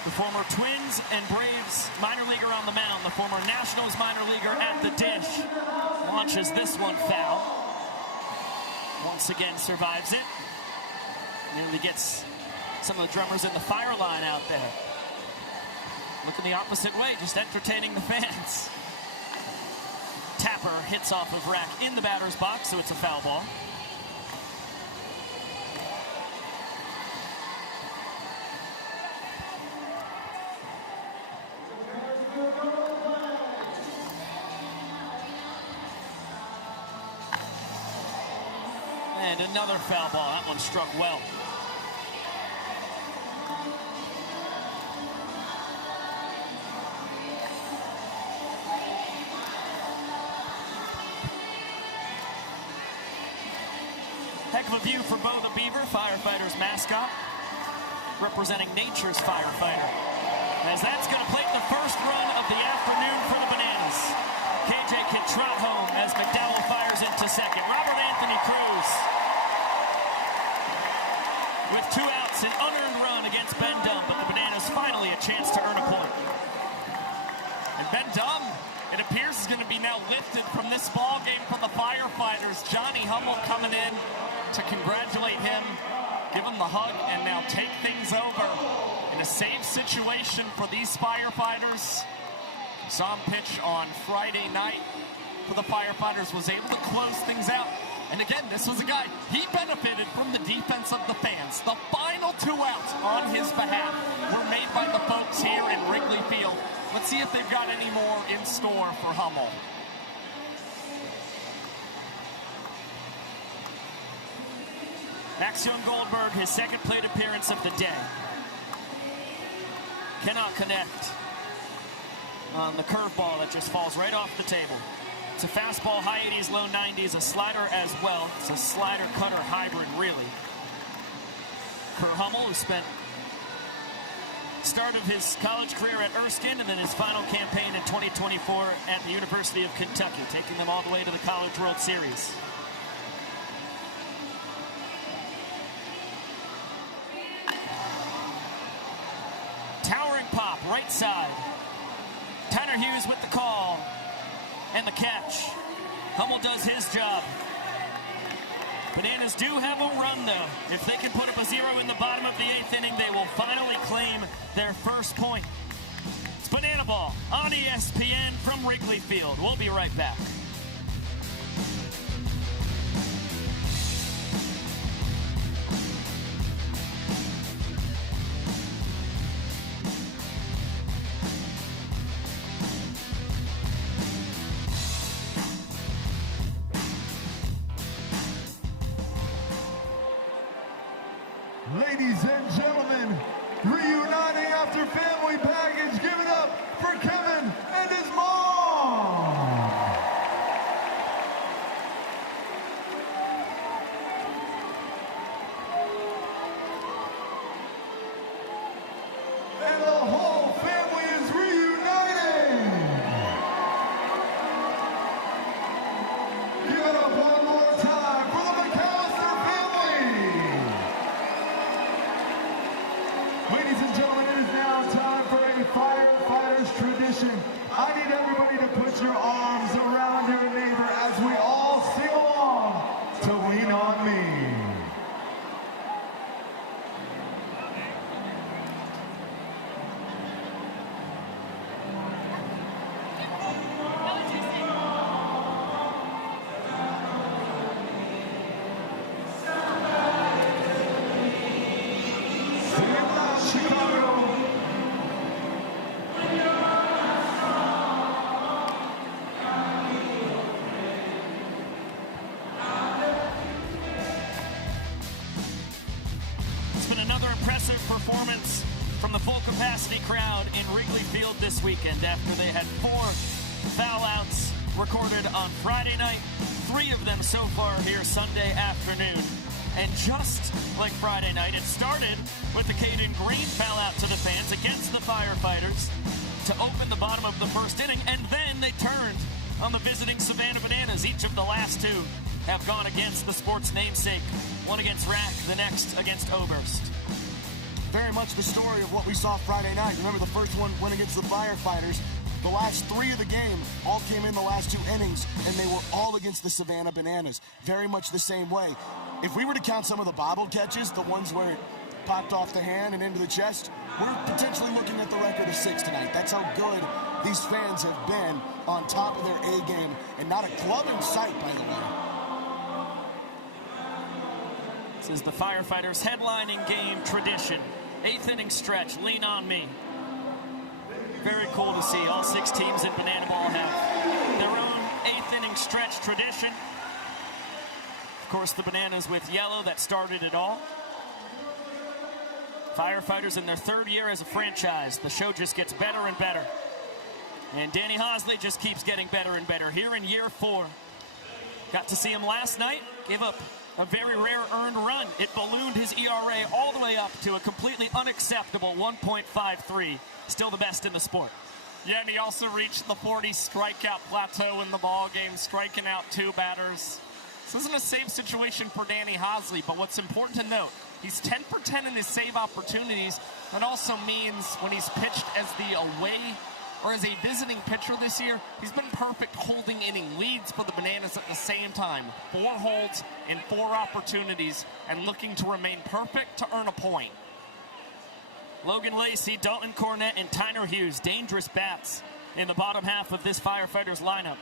The former Twins and Braves minor leaguer on the mound, the former Nationals minor leaguer at the dish, launches this one foul. Once again survives it. Nearly gets some of the drummers in the fire line out there. Looking the opposite way, just entertaining the fans. Tapper hits off of Rack in the batter's box, so it's a foul ball. And another foul ball. That one struck well. Heck of a view for Bo the Beaver, Firefighters mascot, representing nature's firefighter. As that's going to plate the first run of the afternoon for the Bananas. KJ can trot home as McDowell fires into second. Robert Anthony Cruz with 2 outs, an unearned run against Ben Dunn, but the Bananas finally a chance to earn a point. And Ben Dunn, it appears, is going to be now lifted from this ball game for the Firefighters. Johnny Hummel coming in to congratulate him, give him the hug, and now take things over in a save situation for these Firefighters. Saw him pitch on Friday night for the Firefighters, was able to close things out. And again, this was a guy, he benefited from the defense of the fans. The final 2 outs on his behalf were made by the folks here in Wrigley Field. Let's see if they've got any more in store for Hummel. Maxion Goldberg, his second plate appearance of the day. Cannot connect on the curveball that just falls right off the table. It's a fastball, high 80s, low 90s, a slider as well. It's a slider-cutter hybrid, really. Kerr Hummel, who spent start of his college career at Erskine and then his final campaign in 2024 at the University of Kentucky, taking them all the way to the College World Series. Towering pop, right side. Tanner Hughes with the call and the catch. Hummel does his job. Bananas do have a run, though. If they can put up a 0 in the bottom of the 8th inning, they will finally claim their first point. It's Banana Ball on ESPN from Wrigley Field. We'll be right back. Ladies and gentlemen, reuniting after family baggage, give it up for Kevin and his mom. And the whole family is reuniting. Give it up one more time for the McAllister family. Ladies and gentlemen, it is now time for a Firefighters tradition. I need everybody to put your arms around your neighbor as we all sing along to Lean on Me. capacity crowd in Wrigley Field this weekend after they had 4 foul outs recorded on Friday night, 3 of them so far here Sunday afternoon. And just like Friday night, it started with the Caden Green foul out to the fans against the Firefighters to open the bottom of the first inning, and then they turned on the visiting Savannah Bananas. Each of the last 2 have gone against the sport's namesake. One against Rack, the next against Oberst. Very much the story of what we saw Friday night. Remember, the first one went against the Firefighters. The last 3 of the game all came in the last 2 innings, and they were all against the Savannah Bananas. Very much the same way. If we were to count some of the bobbled catches, the ones where it popped off the hand and into the chest, we're potentially looking at the record of 6 tonight. That's how good these fans have been on top of their A game, and not a glove in sight, by the way. This is the Firefighters' headlining game tradition. 8th inning stretch, lean on me. Very cool to see. All 6 teams in Banana Ball have their own 8th inning stretch tradition. Of course, the Bananas with yellow that started it all. Firefighters in their 3rd year as a franchise. The show just gets better and better. And Danny Hosley just keeps getting better and better here in year 4. Got to see him last night. Gave up a very rare earned run. It ballooned his ERA all the way up to a completely unacceptable 1.53. Still the best in the sport. Yeah, and he also reached the 40 strikeout plateau in the ball game, striking out 2 batters. This isn't a save situation for Danny Hosley, but what's important to note, he's 10 for 10 in his save opportunities. That also means when he's pitched as the away or as a visiting pitcher this year, he's been perfect holding inning leads for the Bananas at the same time. 4 holds in 4 opportunities and looking to remain perfect to earn a point. Logan Lacey, Dalton Cornett, and Tyner Hughes, dangerous bats in the bottom half of this Firefighters lineup.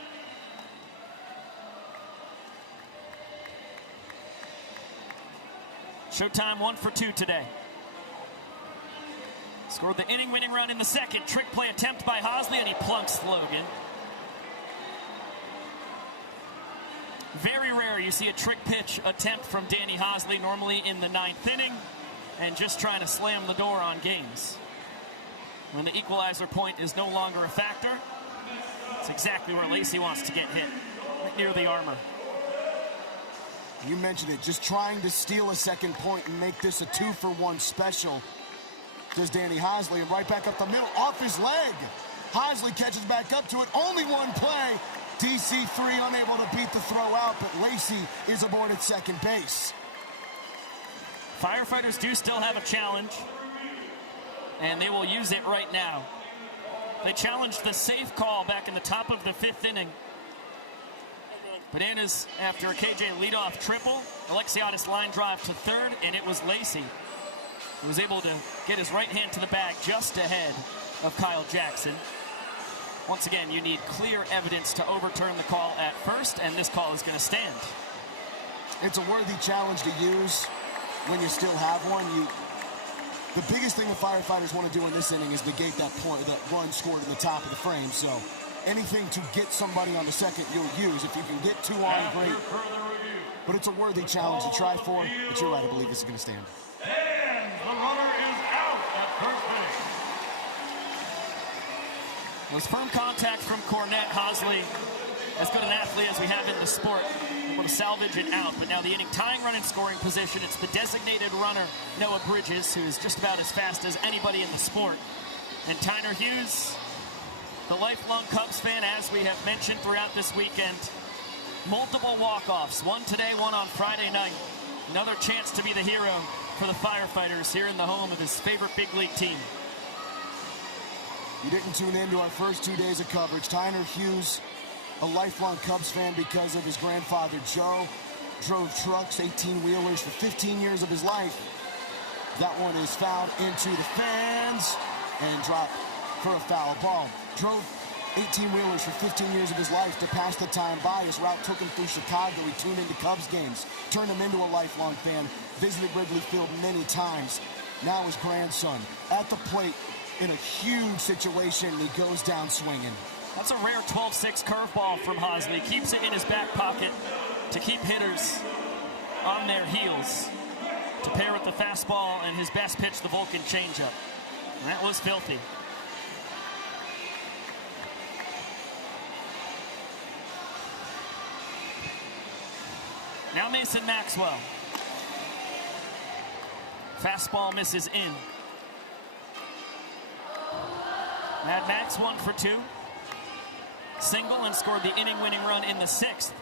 Showtime 1 for 2 today. Scored the inning-winning run in the 2nd. Trick play attempt by Hosley, and he plunks Logan. Very rare you see a trick pitch attempt from Danny Hosley, normally in the 9th inning, and just trying to slam the door on games. When the equalizer point is no longer a factor, it's exactly where Lacey wants to get hit, right near the armor. You mentioned it, just trying to steal a 2nd point and make this a 2-for-1 special. Does Danny Hosley, right back up the middle, off his leg. Hosley catches back up to it, only 1 play. DC3 unable to beat the throw out, but Lacey is aboard at 2nd base. Firefighters do still have a challenge, and they will use it right now. They challenged the safe call back in the top of the 5th inning. Bananas, after a KJ leadoff triple, Alexiadis line drive to 3rd, and it was Lacey who was able to get his right hand to the bag just ahead of Kyle Jackson. Once again, you need clear evidence to overturn the call at first, and this call is going to stand. It's a worthy challenge to use when you still have one. The biggest thing the Firefighters want to do in this inning is negate that point, that run scored in the top of the frame. So anything to get somebody on the 2nd, you'll use. If you can get 2 on, great. But it's a worthy challenge to try for. But you're right, I believe this is going to stand. And the runner is out at first base. It was firm contact from Cornett. Hosley, as good an athlete as we have in the sport, able to salvage it out. But now the inning tying run in scoring position. It's the designated runner, Noah Bridges, who is just about as fast as anybody in the sport. And Tyner Hughes, the lifelong Cubs fan, as we have mentioned throughout this weekend. Multiple walk-offs, one today, one on Friday night. Another chance to be the hero for the Firefighters here in the home of his favorite big league team. You didn't tune in to our first 2 days of coverage. Tyner Hughes, a lifelong Cubs fan because of his grandfather, Joe. Drove trucks, 18-wheelers for 15 years of his life. That one is fouled into the fans and dropped for a foul ball. Drove 18-wheelers for 15 years of his life to pass the time by. His route took him through Chicago. He tuned into Cubs games, turned him into a lifelong fan, visited Wrigley Field many times. Now his grandson at the plate in a huge situation, and he goes down swinging. That's a rare 12-6 curveball from Hosley. Keeps it in his back pocket to keep hitters on their heels, to pair with the fastball and his best pitch, the Vulcan changeup. That was filthy. Now Mason Maxwell. Fastball misses in. Mad Max 1 for 2. Single and scored the inning-winning run in the 6th.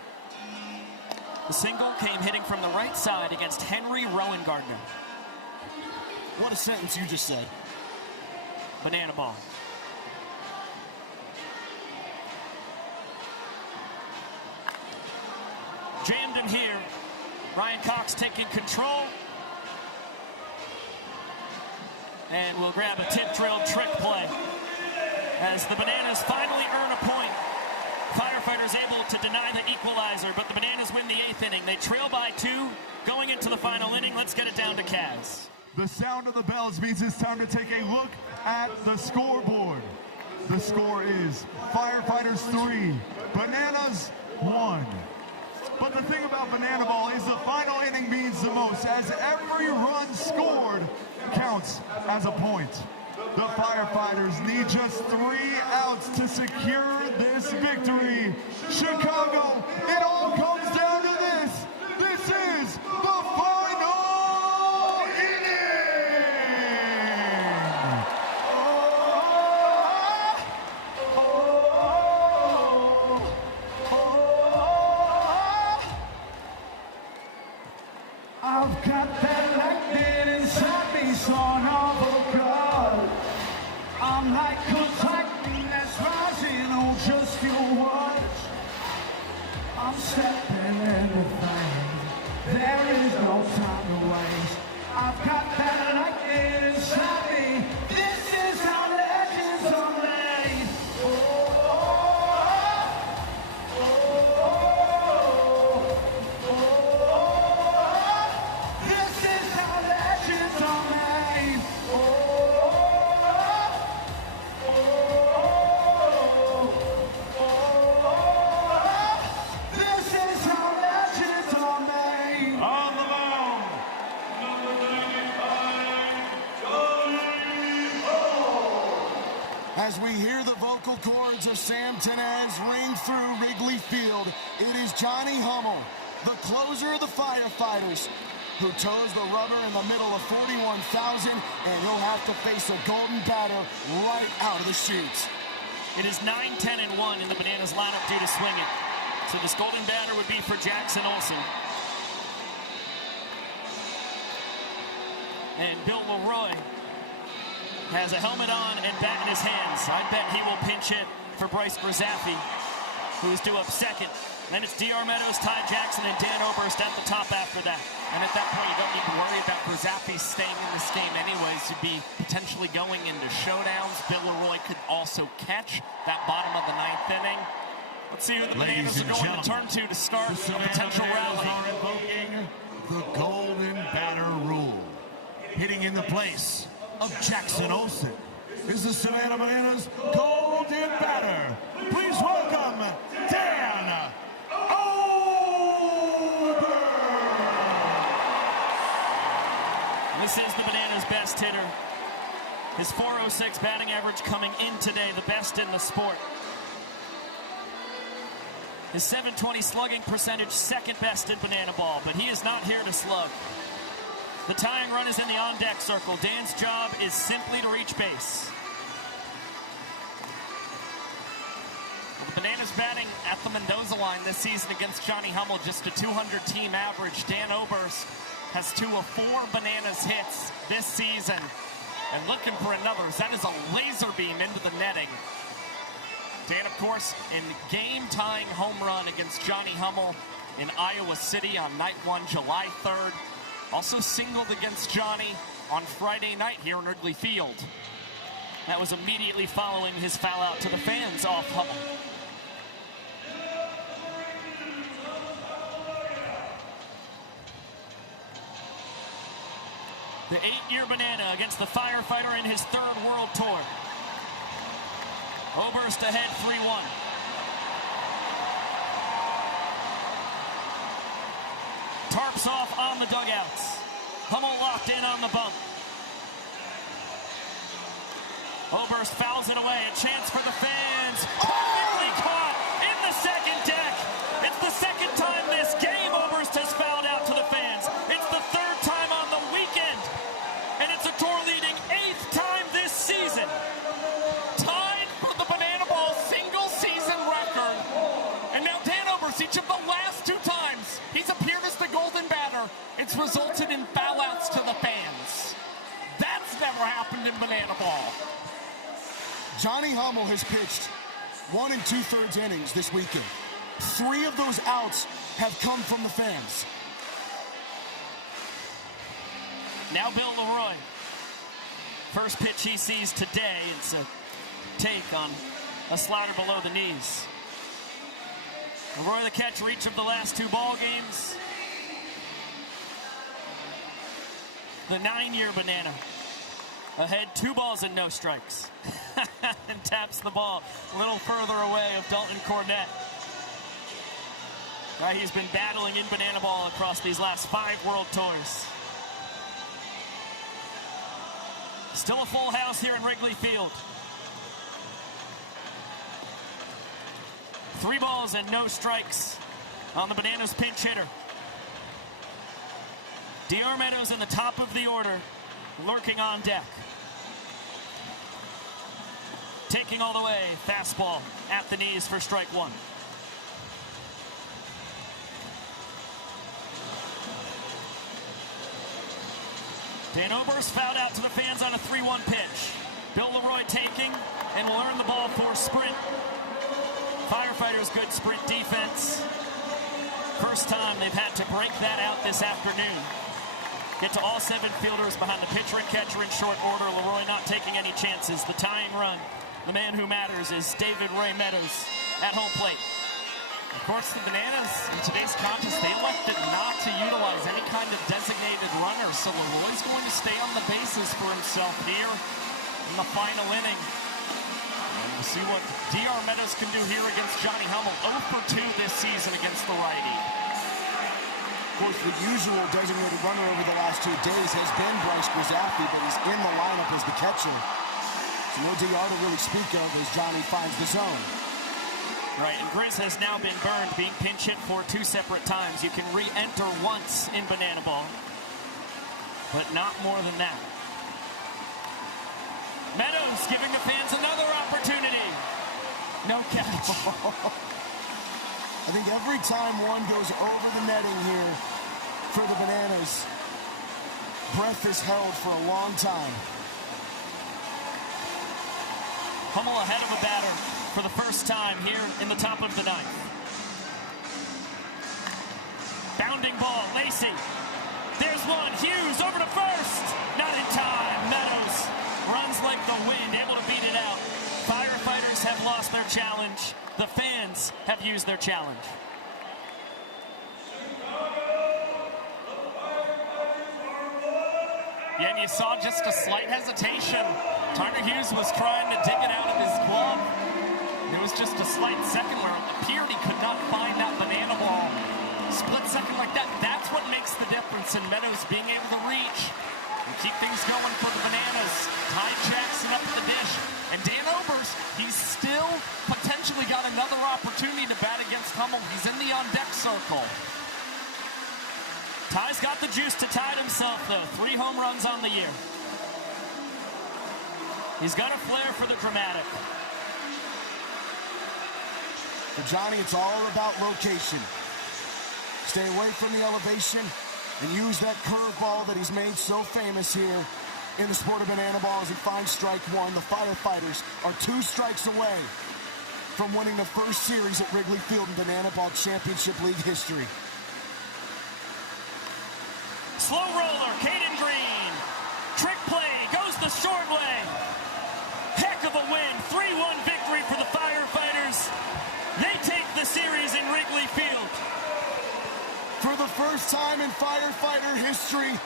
The single came hitting from the right side against Henry Rowan-Gardner. What a sentence you just said. Banana ball. Jammed in here. Ryan Cox taking control. And we'll grab a tip drill trick play as the Bananas finally earn a point. Firefighters able to deny the equalizer, but the Bananas win the 8th inning. They trail by 2 going into the final inning. Let's get it down to Kaz. The sound of the bells means it's time to take a look at the scoreboard. The score is Firefighters 3, Bananas 1. But the thing about Banana Ball is the final inning means the most, as every run scored counts as a point. The Firefighters need just 3 outs to secure this victory. Chicago, it all comes down to this. This is the final inning. I've got that lightning inside me, son of a god. I'm like a titan that's rising, oh, just you watch. I'm stepping in the flame. There is no time to waste. I've got that lightning inside me. This is how legends are made. This is how legends are made. This is how legends are made. On the mound, As we hear the vocal cords of Sam Tenaz ring through Wrigley Field, it is Johnny Hummel, the closer of the Firefighters, who toes the rubber in the middle of 41,000, and he'll have to face a golden batter right out of the chutes. It is 9-10-1 in the Bananas lineup due to swinging. So this golden batter would be for Jackson Olsen. And Bill Leroy has a helmet on and bat in his hands. I bet he will pinch hit for Bryce Grzappi, who's due up second. Then it's D.R. Meadows, Ty Jackson, and Dan Oberst at the top after that. And at that point, you don't need to worry about Grzappi staying in this game anyways. You'd be potentially going into showdowns. Bill Leroy could also catch that bottom of the 9th inning. Let's see who the Bananas are going to turn to start a potential rally. Are invoking the golden batter rule. Hitting in the place of Jackson Olsen is the Savannah Bananas golden batter. Please welcome Dan Oberst. This is the Bananas' best hitter. His .406 batting average coming in today, the best in the sport. His .720 slugging percentage, second best in Banana Ball, but he is not here to slug. The tying run is in the on-deck circle. Dan's job is simply to reach base. The Bananas batting at the Mendoza line this season against Johnny Hummel, just a 200 team average. Dan Oberst has 2 of 4 Bananas hits this season. And looking for another, that is a laser beam into the netting. Dan, of course, in game-tying home run against Johnny Hummel in Iowa City on night 1, July 3rd. Also singled against Johnny on Friday night here in Wrigley Field. That was immediately following his foul out to the fans off Hummel. The 8-year Banana against the Firefighter in his 3rd World Tour. Oberst ahead 3-1. Tarps off on the dugouts. Hummel locked in on the bump. Oberst fouls it away. A chance for the fans. Perfectly caught in the second deck. It's the second time this game Oberst has fouled out to the fans. It's the third time on the weekend. And it's a tour-leading 8th time this season. Tied for the Banana Ball single-season record. And now Dan Oberst, each of the last 2 times he's appeared as the Golden Batter, it's resulted in foul-outs to the fans. That's never happened in Banana Ball. Johnny Hummel has pitched 1 2/3 innings this weekend. 3 of those outs have come from the fans. Now Bill Leroy. First pitch he sees today. It's a take on a slider below the knees. Leroy the catcher each of the last 2 ball games. The 9-year Banana. Ahead 2 balls and no strikes. And taps the ball a little further away of Dalton Cornett. Guy he's been battling in Banana Ball across these last 5 World Tours. Still a full house here in Wrigley Field. 3 balls and no strikes on the Bananas pinch hitter. D.R. Meadows in the top of the order, lurking on deck. Taking all the way, fastball at the knees for strike 1. Dan Oberst fouled out to the fans on a 3-1 pitch. Bill Leroy taking and will earn the ball for sprint. Firefighters good sprint defense. First time they've had to break that out this afternoon. Get to all 7 fielders behind the pitcher and catcher in short order. Leroy not taking any chances. The tying run. The man who matters is David Ray Meadows at home plate. Of course, the Bananas in today's contest, they elected not to utilize any kind of designated runner, so Leroy's going to stay on the bases for himself here in the final inning. And we'll see what D.R. Meadows can do here against Johnny Hummel. 0 for 2 this season against the righty. Of course, the usual designated runner over the last 2 days has been Bryce Grizzaffi, but he's in the lineup as the catcher. So no DR to really speak of as Johnny finds the zone. Right, and Grizz has now been burned, being pinch hit for 2 separate times. You can re-enter once in Banana Ball, but not more than that. Meadows giving the fans another opportunity. No catch. I think every time one goes over the netting here for the Bananas, breath is held for a long time. Hummel ahead of a batter for the first time here in the top of the 9th. Bounding ball, Lacey. There's one, Hughes over to first. Not in time. Meadows runs like the wind, able to beat it out. Firefighters have lost their challenge. The fans have used their challenge. Yeah, and you saw just a slight hesitation. Tyler Hughes was trying to dig it out of his glove. There was just a slight second where it appeared he could not find that Banana Ball. Split second like that, that's what makes the difference in Meadows being able to reach and keep things going for the Bananas. Ty Jackson up at the dish. And Dan Oberst, he's still potentially got another opportunity to bat against Hummel. He's in the on-deck circle. Ty's got the juice to tie it himself, though. 3 home runs on the year. He's got a flair for the dramatic. For Johnny, it's all about location. Stay away from the elevation and use that curveball that he's made so famous here in the sport of Banana Ball as he finds strike 1. The Firefighters are 2 strikes away from winning the first series at Wrigley Field in Banana Ball Championship League history. Slow roller, Caden Green. Trick play, goes the short way. Heck of a win, 3-1 victory for the Firefighters. They take the series in Wrigley Field. For the first time in Firefighter history,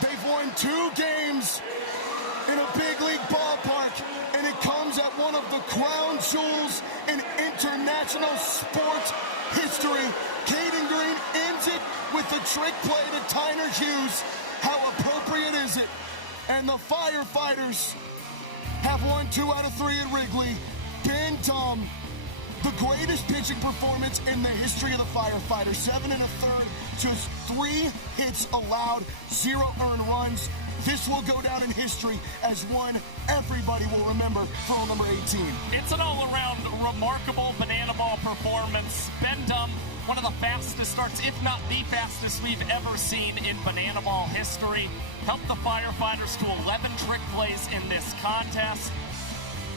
they've won 2 games in a big league ballpark, and it comes at one of the crown jewels in international sports history. Caden Green ends it with the trick play to Tyler Hughes. How appropriate is it? And the Firefighters have won 2 out of 3 at Wrigley. Ben Dumb, the greatest pitching performance in the history of the Firefighters. 7 1/3, just 3 hits allowed, 0 earned runs. This will go down in history as one everybody will remember for rule number 18. It's an all-around remarkable banana ball performance. Ben Dumb, one of the fastest starts, if not the fastest we've ever seen in banana ball history. Helped the Firefighters to 11 trick plays in this contest.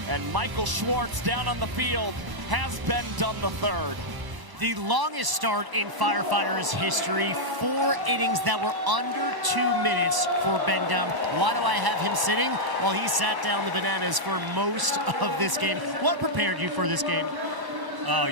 And Michael Schwartz down on the field has Ben Dumb the third. The longest start in Firefighters history, 4 innings that were under 2 minutes for Ben Dumb. Why do I have him sitting? Well, he sat down the bananas for most of this game. What prepared you for this game? Oh,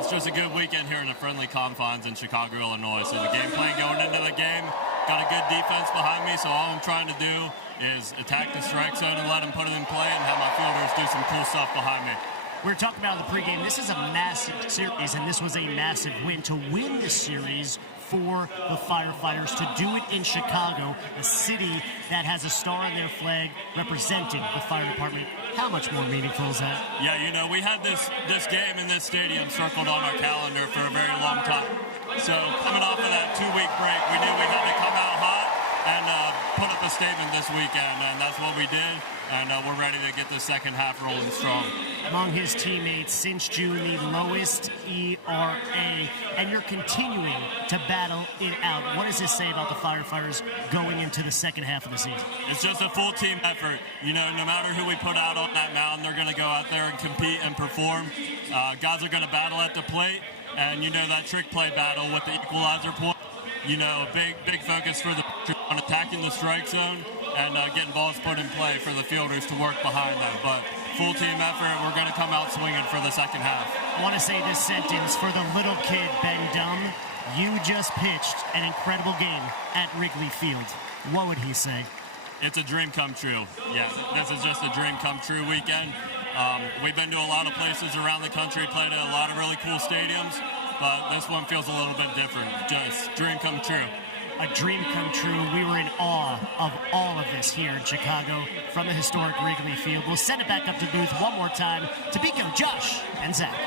it's just a good weekend here in the friendly confines in Chicago, Illinois. So the game plan going into the game, got a good defense behind me, so all I'm trying to do is attack the strike zone and let them put it in play and have my fielders do some cool stuff behind me. We were talking about in the pregame, this is a massive series, and this was a massive win. To win this series for the Firefighters, to do it in Chicago, a city that has a star on their flag representing the fire department, how much more meaningful is that? Yeah, we had this game in this stadium circled on our calendar for a very long time. So coming off of that 2-week break, we knew we had to come out hot and put up a statement this weekend, and that's what we did. And we're ready to get the second half rolling strong. Among his teammates, since June, the lowest ERA, and you're continuing to battle it out. What does this say about the Firefighters going into the second half of the season? It's just a full team effort. No matter who we put out on that mound, they're going to go out there and compete and perform. Guys are going to battle at the plate, and that trick play battle with the equalizer point. A big focus for the on attacking the strike zone and getting balls put in play for the fielders to work behind them. But full team effort, we're going to come out swinging for the second half. I want to say this sentence for the little kid, Ben Dumb. You just pitched an incredible game at Wrigley Field. What would he say? It's a dream come true. Yeah, this is just a dream come true weekend. We've been to a lot of places around the country, played at a lot of really cool stadiums, but this one feels a little bit different. Just dream come true. A dream come true. We were in awe of all of this here in Chicago from the historic Wrigley Field. We'll send it back up to booth one more time to Pico, Josh, and Zach.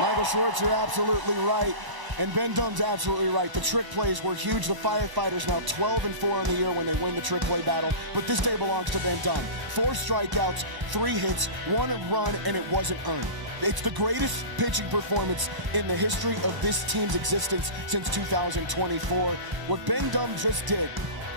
Michael Schwartz, you're absolutely right. And Ben Dumb's absolutely right. The trick plays were huge. The Firefighters now 12-4 on the year when they win the trick play battle. But this day belongs to Ben Dumb. 4 strikeouts, 3 hits, 1 run, and it wasn't earned. It's the greatest pitching performance in the history of this team's existence since 2024. What Ben Dumb just did,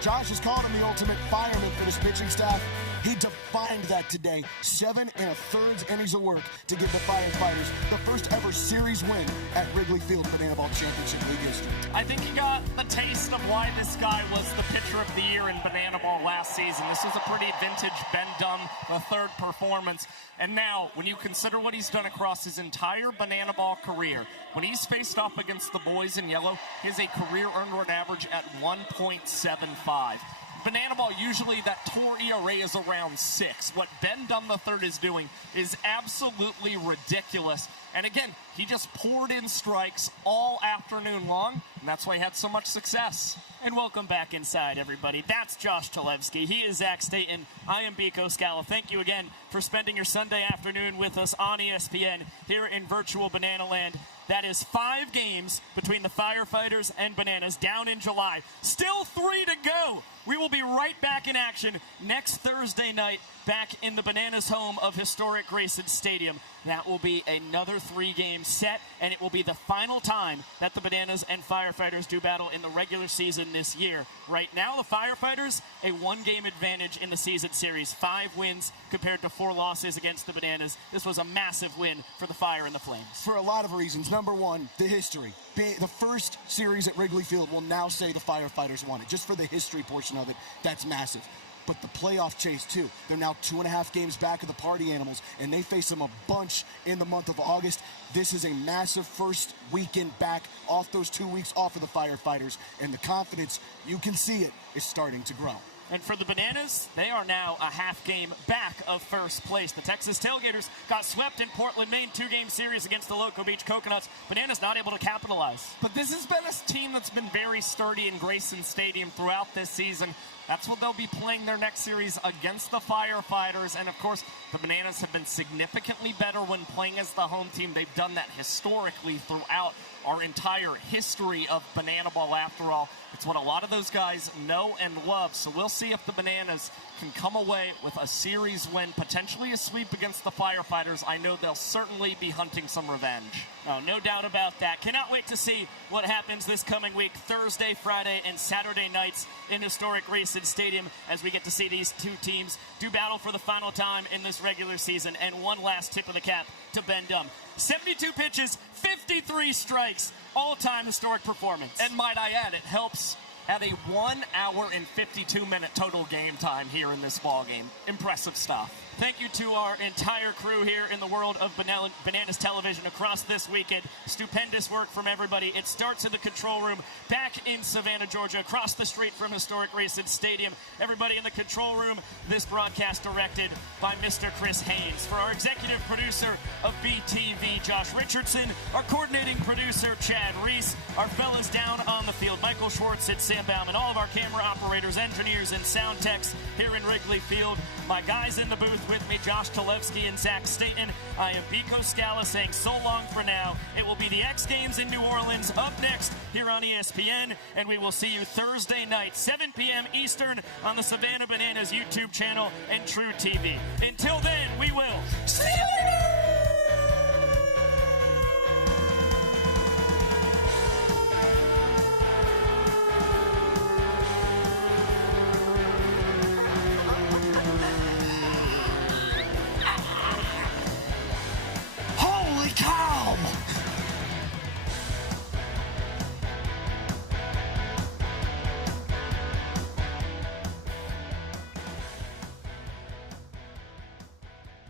Josh has called him the ultimate fireman for this pitching staff. He defined that today. 7 1/3 innings of work to give the Firefighters the first ever series win at Wrigley Field Banana Ball Championship League history. I think he got the taste of why this guy was the pitcher of the year in Banana Ball last season. This was a pretty vintage Ben Dumb, the third performance. And now, when you consider what he's done across his entire Banana Ball career, when he's faced off against the boys in yellow, he has a career earned run average at 1.75. Banana Ball, usually that tour ERA is around 6. What Ben Dumb III is doing is absolutely ridiculous. And again, he just poured in strikes all afternoon long, and that's why he had so much success. And welcome back inside, everybody. That's Josh Talevsky. He is Zach Staten. I am Biko Scala. Thank you again for spending your Sunday afternoon with us on ESPN here in virtual Banana Land. That is 5 games between the Firefighters and Bananas down in July. Still 3 to go. We will be right back in action next Thursday night back in the Bananas home of historic Grayson Stadium. That will be another 3-game set, and it will be the final time that the Bananas and Firefighters do battle in the regular season this year. Right now, the Firefighters, a 1-game advantage in the season series. 5 wins compared to 4 losses against the Bananas. This was a massive win for the Fire and the Flames. For a lot of reasons. Number one, the history. The first series at Wrigley Field will now say the Firefighters won it. Just for the history portion of it, that's massive. But the playoff chase, too. They're now 2.5 games back of the Party Animals, and they face them a bunch in the month of August. This is a massive first weekend back off those 2 weeks off of the Firefighters, and the confidence, you can see it, is starting to grow. And for the Bananas, they are now a half game back of first place. The Texas Tailgaters got swept in Portland, Maine, 2-game series against the Loco Beach Coconuts. Bananas not able to capitalize. But this has been a team that's been very sturdy in Grayson Stadium throughout this season. That's what they'll be playing their next series against the Firefighters. And, of course, the Bananas have been significantly better when playing as the home team. They've done that historically throughout our entire history of Banana Ball. After all, it's what a lot of those guys know and love. So we'll see if the Bananas can come away with a series win, potentially a sweep against the Firefighters. I know they'll certainly be hunting some revenge. Oh, no doubt about that. Cannot wait to see what happens this coming week, Thursday, Friday, and Saturday nights in historic Grayson Stadium, as we get to see these two teams do battle for the final time in this regular season. And one last tip of the cap to Ben Dunn. 72 pitches, 53 strikes, all-time historic performance. And might I add, it helps at a 1 hour and 52-minute total game time here in this ball game. Impressive stuff. Thank you to our entire crew here in the world of Bananas television across this weekend. Stupendous work from everybody. It starts in the control room back in Savannah, Georgia, across the street from historic Grayson Stadium. Everybody in the control room, this broadcast directed by Mr. Chris Haynes. For our executive producer of BTV, Josh Richardson, our coordinating producer, Chad Reese, our fellas down on the field, Michael Schwartz and Sam Baum, and all of our camera operators, engineers, and sound techs here in Wrigley Field. My guys in the booth with me, Josh Talevsky and Zach Staten. I am Biko Scala saying so long for now. It will be the X Games in New Orleans up next here on ESPN, and we will see you Thursday night, 7 p.m. Eastern on the Savannah Bananas YouTube channel and True TV. Until then, we will see you later!